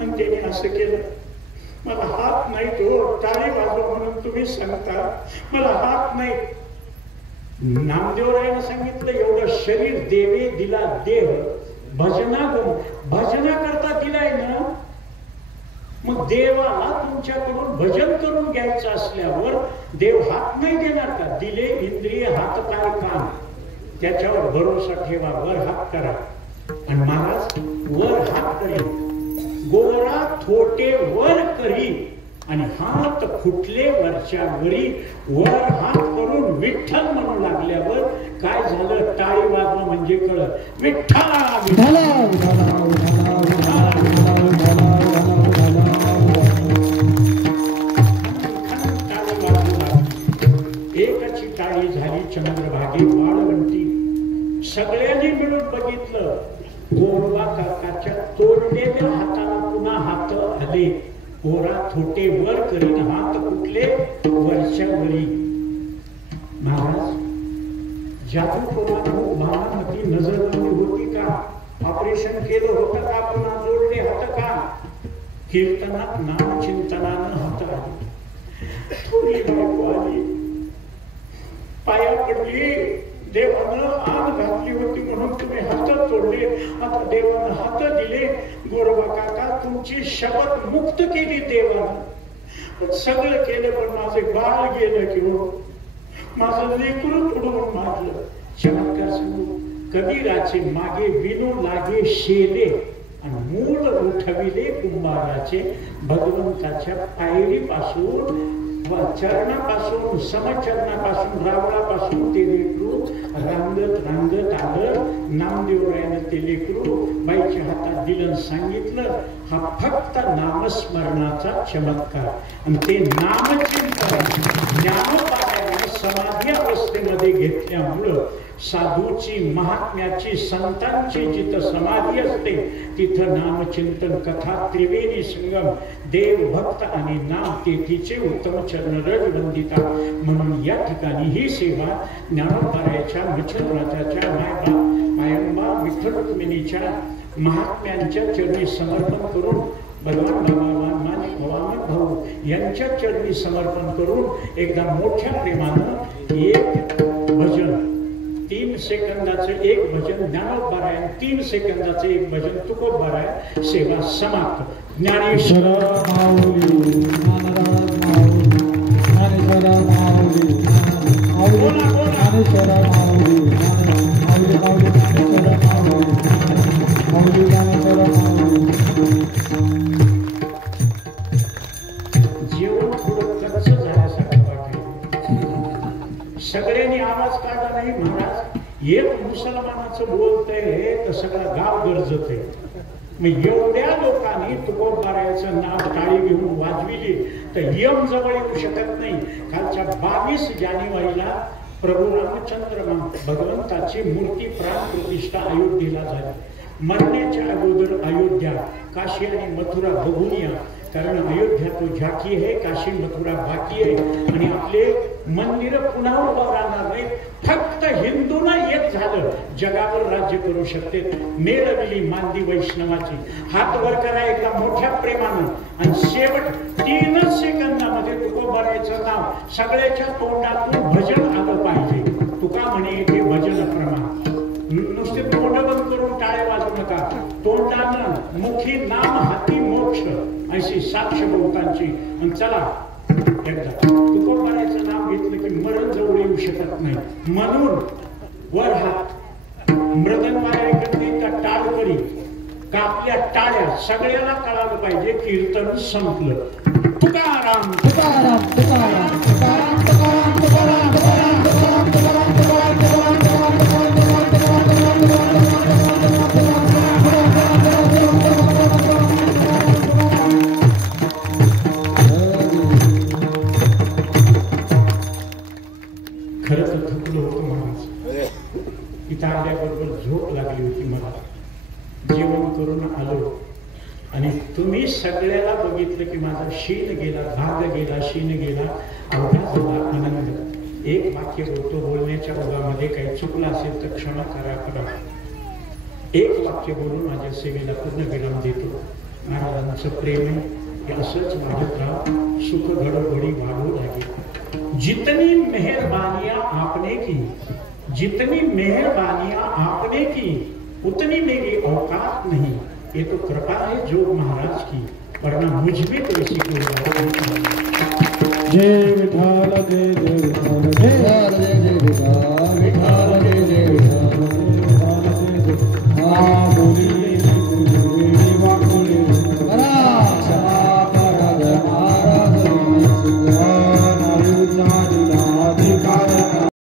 आणि त्याने असं केलं, मला हात नाही तो टाळी वाजव म्हणून तुम्ही सांगता, मला हात नाही. नामदेवरायाने सांगितलं, एवढं शरीर देवे दिला देह, भजना करता दिलाय ना, मग देवाला तुमच्याकडून भजन करून घ्यायचं असल्यावर देव हात नाही देणार का. दिले इंद्रिय हात पाय काम, त्याच्यावर भरोसा ठेवा, वर हात करा. आणि महाराज वर हात करी, गोरा थोटे वर करी आणि हात फुटले वरच्या वरी. वर हात करून विठ्ठल म्हणू लागल्यावर काय झालं, टाळी वाजवा म्हणजे कळत विठ्ठला. एकची टाळी झाली चंद्रभागी वाळवंटी. सगळ्यांनी मिळून बघितलं, गोरोबा काकाच्या तोडलेल्या हाताला पुन्हा हात आले. गोरा थोटे वर करीन, हात कुठले वरच्या वरी. महाराज जादू करून महानती नजरबंदी होती का, ऑपरेशन केलं होतं का, पुन्हा जोडले हात का. कीर्तनात नाम चिंतनानं हात आले. थोडी बायको आली, पाया पडली. देवानं आग घातली होती म्हणून तुम्ही हात तोडले, आता देवानं हात दिले. गोरोबा काका तुमची शपथ मुक्त केली देवानं. सगळं केलं पण माझे बाळ गेलं की हो, माझं लेकरू तुडवून मारलं. चमत्कार सांगू, कबीराचे मागे विनू लागे शेले आणि मूळ उठविले कुंभाराचे. भगवंताच्या पायरीपासून चरणापासून समचरणापासून रावणापासून ते लेकरू रांगत रांगत आलं. नामदेवरायाने ते लेकरू बाईच्या हातात दिलं, सांगितलं हा फक्त नामस्मरणाचा चमत्कार. आणि ते नामचिंतन ज्ञानोपायाने समाधी अवस्थेमध्ये घेतल्यामुळं साधूची महात्म्याची संतांची जिथं समाधी असते तिथं नामचिंतन कथा त्रिवेणी संगम देव भक्त आणि नाम तेथीचे उत्तम चरण रजवंदिता. म्हणून या ठिकाणी ही सेवा ज्ञानोपायाच्या मच्छराजाच्या मायबाप आयंबा विठ्ठल रुक्मिणीच्या महात्म्यांच्या चरणी समर्पण करून भगवान भगवान भाऊ यांच्या चरणी समर्पण करून एकदा मोठ्या प्रेमानं एक भजन 3 सेकंदाचं एक भजन ज्ञानोबारायण, 3 सेकंदाचं एक भजन तुकोबारायण, सेवा समाप्त. ज्ञानेश्वर माऊली, ज्ञानराज माऊली, ज्ञानेश्वर माऊली, ज्ञानेश्वर माऊली, माऊली माऊली ज्ञानेश्वर माऊली, माऊली ज्ञानेश्वर माऊली. जेवण थोडं कच्च झाल्यासारखं वाटलं. सगळ्यांनी आवाज काढला नाही. महाराज एक मुसलमानाचं बोलतंय तर सगळं गाव गरजत आहे. मग एवढ्या लोकांनी तुकोबारायचं नाव टाळी घेऊन वाजविली तर यम जवळ येऊ शकत नाही. कालच्या 22 जानेवारीला प्रभू रामचंद्र भगवंताची मूर्ती प्राण प्रतिष्ठा अयोध्येला झाली. मरण्याच्या अगोदर अयोध्या, काशी आणि मथुरा बघून या. कारण अयोध्या तो झाकी आहे, काशी मथुरा बाकी आहे. आणि आपले मंदिर पुन्हा उभं राहणार नाही. फक्त हिंदूंना एक झालं जगावर राज्य करू शकते. मेळविली मांदी वैष्णवाची. हात वर करा एकदा मोठ्या प्रेमानं. आणि शेवट 3 सेकंदामध्ये तुकोबारायचं नाव सगळ्याच्या तोंडातून भजन आलं पाहिजे. तुका म्हणे ते भजन प्रमाण. नुसते तोंड बंद करून टाळे वाजवू नका. तोंडानं मुखी नाम हाती मोक्ष अशी साक्ष बहुतांची. आणि चला एकदा तुकोबारायचं नाव घेतलं की मरण जवळ येऊ शकत नाही. म्हणून वर हात मृदंगाकडे त्या टाळ करी का आपल्या टाळ्या सगळ्याला कळालं पाहिजे कीर्तन संपलं. तुकाराम तुकाराम तुकाराम तुकाराम तुकाराम तुकाराम तुकाराम. सगळ्याला बघितलं की माझा शीन गेला, भाग गेला, शीन गेला, अवघा झाला आनंद. एक वाक्य बोलतो, बोलण्याच्या ओघामध्ये काही चुकलं असेल तर क्षमा करा. एक वाक्य बोलून माझ्या सेवेला पूर्ण विराम देतो. महाराजांचं प्रेम आहे, हे असंच वाढत राहा, सुख घडोघडी वाढू लागेल. जितनी मेहरबानियां आपने की, जितनी मेहरबानियां आपने की, उतनी मेरी औकात नहीं. ये तो कृपा है जो महाराज की, वरना मुझ में तो ऐसी कोई बात नहीं. जय विठाल जय जय विठाल जय जय विठाल विठाल जय जय विठाल जय विठाल जय जय.